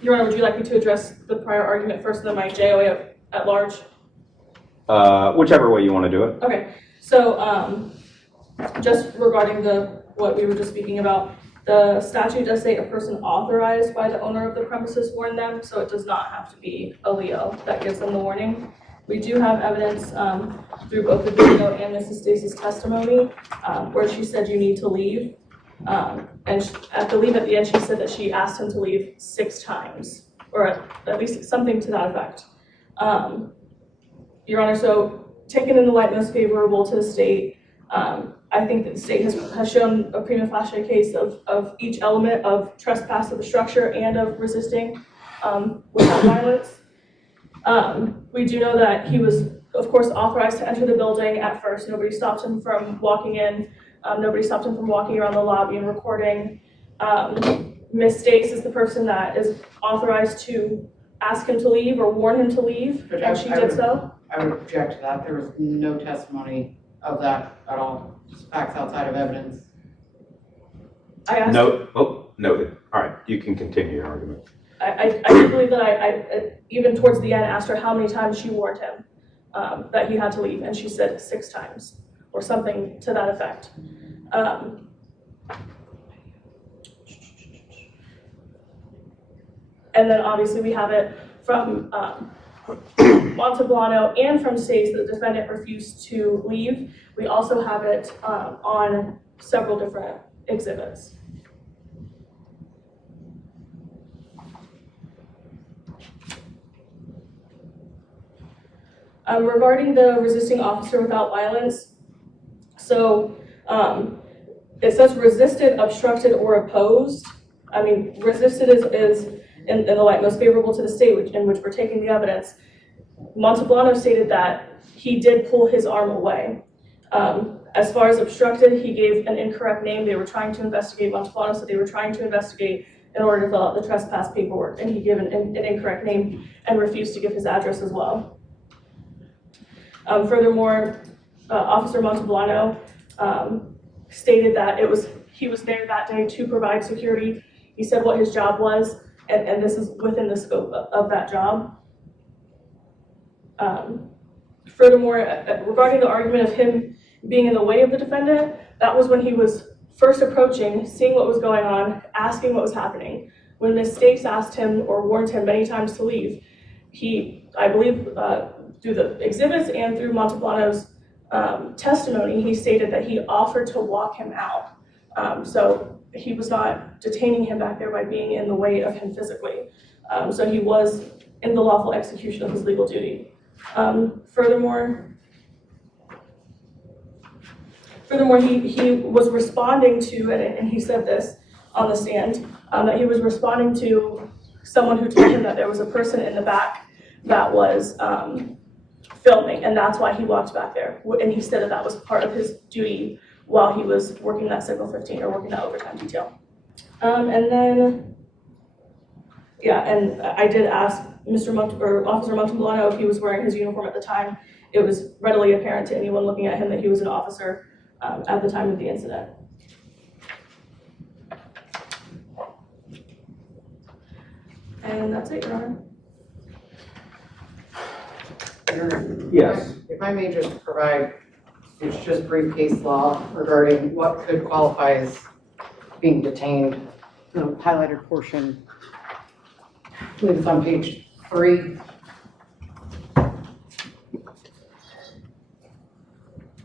Your Honor, would you like me to address the prior argument first and then my JOA at large? Whichever way you want to do it. Okay, so just regarding what we were just speaking about, the statute does say a person authorized by the owner of the premises warned them, so it does not have to be a Leo that gives them the warning. We do have evidence through both the video and Mrs. Stace's testimony where she said you need to leave. And at the end, she said that she asked him to leave 6 times, or at least something to that effect. Your Honor, so taken in the light most favorable to the state, I think that the state has shown a prima facie case of each element of trespass of the structure and of resisting without violence. We do know that he was, of course, authorized to enter the building at first. Nobody stopped him from walking in. Nobody stopped him from walking around the lobby and recording. Ms. Stace is the person that is authorized to ask him to leave or warn him to leave, and she did so. I would object to that. There was no testimony of that at all. Just facts outside of evidence. Noted. All right, you can continue your argument. I do believe that I even towards the end asked her how many times she warned him that he had to leave, and she said 6 times or something to that effect. And then obviously we have it from Montalbano and from Stace that the defendant refused to leave. We also have it on several different exhibits. Regarding the resisting officer without violence, so it says resisted, obstructed, or opposed. I mean, resisted is in the light most favorable to the state in which we're taking the evidence. Montalbano stated that he did pull his arm away. As far as obstructed, he gave an incorrect name. They were trying to investigate Montalbano, so they were trying to investigate in order to fill out the trespass paperwork, and he gave an incorrect name and refused to give his address as well. Furthermore, Officer Montalbano stated that he was there that day to provide security. He said what his job was, and this is within the scope of that job. Furthermore, regarding the argument of him being in the way of the defendant, that was when he was first approaching, seeing what was going on, asking what was happening. When Ms. Stace asked him or warned him many times to leave, he, I believe, through the exhibits and through Montalbano's testimony, he stated that he offered to walk him out. So he was not detaining him back there by being in the way of him physically. So he was in the lawful execution of his legal duty. Furthermore, he was responding to, and he said this on the stand, that he was responding to someone who told him that there was a person in the back that was filming, and that's why he walked back there. And he said that that was part of his duty while he was working that Signal 15 or working that overtime detail. And then, yeah, and I did ask Officer Montalbano if he was wearing his uniform at the time. It was readily apparent to anyone looking at him that he was an officer at the time of the incident. And that's it, Your Honor. Yes. If I may just provide, it's just brief case law regarding what could qualify as being detained. The highlighted portion, I believe it's on page 3.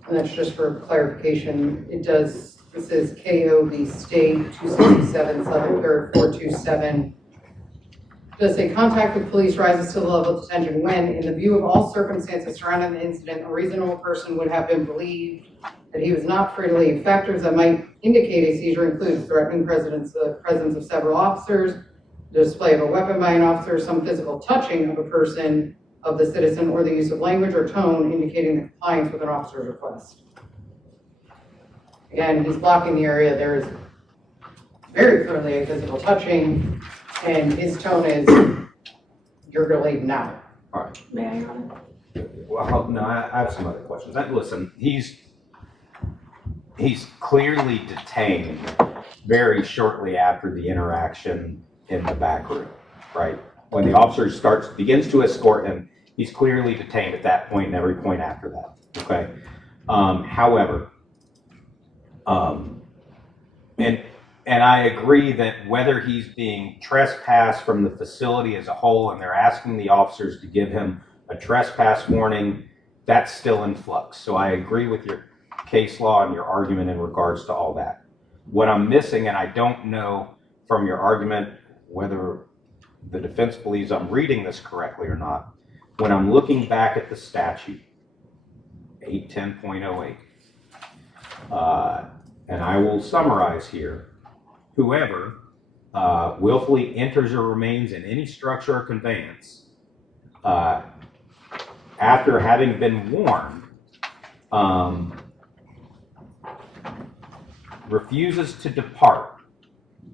And that's just for clarification. It says KO v. State 267 7 3rd 427. Does say contact with police rises to the level of detention when, in the view of all circumstances surrounding the incident, a reasonable person would have been believed that he was not free to leave. Factors that might indicate a seizure include threatening presence of several officers, the display of a weapon by an officer, some physical touching of a person, of the citizen, or the use of language or tone indicating the compliance with an officer's request. Again, he's blocking the area. There is very clearly a physical touching, and his tone is, "You're going to leave now." All right. May I, Your Honor? Well, no, I have some other questions. Listen, he's clearly detained very shortly after the interaction in the back room, right? When the officer begins to escort him, he's clearly detained at that point and every point after that, okay? However, and I agree that whether he's being trespassed from the facility as a whole and they're asking the officers to give him a trespass warning, that's still in flux. So I agree with your case law and your argument in regards to all that. What I'm missing, and I don't know from your argument whether the defense believes I'm reading this correctly or not, when I'm looking back at the statute, 810.08, and I will summarize here, whoever willfully enters or remains in any structure or conveyance after having been warned refuses to depart,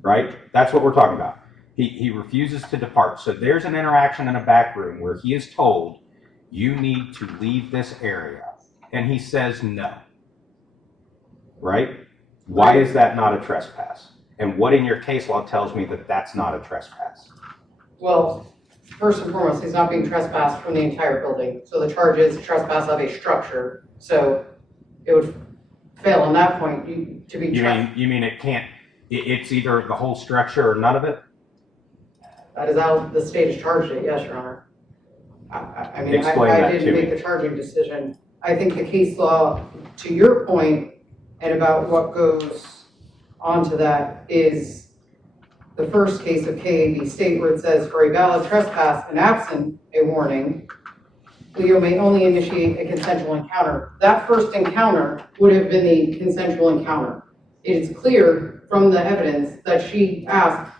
right? That's what we're talking about. He refuses to depart. So there's an interaction in a back room where he is told, you need to leave this area. And he says no, right? Why is that not a trespass? And what in your case law tells me that that's not a trespass? Well, first and foremost, he's not being trespassed from the entire building. So the charge is trespass of a structure. So it would fail on that point to be You mean it can't, it's either the whole structure or none of it? That is how the state has charged it, yes, Your Honor. I mean, Explain I that didn't to make me. the charging decision. I think the case law, to your point, and about what goes onto that is the first case of KAB State where it says for a valid trespass and absent a warning, Leo may only initiate a consensual encounter. That first encounter would have been the consensual encounter. It is clear from the evidence that she asked,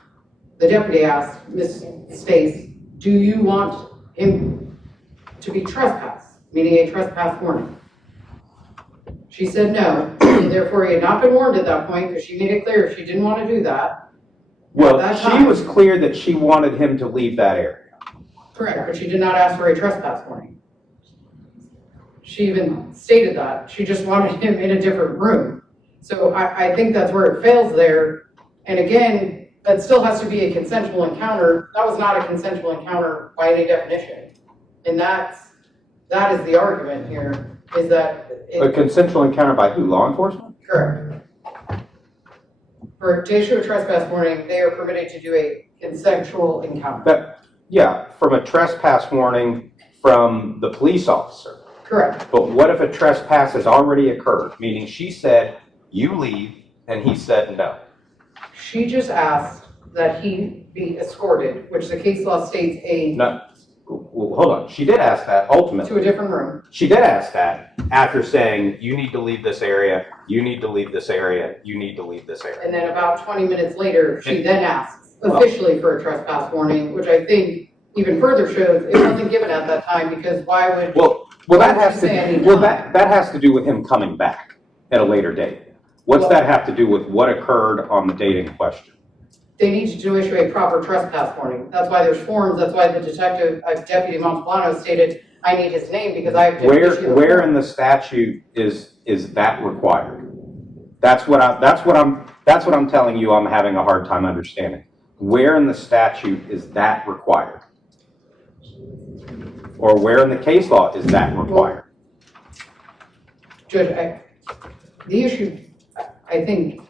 the deputy asked Ms. Stace, do you want him to be trespassed, meaning a trespass warning? She said no, and therefore he had not been warned at that point, because she made it clear she didn't want to do that. Well, At that she time. was clear that she wanted him to leave that area. Correct, but she did not ask for a trespass warning. She even stated that. She just wanted him in a different room. So I think that's where it fails there. And again, that still has to be a consensual encounter. That was not a consensual encounter by any definition. And that is the argument here, is that. A consensual encounter by who? Law enforcement? Correct. To issue a trespass warning, they are permitted to do a consensual encounter. Yeah, from a trespass warning from the police officer. Correct. But what if a trespass has already occurred? Meaning she said, you leave, and he said no. She just asked that he be escorted, which the case law states No, well, hold on. She did ask that ultimately. to a different room. She did ask that after saying, you need to leave this area, you need to leave this area, you need to leave this area. And then about 20 minutes later, she then asks officially for a trespass warning, which I think even further shows it wasn't given at that time, because why would. Well, that has to do with him coming back at a later date. What's that have to do with what occurred on the date in question? They need to issue a proper trespass warning. That's why there's forms. That's why the detective, Deputy Montalbano, stated, I need his name because I have to issue a Where form. in the statute is that required? That's what I'm telling you. I'm having a hard time understanding. Where in the statute is that required? Or where in the case law is that required? Judge, the issue, I think,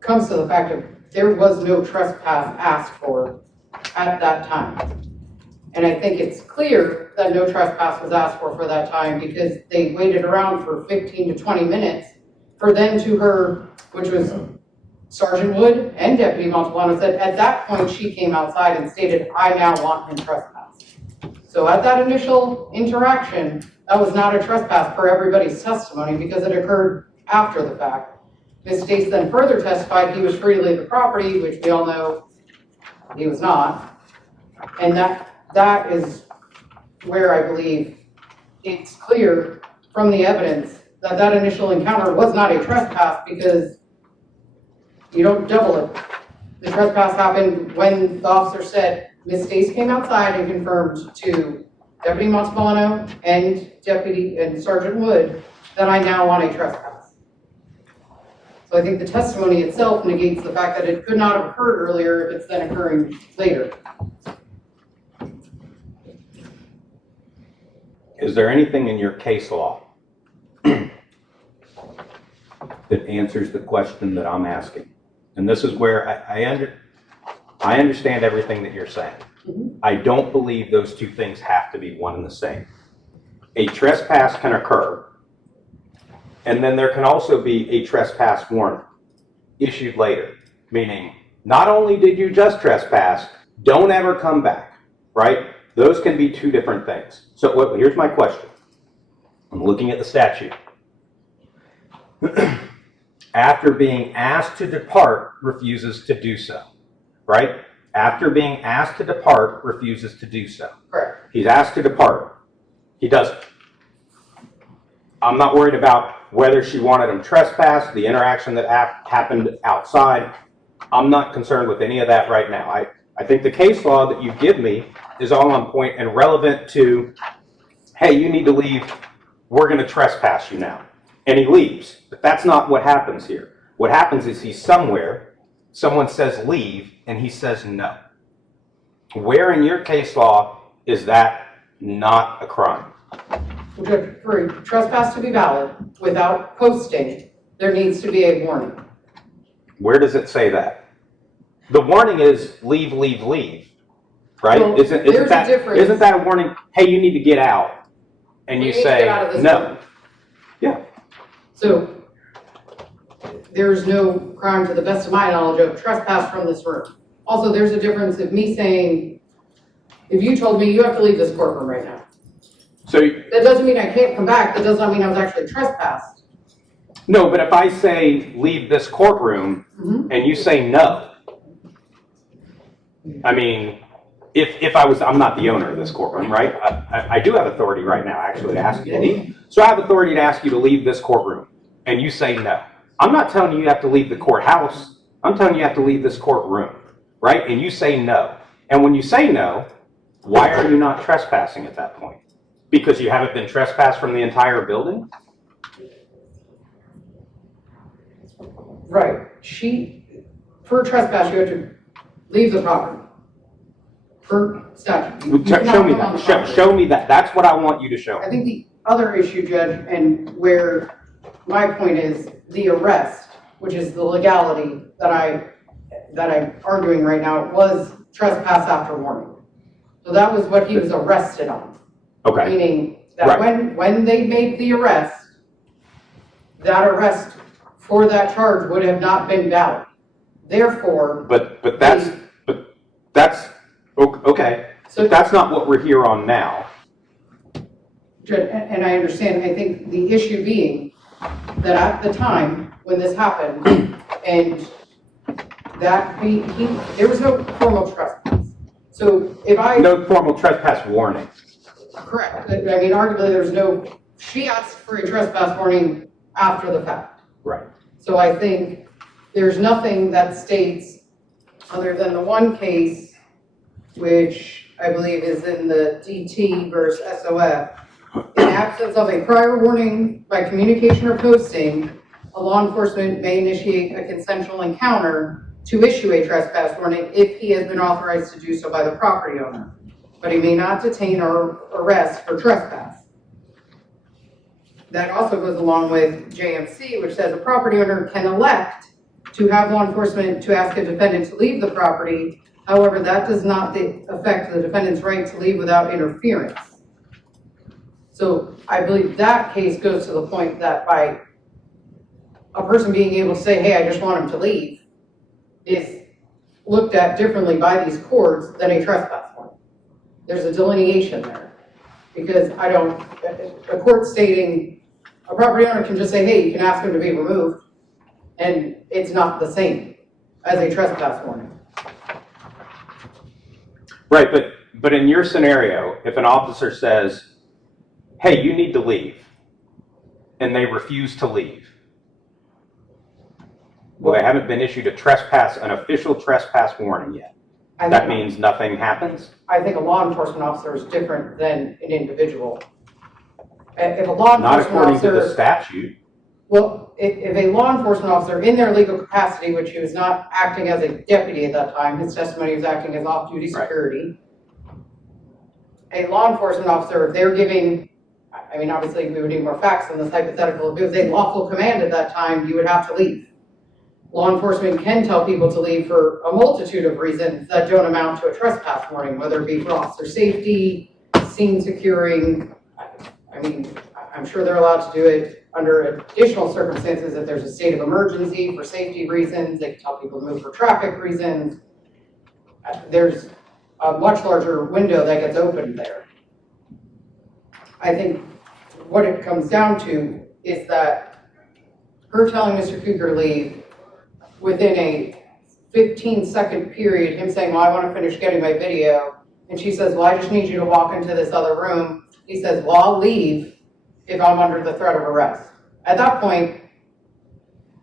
comes to the fact of there was no trespass asked for at that time. And I think it's clear that no trespass was asked for that time, because they waited around for 15 to 20 minutes for them to her, which was Sergeant Wood and Deputy Montalbano said, at that point, she came outside and stated, I now want him trespassed. So at that initial interaction, that was not a trespass per everybody's testimony, because it occurred after the fact. Ms. Stace then further testified he was free to leave the property, which we all know he was not. And that is where I believe it's clear from the evidence that that initial encounter was not a trespass, because you don't double it. The trespass happened when the officer said, Ms. Stace came outside and confirmed to Deputy Montalbano and Sergeant Wood that I now want a trespass. So I think the testimony itself negates the fact that it could not have occurred earlier if it's then occurring later. Is there anything in your case law that answers the question that I'm asking? And this is where I understand everything that you're saying. I don't believe those two things have to be one and the same. A trespass can occur, and then there can also be a trespass warning issued later, meaning not only did you just trespass, don't ever come back, right? Those can be two different things. So here's my question. I'm looking at the statute. After being asked to depart, refuses to do so, right? After being asked to depart, refuses to do so. Correct. He's asked to depart. He doesn't. I'm not worried about whether she wanted him trespassed, the interaction that happened outside. I'm not concerned with any of that right now. I think the case law that you give me is all on point and relevant to, hey, you need to leave. We're going to trespass you now. And he leaves. But that's not what happens here. What happens is he's somewhere, someone says leave, and he says no. Where in your case law is that not a crime? For a trespass to be valid without posting, there needs to be a warning. Where does it say that? The warning is leave, leave, leave, right? Well, Isn't that a warning? Hey, you need to get out. And you say no. Yeah. So there's no crime, to the best of my knowledge, of trespass from this room. Also, there's a difference of me saying, if you told me you have to leave this courtroom right now. So that doesn't mean I can't come back. That does not mean I was actually trespassed. No, but if I say leave this courtroom and you say no, I mean, if I'm not the owner of this courtroom, right? I do have authority right now, actually, to ask you to leave. So I have authority to ask you to leave this courtroom. and you say no. I'm not telling you have to leave the courthouse. I'm telling you have to leave this courtroom, right? And you say no. And when you say no, why are you not trespassing at that point? Because you haven't been trespassed from the entire building? Right. For trespass, you have to leave the property. Per statute. You Show cannot me come on the that. property. Show me that. That's what I want you to show I me. think the other issue, Judge, and where my point is, the arrest, which is the legality that I'm arguing right now, was trespass after warning. So that was what he was arrested on. Okay. Meaning that when they made the arrest, that arrest for that charge would have not been valid. Therefore. But that's okay. So that's not what we're here on now. And I understand, I think the issue being that at the time when this happened, and that there was no formal trespass. So if no formal trespass warning. Correct. I mean, arguably she asked for a trespass warning after the fact. Right. So I think there's nothing that states, other than the one case, which I believe is in the DT versus SOF, in absence of a prior warning by communication or posting, a law enforcement may initiate a consensual encounter to issue a trespass warning if he has been authorized to do so by the property owner, but he may not detain or arrest for trespass. That also goes along with JMC, which says a property owner can elect to have law enforcement to ask a defendant to leave the property. However, that does not affect the defendant's right to leave without interference. So I believe that case goes to the point that by a person being able to say, hey, I just want him to leave, is looked at differently by these courts than a trespass warning. There's a delineation there. Because a court stating, a property owner can just say, hey, you can ask him to be removed, and it's not the same as a trespass warning. Right, but in your scenario, if an officer says, hey, you need to leave, and they refuse to leave, well, they haven't been issued an official trespass warning yet. That means nothing happens? I think a law enforcement officer is different than an individual. If a law enforcement Not according officer, to the statute. Well, if a law enforcement officer in their legal capacity, which he was not acting as a deputy at that time, his testimony was acting as off-duty security. A law enforcement officer, if they're giving, I mean, obviously we would need more facts on this hypothetical. If it was a lawful command at that time, you would have to leave. Law enforcement can tell people to leave for a multitude of reasons that don't amount to a trespass warning, whether it be for officer safety, scene securing. I mean, I'm sure they're allowed to do it under additional circumstances if there's a state of emergency for safety reasons. They can tell people to move for traffic reasons. There's a much larger window that gets opened there. I think what it comes down to is that her telling Mr. Cougar to leave within a 15-second period, him saying, well, I want to finish getting my video, and she says, well, I just need you to walk into this other room. He says, well, I'll leave if I'm under the threat of arrest. At that point,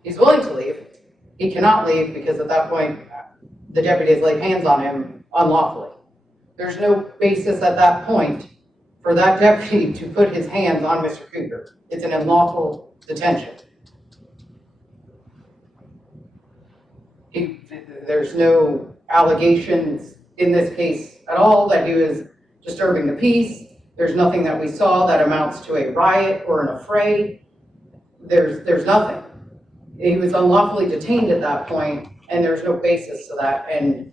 he's willing to leave. He cannot leave because at that point, the deputy has laid hands on him unlawfully. There's no basis at that point for that deputy to put his hands on Mr. Cougar. It's an unlawful detention. There's no allegations in this case at all that he was disturbing the peace. There's nothing that we saw that amounts to a riot or an affray. There's nothing. He was unlawfully detained at that point, and there's no basis to that. And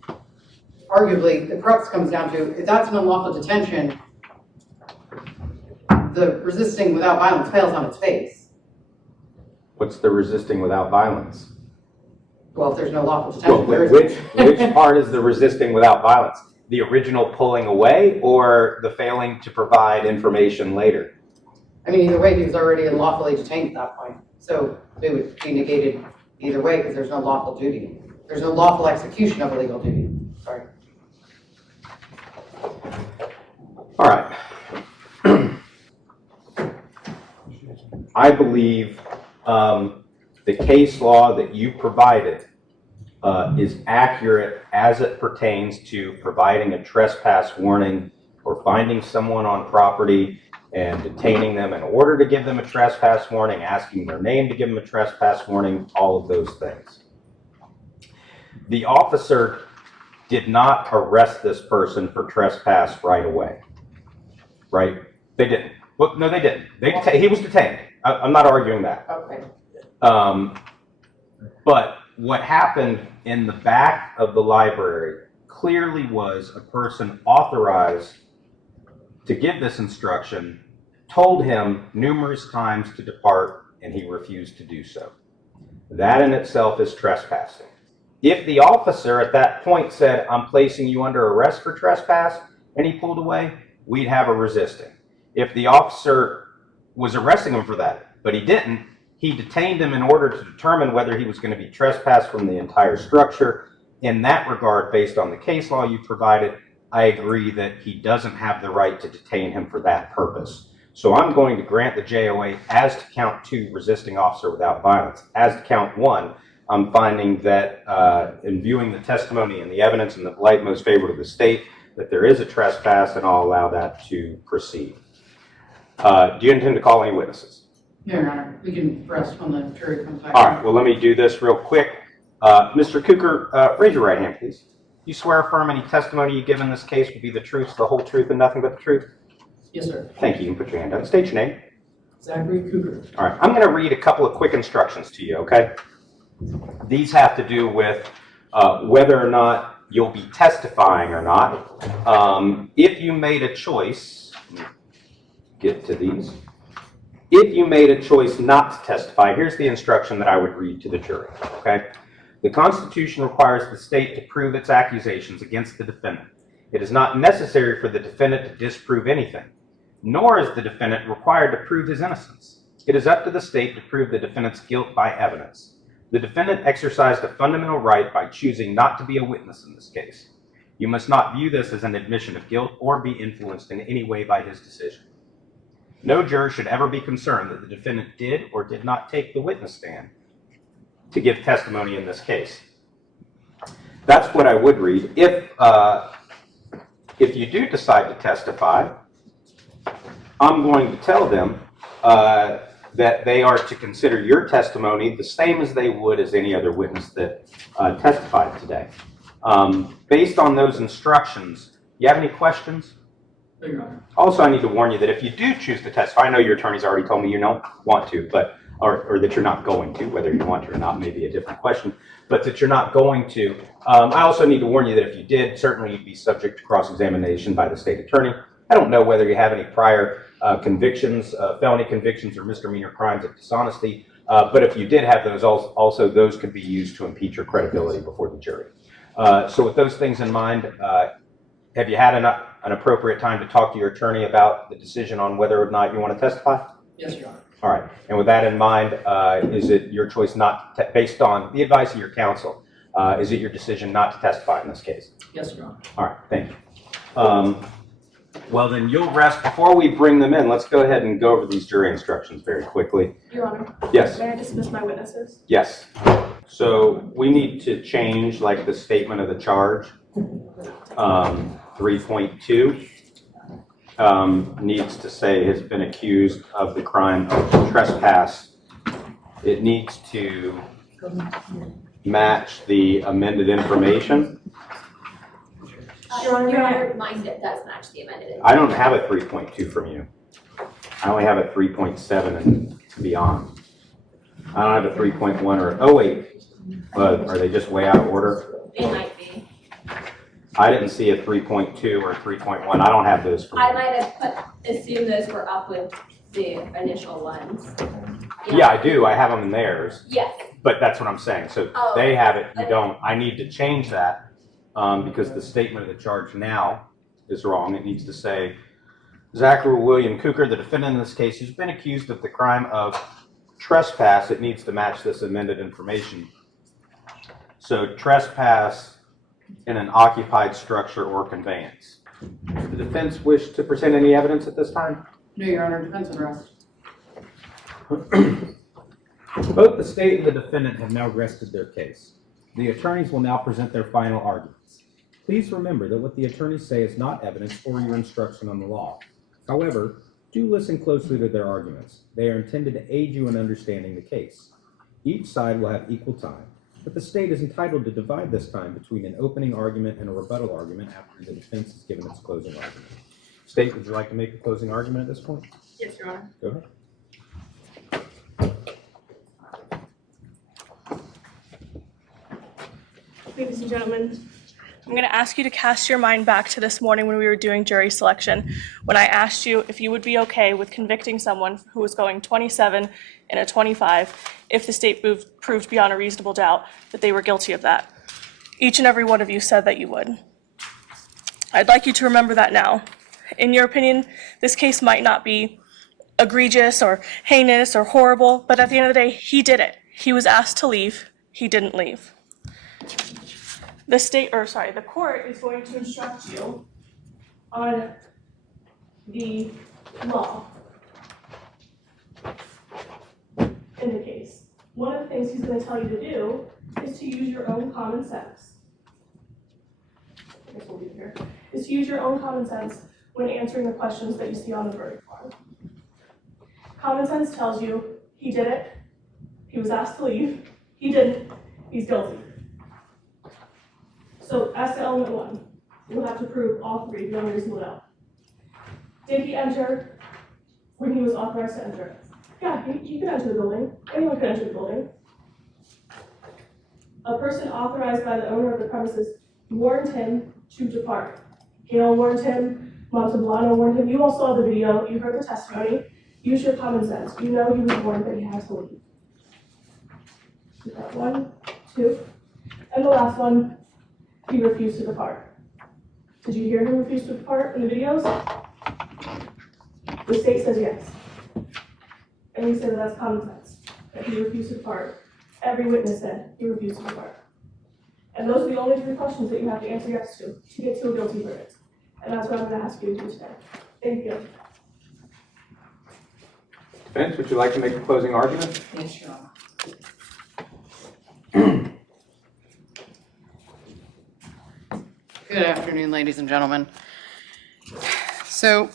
arguably, the crux comes down to, if that's an unlawful detention, the resisting without violence fails on its face. What's the resisting without violence? Well, if there's no lawful detention, Well, which part is the resisting without violence? The original pulling away or the failing to provide information later? I mean, either way, he was already unlawfully detained at that point. So it would be negated either way because there's no lawful duty. There's no lawful execution of a legal duty. Sorry. All right. I believe the case law that you provided is accurate as it pertains to providing a trespass warning or finding someone on property and detaining them in order to give them a trespass warning, asking their name to give them a trespass warning, all of those things. The officer did not arrest this person for trespass right away, right? They didn't. Well, no, they didn't. He was detained. I'm not arguing that. Okay. But what happened in the back of the library clearly was a person authorized to give this instruction, told him numerous times to depart, and he refused to do so. That in itself is trespassing. If the officer at that point said, I'm placing you under arrest for trespass, and he pulled away, we'd have a resisting. If the officer was arresting him for that, but he didn't, he detained him in order to determine whether he was going to be trespassed from the entire structure. In that regard, based on the case law you provided, I agree that he doesn't have the right to detain him for that purpose. So I'm going to grant the JOA as to count 2, resisting officer without violence. As to count 1, I'm finding that in viewing the testimony and the evidence in the light most favorable to the state, that there is a trespass, and I'll allow that to proceed. Do you intend to call any witnesses? No, Your Honor, we can rest when the jury comes back. All right, well, let me do this real quick. Mr. Cooker, raise your right hand, please. You swear affirm any testimony you give in this case will be the truth, the whole truth, and nothing but the truth? Yes, sir. Thank you. You can put your hand down. State your name. Zachary Cougar. All right, I'm going to read a couple of quick instructions to you, okay? These have to do with whether or not you'll be testifying or not. If you made a choice, let me get to these. If you made a choice not to testify, here's the instruction that I would read to the jury, okay? The Constitution requires the state to prove its accusations against the defendant. It is not necessary for the defendant to disprove anything, nor is the defendant required to prove his innocence. It is up to the state to prove the defendant's guilt by evidence. The defendant exercised a fundamental right by choosing not to be a witness in this case. You must not view this as an admission of guilt or be influenced in any way by his decision. No juror should ever be concerned that the defendant did or did not take the witness stand to give testimony in this case. That's what I would read. If you do decide to testify, I'm going to tell them that they are to consider your testimony the same as they would as any other witness that testified today. Based on those instructions, you have any questions? No, Your Honor. Also, I need to warn you that if you do choose to testify, I know your attorney's already told me you don't want to, but or that you're not going to, whether you want to or not may be a different question, but that you're not going to. I also need to warn you that if you did, certainly you'd be subject to cross-examination by the state attorney. I don't know whether you have any prior convictions, felony convictions or misdemeanor crimes of dishonesty, but if you did have those, also those could be used to impeach your credibility before the jury. So with those things in mind, have you had an appropriate time to talk to your attorney about the decision on whether or not you want to testify? Yes, Your Honor. All right. And with that in mind, is it your choice based on the advice of your counsel, is it your decision not to testify in this case? Yes, Your Honor. All right. Thank you. Well, then you'll rest. Before we bring them in, let's go ahead and go over these jury instructions very quickly. Your Honor. Yes. May I dismiss my witnesses? Yes. So we need to change like the statement of the charge. 3.2 needs to say has been accused of the crime of trespass. It needs to match the amended information. Your Honor, mine does match the amended. I don't have a 3.2 from you. I only have a 3.7 and beyond. I don't have a 3.1 or, oh wait, are they just way out of order? It might be. I didn't see a 3.2 or 3.1. I don't have those from I you. might have assumed those were up with the initial ones. Yeah, I do. I have them in theirs. Yes. But that's what I'm saying. So Oh, they have it, you okay. don't. I need to change that because the statement of the charge now is wrong. It needs to say, Zachary William Cooker, the defendant in this case, who's been accused of the crime of trespass. It needs to match this amended information. So trespass in an occupied structure or conveyance. Does the defense wish to present any evidence at this time? No, Your Honor, defense and rest. Both the state and the defendant have now rested their case. The attorneys will now present their final arguments. Please remember that what the attorneys say is not evidence or your instruction on the law. However, do listen closely to their arguments. They are intended to aid you in understanding the case. Each side will have equal time, but the state is entitled to divide this time between an opening argument and a rebuttal argument after the defense has given its closing argument. State, would you like to make a closing argument at this point? Yes, Your Honor. Go ahead. Ladies and gentlemen, I'm going to ask you to cast your mind back to this morning when we were doing jury selection, when I asked you if you would be okay with convicting someone who was going 27 and a 25 if the state proved beyond a reasonable doubt that they were guilty of that. Each and every one of you said that you would. I'd like you to remember that now. In your opinion, this case might not be egregious or heinous or horrible, but at the end of the day, he did it. He was asked to leave. He didn't leave. The court is going to instruct you on the law in the case. One of the things he's going to tell you to do is to use your own common sense. I guess we'll leave it here. Is to use your own common sense when answering the questions that you see on the verdict form. Common sense tells you he did it, he was asked to leave, he didn't, he's guilty. So as to element one, you'll have to prove all three beyond a reasonable doubt. Did he enter when he was authorized to enter? Yeah, he could enter the building. Anyone could enter the building. A person authorized by the owner of the premises warned him to depart. Gail warned him, Montalbano warned him. You all saw the video, you heard the testimony. Use your common sense. You know he was warned that he has to leave. We got 1, 2, and the last one, he refused to depart. Did you hear him refuse to depart in the videos? The state says yes. And we say that that's common sense, that he refused to depart. Every witness said he refused to depart. And those are the only 3 questions that you have to answer yes to get to a guilty verdict. And that's what I'm going to ask you to do today. Thank you. Defense, would you like to make a closing argument? Yes, Your Honor. Good afternoon, ladies and gentlemen. So,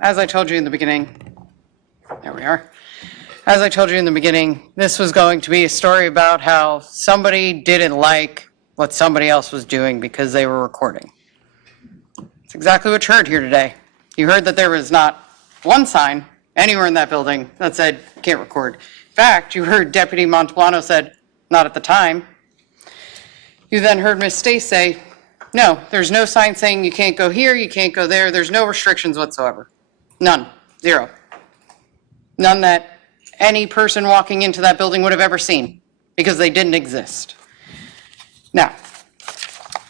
as I told you in the beginning, there we are. As I told you in the beginning, this was going to be a story about how somebody didn't like what somebody else was doing because they were recording. It's exactly what you heard here today. You heard that there was not one sign anywhere in that building that said, can't record. In fact, you heard Deputy Montalbano said, not at the time. You then heard Ms. Stace say, no, there's no sign saying you can't go here, you can't go there. There's no restrictions whatsoever. None. 0. None that any person walking into that building would have ever seen because they didn't exist. Now,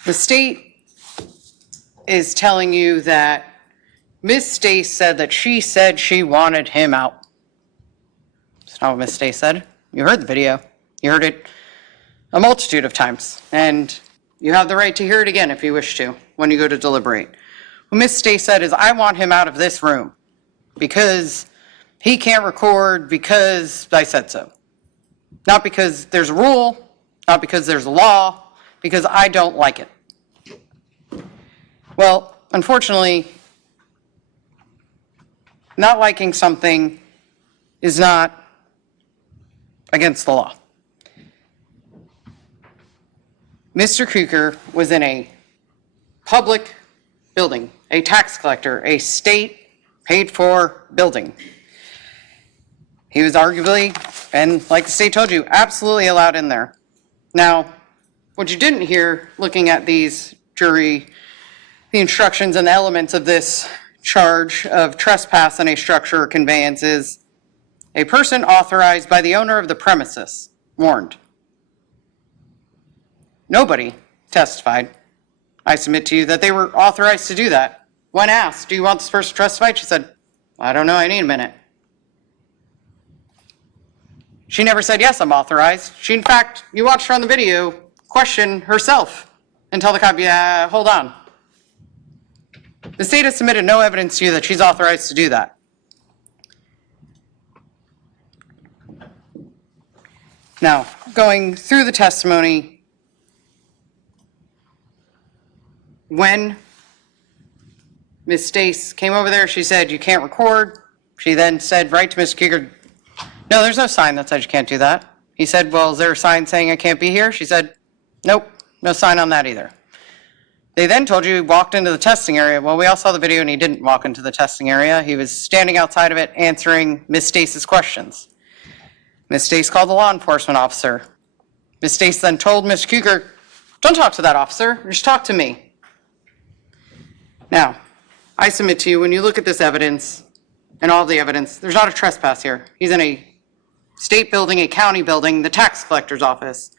the state is telling you that Ms. Stace said that she wanted him out. That's not what Ms. Stace said. You heard the video. You heard it a multitude of times. And you have the right to hear it again if you wish to when you go to deliberate. What Ms. Stace said is, I want him out of this room because he can't record because I said so. Not because there's a rule, not because there's a law, because I don't like it. Well, unfortunately, not liking something is not against the law. Mr. Cougar was in a public building, a tax collector, a state paid for building. He was arguably, and like the state told you, absolutely allowed in there. Now, what you didn't hear looking at these the instructions and the elements of this charge of trespass in a structure or conveyance is a person authorized by the owner of the premises warned. Nobody testified. I submit to you that they were authorized to do that. When asked, do you want this person to testify? She said, I don't know, I need a minute. She never said, yes, I'm authorized. She, in fact, you watched her on the video, question herself and tell the cop, yeah, hold on. The state has submitted no evidence to you that she's authorized to do that. Now, going through the testimony, when Ms. Stace came over there, she said, you can't record. She then said right to Mr. Krieger, no, there's no sign that says you can't do that. He said, well, is there a sign saying I can't be here? She said, nope, no sign on that either. They then told you he walked into the testing area. Well, we all saw the video and he didn't walk into the testing area. He was standing outside of it answering Ms. Stace's questions. Ms. Stace called the law enforcement officer. Ms. Stace then told Mr. Krieger, don't talk to that officer, just talk to me. Now, I submit to you, when you look at this evidence and all the evidence, there's not a trespass here. He's in a state building, a county building, the tax collector's office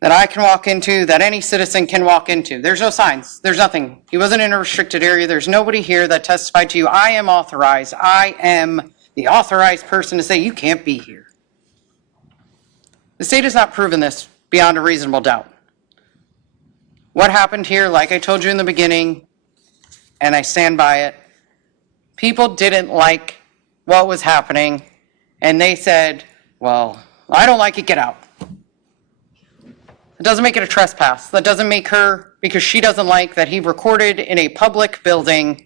that I can walk into, that any citizen can walk into. There's no signs. There's nothing. He wasn't in a restricted area. There's nobody here that testified to you, I am authorized. I am the authorized person to say you can't be here. The state has not proven this beyond a reasonable doubt. What happened here, like I told you in the beginning, and I stand by it, people didn't like what was happening, and they said, well, I don't like it, get out. It doesn't make it a trespass. That doesn't make her, because she doesn't like that he recorded in a public building,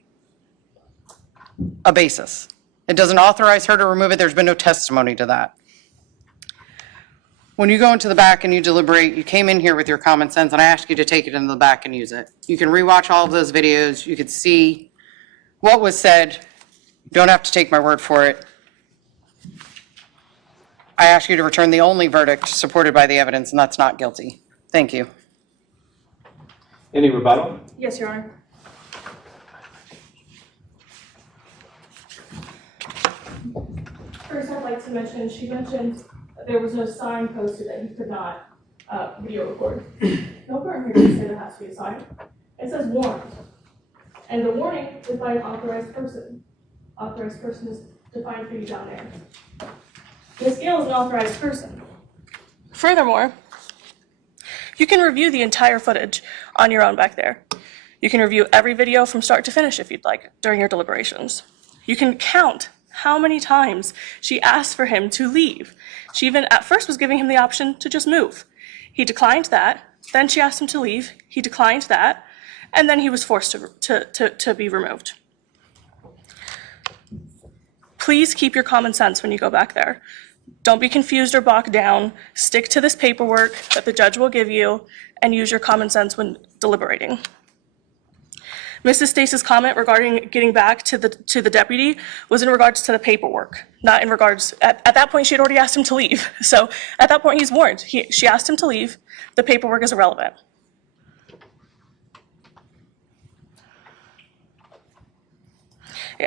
a basis. It doesn't authorize her to remove it. There's been no testimony to that. When you go into the back and you deliberate, you came in here with your common sense, and I asked you to take it into the back and use it. You can rewatch all of those videos. You could see what was said. You don't have to take my word for it. I ask you to return the only verdict supported by the evidence, and that's not guilty. Thank you. Any rebuttal? Yes, Your Honor. First, I'd like to mention, she mentioned that there was no sign posted that he could not video record. Nowhere in here does say there has to be a sign. It says warned. And the warning is by an authorized person. Authorized person is defined for you down there. Ms. Gail is an authorized person. Furthermore, you can review the entire footage on your own back there. You can review every video from start to finish if you'd like during your deliberations. You can count how many times she asked for him to leave. She even at first was giving him the option to just move. He declined that. Then she asked him to leave. He declined that. And then he was forced to be removed. Please keep your common sense when you go back there. Don't be confused or bogged down. Stick to this paperwork that the judge will give you and use your common sense when deliberating. Mrs. Stace's comment regarding getting back to the deputy was in regards to the paperwork, not in regards, at that point she had already asked him to leave. So at that point he's warned. She asked him to leave. The paperwork is irrelevant.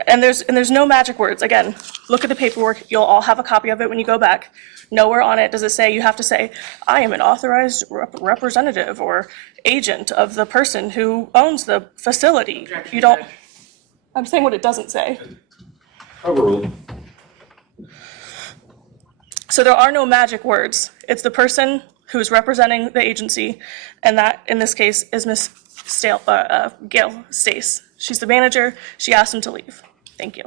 And there's no magic words. Again, look at the paperwork. You'll all have a copy of it when you go back. Nowhere on it does it say you have to say, I am an authorized representative or agent of the person who owns the facility. You don't, I'm saying what it doesn't say. Overruled. So there are no magic words. It's the person who's representing the agency, and that, in this case, is Ms. Gail Stace. She's the manager. She asked him to leave. Thank you.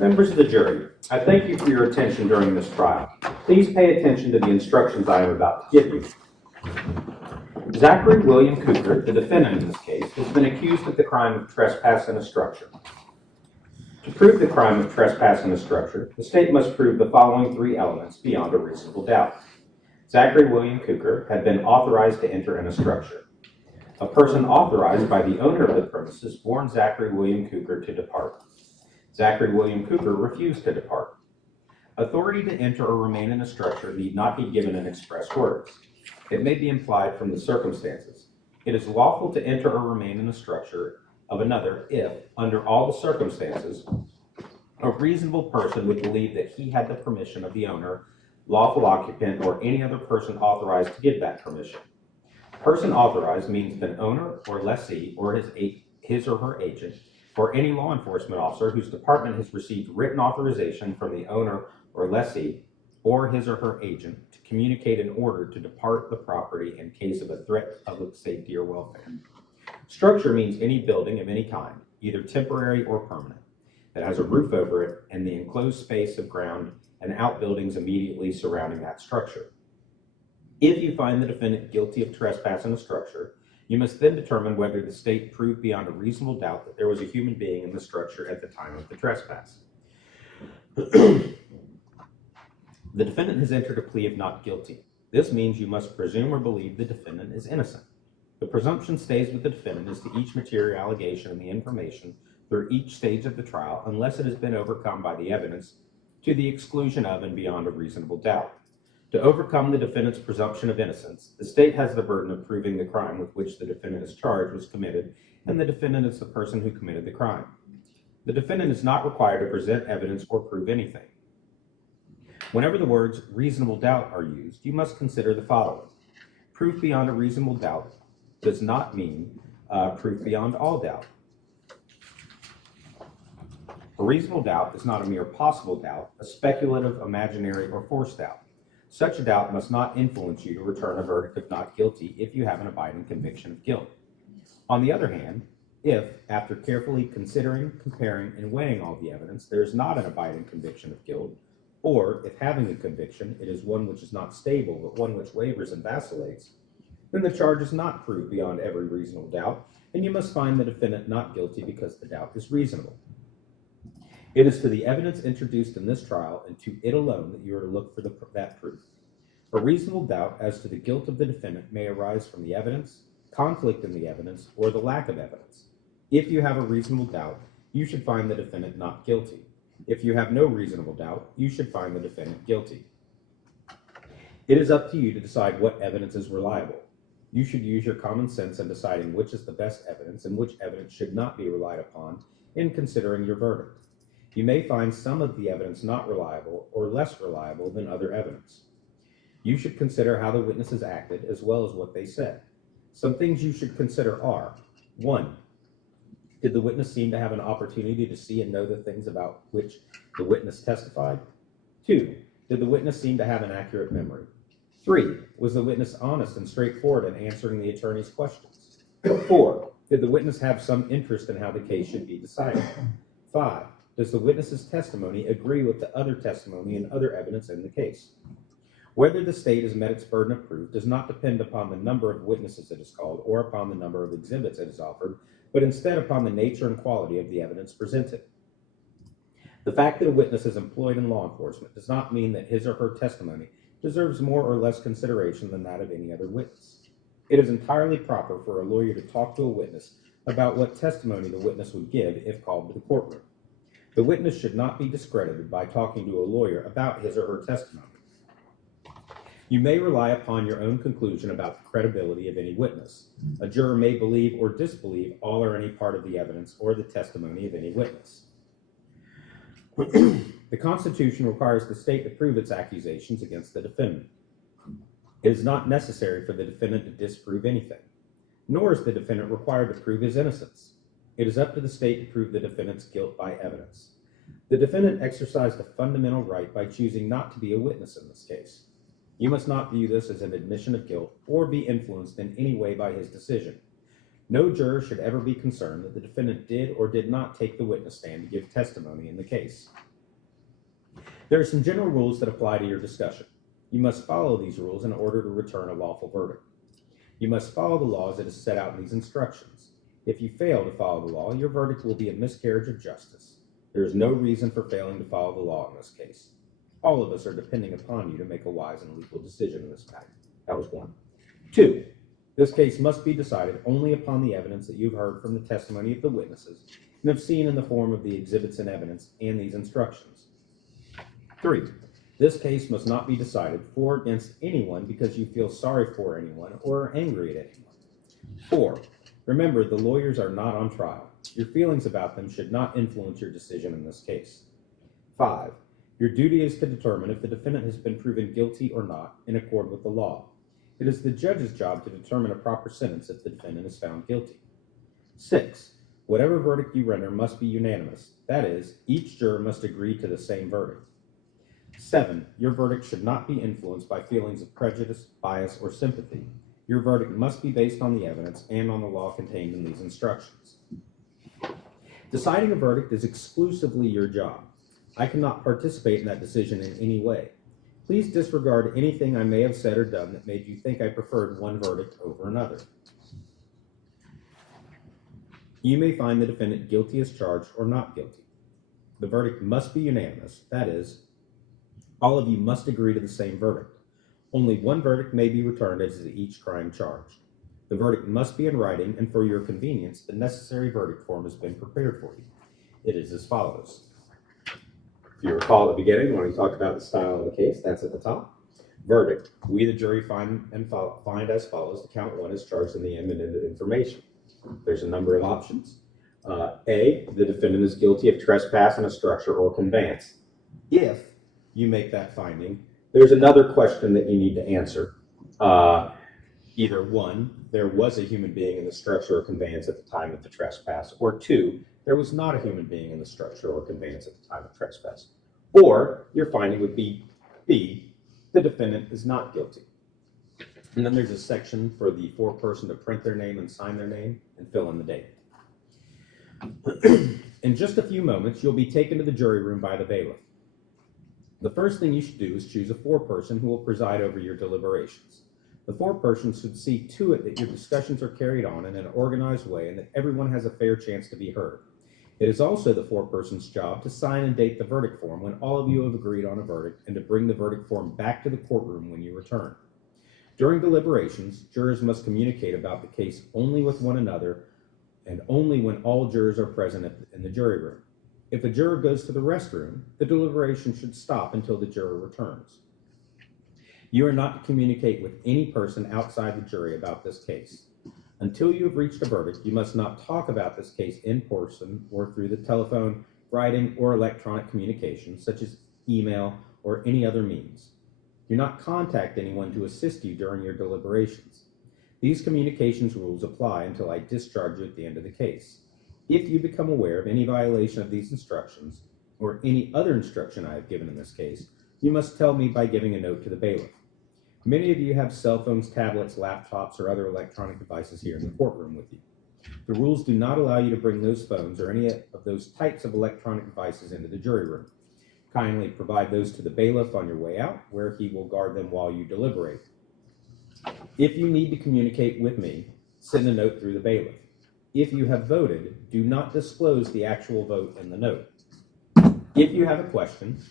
Members of the jury, I thank you for your attention during this trial. Please pay attention to the instructions I am about to give you. Zachary William Cooper, the defendant in this case, has been accused of the crime of trespass in a structure. To prove the crime of trespass in a structure, the state must prove the following three elements beyond a reasonable doubt. Zachary William Cooper had been authorized to enter in a structure. A person authorized by the owner of the premises warned Zachary William Cooper to depart. Zachary William Cooper refused to depart. Authority to enter or remain in a structure need not be given in express words. It may be implied from the circumstances. It is lawful to enter or remain in a structure of another if, under all the circumstances, a reasonable person would believe that he had the permission of the owner, lawful occupant, or any other person authorized to give that permission. Person authorized means an owner or lessee or his or her agent, or any law enforcement officer whose department has received written authorization from the owner or lessee or his or her agent to communicate an order to depart the property in case of a threat to public safety or welfare. Structure means any building of any kind, either temporary or permanent, that has a roof over it and the enclosed space of ground and outbuildings immediately surrounding that structure. If you find the defendant guilty of trespass in a structure, you must then determine whether the state proved beyond a reasonable doubt that there was a human being in the structure at the time of the trespass. The defendant has entered a plea of not guilty. This means you must presume or believe the defendant is innocent. The presumption stays with the defendant as to each material allegation and the information through each stage of the trial unless it has been overcome by the evidence to the exclusion of and beyond a reasonable doubt. To overcome the defendant's presumption of innocence, the state has the burden of proving the crime with which the defendant is charged was committed, and the defendant is the person who committed the crime. The defendant is not required to present evidence or prove anything. Whenever the words reasonable doubt are used, you must consider the following. Proof beyond a reasonable doubt does not mean proof beyond all doubt. A reasonable doubt is not a mere possible doubt, a speculative, imaginary, or forced doubt. Such a doubt must not influence you to return a verdict of not guilty if you have an abiding conviction of guilt. On the other hand, if, after carefully considering, comparing, and weighing all the evidence, there is not an abiding conviction of guilt, or if having a conviction, it is one which is not stable, but one which wavers and vacillates, then the charge is not proved beyond every reasonable doubt, and you must find the defendant not guilty because the doubt is reasonable. It is to the evidence introduced in this trial and to it alone that you are to look for that proof. A reasonable doubt as to the guilt of the defendant may arise from the evidence, conflict in the evidence, or the lack of evidence. If you have a reasonable doubt, you should find the defendant not guilty. If you have no reasonable doubt, you should find the defendant guilty. It is up to you to decide what evidence is reliable. You should use your common sense in deciding which is the best evidence and which evidence should not be relied upon in considering your verdict. You may find some of the evidence not reliable or less reliable than other evidence. You should consider how the witnesses acted as well as what they said. Some things you should consider are: 1. Did the witness seem to have an opportunity to see and know the things about which the witness testified? 2. Did the witness seem to have an accurate memory? 3. Was the witness honest and straightforward in answering the attorney's questions? 4. Did the witness have some interest in how the case should be decided? 5. Does the witness's testimony agree with the other testimony and other evidence in the case? Whether the state has met its burden of proof does not depend upon the number of witnesses it has called or upon the number of exhibits it has offered, but instead upon the nature and quality of the evidence presented. The fact that a witness is employed in law enforcement does not mean that his or her testimony deserves more or less consideration than that of any other witness. It is entirely proper for a lawyer to talk to a witness about what testimony the witness would give if called to the courtroom. The witness should not be discredited by talking to a lawyer about his or her testimony. You may rely upon your own conclusion about the credibility of any witness. A juror may believe or disbelieve all or any part of the evidence or the testimony of any witness. The Constitution requires the state to prove its accusations against the defendant. It is not necessary for the defendant to disprove anything, nor is the defendant required to prove his innocence. It is up to the state to prove the defendant's guilt by evidence. The defendant exercised a fundamental right by choosing not to be a witness in this case. You must not view this as an admission of guilt or be influenced in any way by his decision. No juror should ever be concerned that the defendant did or did not take the witness stand to give testimony in the case. There are some general rules that apply to your discussion. You must follow these rules in order to return a lawful verdict. You must follow the laws that is set out in these instructions. If you fail to follow the law, your verdict will be a miscarriage of justice. There is no reason for failing to follow the law in this case. All of us are depending upon you to make a wise and legal decision in this matter. That was 1. 2, this case must be decided only upon the evidence that you've heard from the testimony of the witnesses and have seen in the form of the exhibits and evidence and these instructions. 3, this case must not be decided for or against anyone because you feel sorry for anyone or are angry at anyone. 4, remember, the lawyers are not on trial. Your feelings about them should not influence your decision in this case. 5, your duty is to determine if the defendant has been proven guilty or not in accord with the law. It is the judge's job to determine a proper sentence if the defendant is found guilty. 6, whatever verdict you render must be unanimous. That is, each juror must agree to the same verdict. 7, your verdict should not be influenced by feelings of prejudice, bias, or sympathy. Your verdict must be based on the evidence and on the law contained in these instructions. Deciding a verdict is exclusively your job. I cannot participate in that decision in any way. Please disregard anything I may have said or done that made you think I preferred one verdict over another. You may find the defendant guilty as charged or not guilty. The verdict must be unanimous. That is, all of you must agree to the same verdict. Only one verdict may be returned as to each crime charged. The verdict must be in writing, and for your convenience, the necessary verdict form has been prepared for you. It is as follows. If you recall at the beginning when we talked about the style of the case, that's at the top. Verdict. We, the jury, find as follows. The count 1 is charged in the eminent information. There's a number of options. A, the defendant is guilty of trespass in a structure or conveyance. If you make that finding, there's another question that you need to answer. Either 1, there was a human being in the structure or conveyance at the time of the trespass, or 2, there was not a human being in the structure or conveyance at the time of trespass. Or your finding would be B, the defendant is not guilty. And then there's a section for the foreperson to print their name and sign their name and fill in the date. In just a few moments, you'll be taken to the jury room by the bailiff. The first thing you should do is choose a foreperson who will preside over your deliberations. The foreperson should see to it that your discussions are carried on in an organized way and that everyone has a fair chance to be heard. It is also the foreperson's job to sign and date the verdict form when all of you have agreed on a verdict and to bring the verdict form back to the courtroom when you return. During deliberations, jurors must communicate about the case only with one another and only when all jurors are present in the jury room. If a juror goes to the restroom, the deliberation should stop until the juror returns. You are not to communicate with any person outside the jury about this case. Until you have reached a verdict, you must not talk about this case in person or through the telephone, writing, or electronic communication, such as email or any other means. Do not contact anyone to assist you during your deliberations. These communications rules apply until I discharge you at the end of the case. If you become aware of any violation of these instructions, or any other instruction I have given in this case, you must tell me by giving a note to the bailiff. Many of you have cell phones, tablets, laptops, or other electronic devices here in the courtroom with you. The rules do not allow you to bring those phones or any of those types of electronic devices into the jury room. Kindly provide those to the bailiff on your way out, where he will guard them while you deliberate. If you need to communicate with me, send a note through the bailiff. If you have voted, do not disclose the actual vote in the note. If you have a question,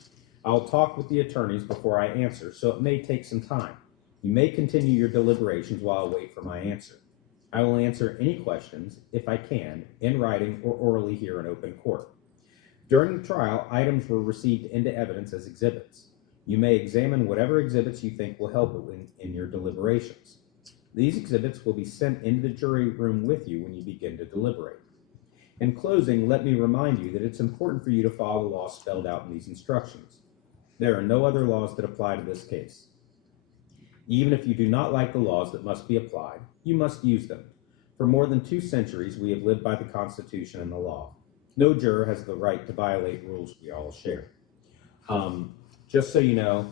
I'll talk with the attorneys before I answer, so it may take some time. You may continue your deliberations while I wait for my answer. I will answer any questions, if I can, in writing or orally here in open court. During the trial, items were received into evidence as exhibits. You may examine whatever exhibits you think will help in your deliberations. These exhibits will be sent into the jury room with you when you begin to deliberate. In closing, let me remind you that it's important for you to follow the law spelled out in these instructions. There are no other laws that apply to this case. Even if you do not like the laws that must be applied, you must use them. For more than 2 centuries, we have lived by the Constitution and the law. No juror has the right to violate rules we all share. Just so you know,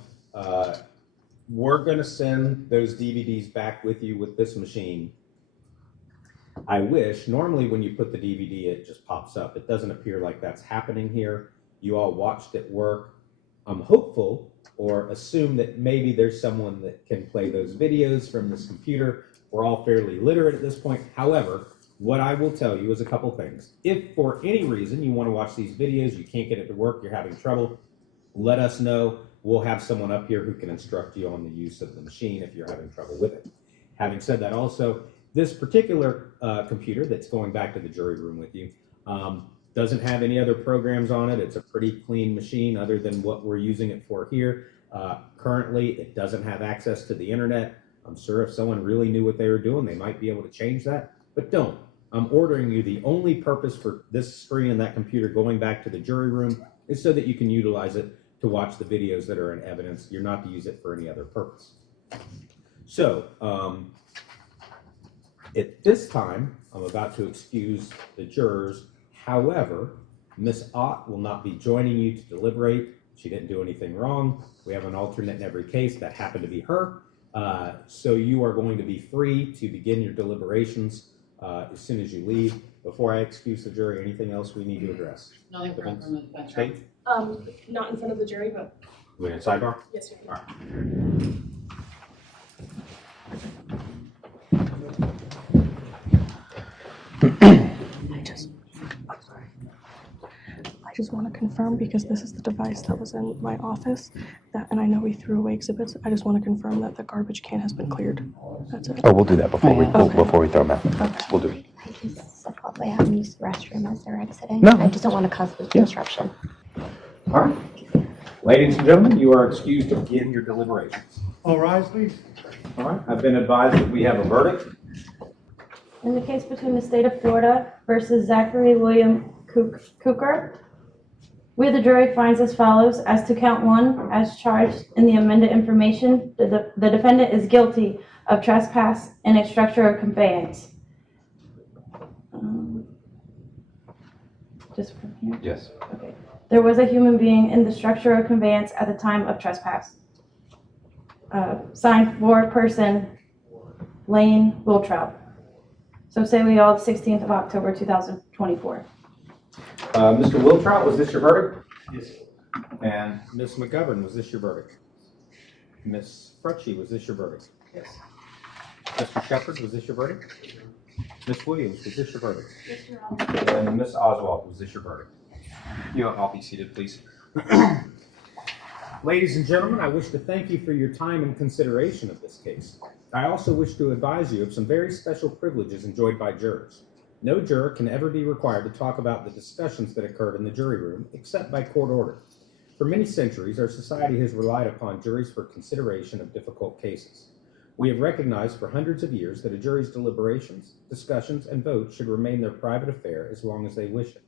we're going to send those DVDs back with you with this machine. I wish, normally when you put the DVD, it just pops up. It doesn't appear like that's happening here. You all watched it work. I'm hopeful or assume that maybe there's someone that can play those videos from this computer. We're all fairly literate at this point. However, what I will tell you is a couple things. If for any reason you want to watch these videos, you can't get it to work, you're having trouble, let us know. We'll have someone up here who can instruct you on the use of the machine if you're having trouble with it. Having said that also, this particular computer that's going back to the jury room with you doesn't have any other programs on it. It's a pretty clean machine other than what we're using it for here. Currently, it doesn't have access to the internet. I'm sure if someone really knew what they were doing, they might be able to change that, but don't. I'm ordering you, the only purpose for this screen and that computer going back to the jury room is so that you can utilize it to watch the videos that are in evidence. You're not to use it for any other purpose. So, at this time, I'm about to excuse the jurors. However, Miss Ott will not be joining you to deliberate. She didn't do anything wrong. We have an alternate in every case. That happened to be her. So you are going to be free to begin your deliberations as soon as you leave. Before I excuse the jury, anything else we need to address? Nothing Defense? from the defense. State? Not in front of the jury, but We're in sidebar? yes, Your All Honor. right. I just want to confirm, because this is the device that was in my office, and I know we threw away exhibits. I just want to confirm that the garbage can has been cleared. That's it. Oh, we'll do that before we, Okay. before we throw them out. We'll do it. I just probably have them use the restroom as they're exiting. No. I just don't want to cause disruption. All right. Ladies and gentlemen, you are excused to begin your deliberations. All rise, please. All right. I've been advised that we have a verdict. In the case between the state of Florida versus Zachary William Cooker, we, the jury, finds as follows. As to count one, as charged in the amended information, the defendant is guilty of trespass in a structure of conveyance. Just from here? Yes. Okay. There was a human being in the structure of conveyance at the time of trespass. Signed for person, Lane Wiltrout. So say we all, 16th of October, 2024. Mr. Wiltrout, was this your verdict? Yes. And Ms. McGovern, was this your verdict? Ms. Frutchie, was this your verdict? Yes. Mr. Shepard, was this your verdict? Ms. Williams, was this your verdict? Yes, Your Honor. And Ms. Oswald, was this your verdict? You all be seated, please. Ladies and gentlemen, I wish to thank you for your time and consideration of this case. I also wish to advise you of some very special privileges enjoyed by jurors. No juror can ever be required to talk about the discussions that occurred in the jury room except by court order. For many centuries, our society has relied upon juries for consideration of difficult cases. We have recognized for hundreds of years that a jury's deliberations, discussions, and votes should remain their private affair as long as they wish it.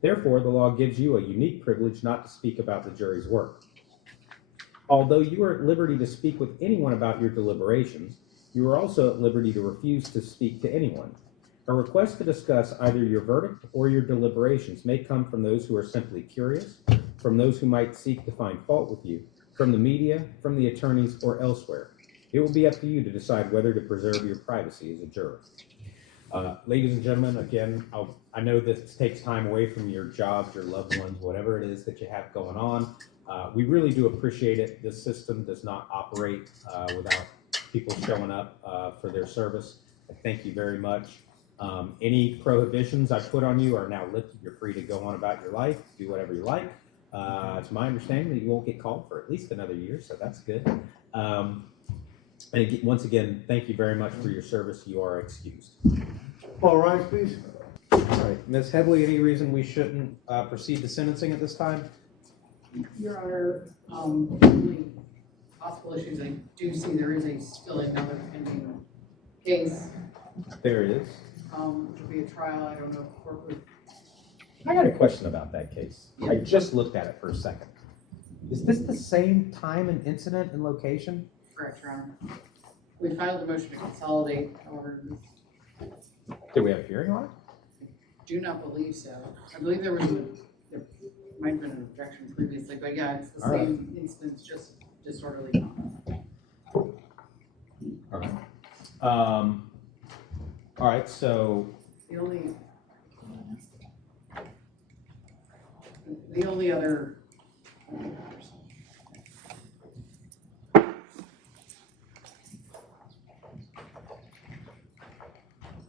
Therefore, the law gives you a unique privilege not to speak about the jury's work. Although you are at liberty to speak with anyone about your deliberations, you are also at liberty to refuse to speak to anyone. A request to discuss either your verdict or your deliberations may come from those who are simply curious, from those who might seek to find fault with you, from the media, from the attorneys, or elsewhere. It will be up to you to decide whether to preserve your privacy as a juror. Ladies and gentlemen, again, I know this takes time away from your jobs, your loved ones, whatever it is that you have going on. We really do appreciate it. This system does not operate without people showing up for their service. I thank you very much. Any prohibitions I put on you are now lifted. You're free to go on about your life, do whatever you like. It's my understanding that you won't get called for at least another year, so that's good. And once again, thank you very much for your service. You are excused. All rise, please. All right, Ms. Hedley, any reason we shouldn't proceed to sentencing at this time? Your Honor, the possible issues, I do see there is still another pending case. There it is. It'll be a trial. I don't know if court would. I got a question about that case. I just looked at it for a second. Is this the same time and incident and location? Correct, Your Honor. We filed a motion to consolidate, however, Did we have a hearing on it? do not believe so. I believe there might have been an objection previously, but yeah, it's the All right. same instance, just disorderly conduct. All right. All right, so The only other,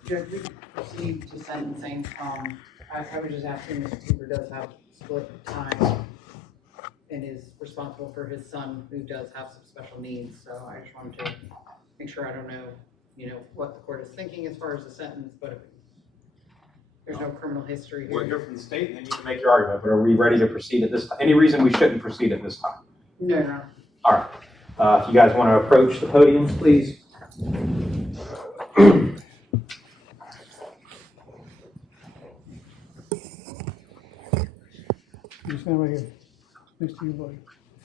Judge, we proceed to sentencing. I would just ask him if Cooper does have split time and is responsible for his son who does have some special needs. So I just wanted to make sure I don't know, what the court is thinking as far as the sentence, but if there's no criminal history here. we'll hear from the state, and then you can make your argument. But are we ready to proceed at this time? Any reason we shouldn't proceed at this time? No, no. All right. If you guys want to approach the podiums, please. You stand right here. Next to you, buddy.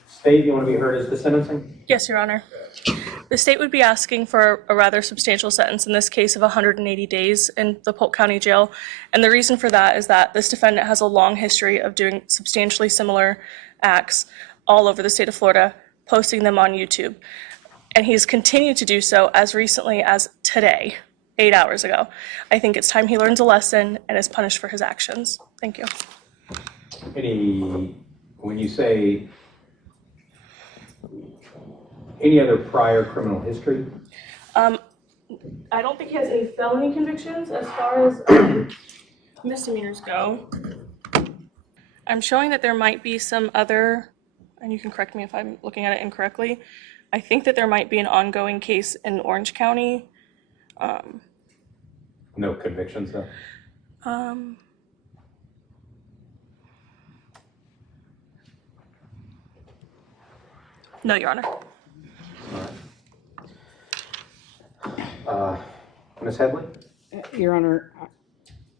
State, you want to be heard as the sentencing? Yes, Your Honor. The state would be asking for a rather substantial sentence, in this case of 180 days in the Polk County Jail. And the reason for that is that this defendant has a long history of doing substantially similar acts all over the state of Florida, posting them on YouTube. And he's continued to do so as recently as today, 8 hours ago. I think it's time he learns a lesson and is punished for his actions. Thank you. When you say any other prior criminal history? I don't think he has any felony convictions as far as misdemeanors go. I'm showing that there might be some other, and you can correct me if I'm looking at it incorrectly. I think that there might be an ongoing case in Orange County. No convictions, though? No, Your Honor. Ms. Hedley? Your Honor,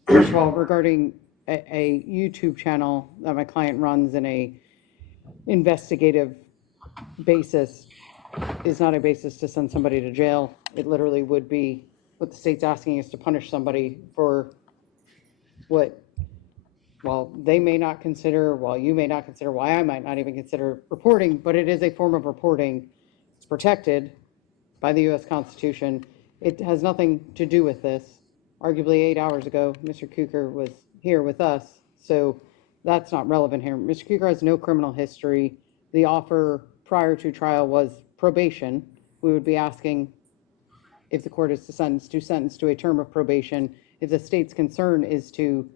first of all, regarding a YouTube channel that my client runs in a investigative basis is not a basis to send somebody to jail. It literally would be what the state's asking is to punish somebody for what, while they may not consider, while you may not consider, why I might not even consider reporting, but it is a form of reporting. It's protected by the U.S. Constitution. It has nothing to do with this. Arguably 8 hours ago, Mr. Cooker was here with us, so that's not relevant here. Mr. Cooker has no criminal history. The offer prior to trial was probation. We would be asking if the court is to sentence to a term of probation. If the state's concern is to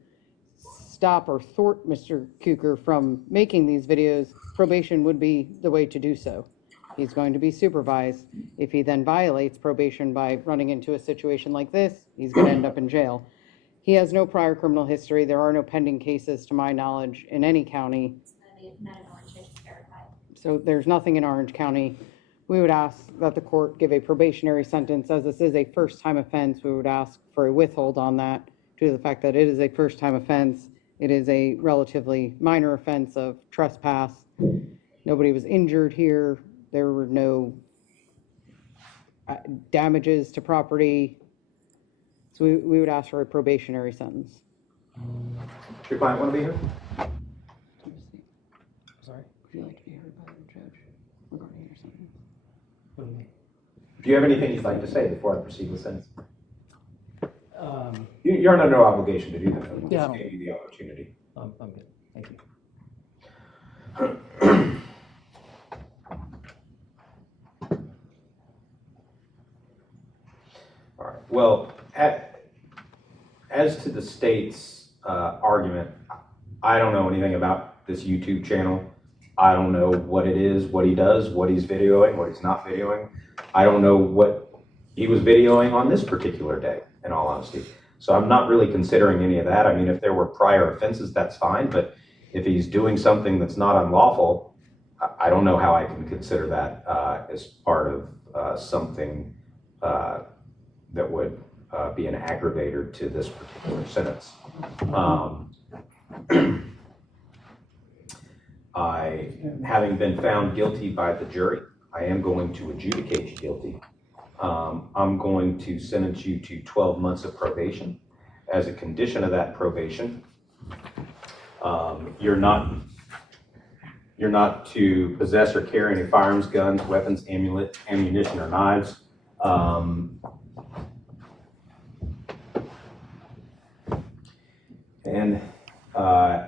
stop or thwart Mr. Cooker from making these videos, probation would be the way to do so. He's going to be supervised. If he then violates probation by running into a situation like this, he's going to end up in jail. He has no prior criminal history. There are no pending cases, to my knowledge, in any county. So there's nothing in Orange County. We would ask that the court give a probationary sentence. As this is a first-time offense, we would ask for a withhold on that due to the fact that it is a first-time offense. It is a relatively minor offense of trespass. Nobody was injured here. There were no damages to property. So we would ask for a probationary sentence. Does your client want to be here? Sorry? Would you like to be heard by the judge regarding your sentence? What do you mean? Do you have anything you'd like to say before I proceed with sentencing? You're under no obligation to do that. I just gave you the opportunity. I'm good. Thank you. All right. Well, as to the state's argument, I don't know anything about this YouTube channel. I don't know what it is, what he does, what he's videoing, what he's not videoing. I don't know what he was videoing on this particular day, in all honesty. So I'm not really considering any of that. I mean, if there were prior offenses, that's fine. But if he's doing something that's not unlawful, I don't know how I can consider that as part of something that would be an aggravator to this particular sentence. Having been found guilty by the jury, I am going to adjudicate you guilty. I'm going to sentence you to 12 months of probation. As a condition of that probation, you're not to possess or carry any firearms, guns, weapons, ammunition, or knives.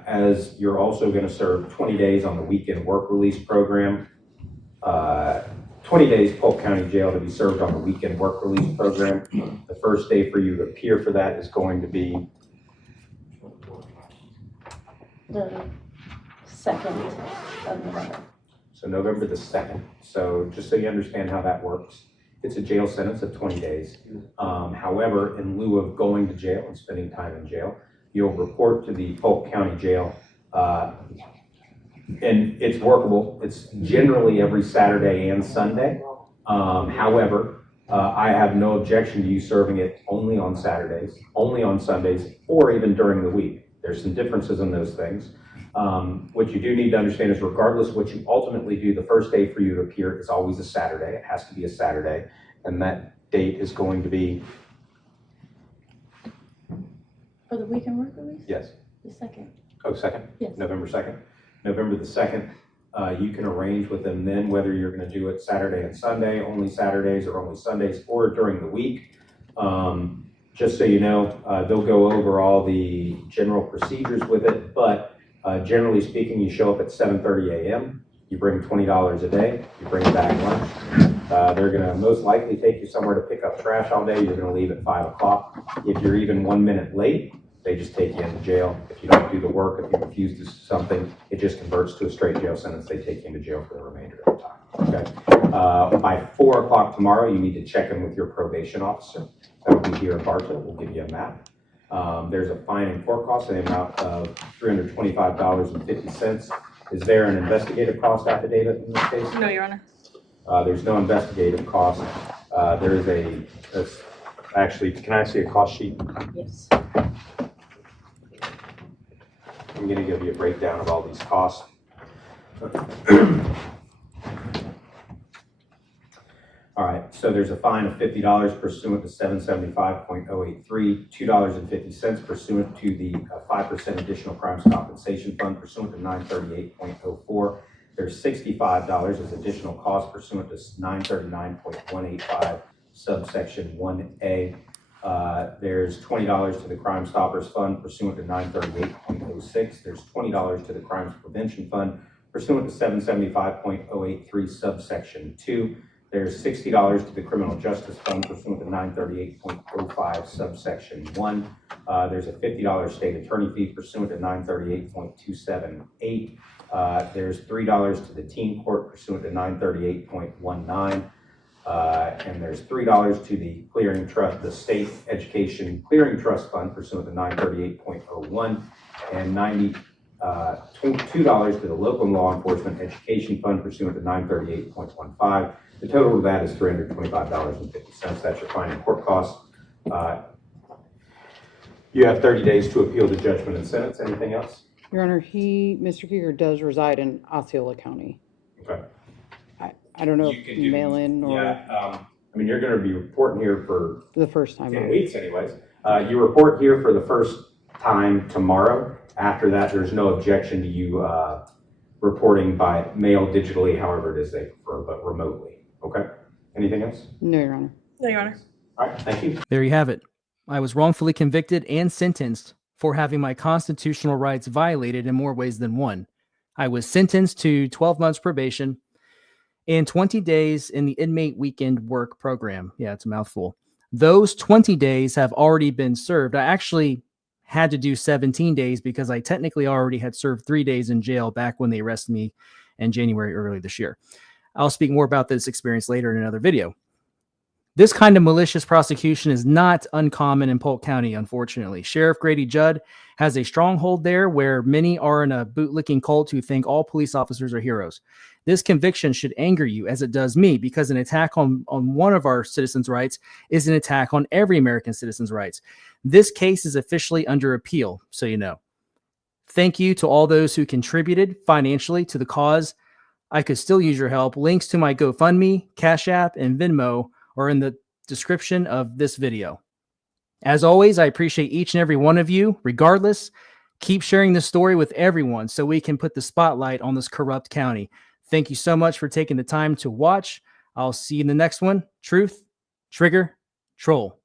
As you're also going to serve 20 days on the weekend work release program, 20 days Polk County Jail to be served on the weekend work release program. The first day for you to appear for that is going to be The 2nd of November. So November the 2nd. So just so you understand how that works, it's a jail sentence of 20 days. However, in lieu of going to jail and spending time in jail, you'll report to the Polk County Jail. And it's workable. It's generally every Saturday and Sunday. However, I have no objection to you serving it only on Saturdays, only on Sundays, or even during the week. There's some differences in those things. What you do need to understand is regardless of what you ultimately do, the first day for you to appear is always a Saturday. It has to be a Saturday. And that date is going to be? For the weekend work release? Yes. The 2nd. Oh, 2nd? Yes. November 2nd? November the 2nd. You can arrange with them then whether you're going to do it Saturday and Sunday, only Saturdays or only Sundays, or during the week. just so you know, they'll go over all the general procedures with it, but generally speaking, you show up at 7:30 a.m., you bring $20 a day, you bring back lunch. They're gonna most likely take you somewhere to pick up trash all day. You're gonna leave at 5 o'clock. If you're even 1 minute late, they just take you into jail. If you don't do the work, if you refuse to do something, it just converts to a straight jail sentence. They take you into jail for the remainder of the time, okay? By 4 o'clock tomorrow, you need to check in with your probation officer. That will be here in Bartow. We'll give you a map. There's a fine and court cost in the amount of $325.50. Is there an investigative cost affidavit in this case? No, Your Honor. There's no investigative cost. There is actually, can I see a cost sheet? Yes. I'm going to give you a breakdown of all these costs. All right, so there's a fine of $50 pursuant to 775.083, $2.50 pursuant to the 5% additional crimes compensation fund pursuant to 938.04. There's $65 as additional cost pursuant to 939.185 subsection 1A. There's $20 to the Crime Stoppers Fund pursuant to 938.06. There's $20 to the Crimes Prevention Fund pursuant to 775.083 subsection 2. There's $60 to the Criminal Justice Fund pursuant to 938.05 subsection 1. There's a $50 state attorney fee pursuant to 938.278. There's $3 to the teen court pursuant to 938.19. And there's $3 to the clearing trust, the state education clearing trust fund pursuant to 938.01, and $2 to the local law enforcement education fund pursuant to 938.15. The total of that is $325.50. That's your fine and court costs. You have 30 days to appeal the judgment and sentence. Anything else? Your Honor, Mr. Krieger does reside in Osceola County. Okay. I don't know if you mail in or. Yeah, I mean, you're going to be reporting here for the first time. 10 weeks anyways. You report here for the first time tomorrow. After that, there's no objection to you reporting by mail, digitally, however it is they prefer, but remotely. Okay? Anything else? No, Your Honor. No, Your Honor. All right, thank you. There you have it. I was wrongfully convicted and sentenced for having my constitutional rights violated in more ways than one. I was sentenced to 12 months probation and 20 days in the inmate weekend work program. Yeah, it's a mouthful. Those 20 days have already been served. I actually had to do 17 days because I technically already had served 3 days in jail back when they arrested me in January early this year. I'll speak more about this experience later in another video. This kind of malicious prosecution is not uncommon in Polk County, unfortunately. Sheriff Grady Judd has a stronghold there where many are in a bootlicking cult who think all police officers are heroes. This conviction should anger you, as it does me, because an attack on one of our citizens' rights is an attack on every American citizen's rights. This case is officially under appeal, so you know. Thank you to all those who contributed financially to the cause. I could still use your help. Links to my GoFundMe, Cash App, and Venmo are in the description of this video. As always, I appreciate each and every one of you. Regardless, keep sharing this story with everyone so we can put the spotlight on this corrupt county. Thank you so much for taking the time to watch. I'll see you in the next one. Truth, Trigger, Troll.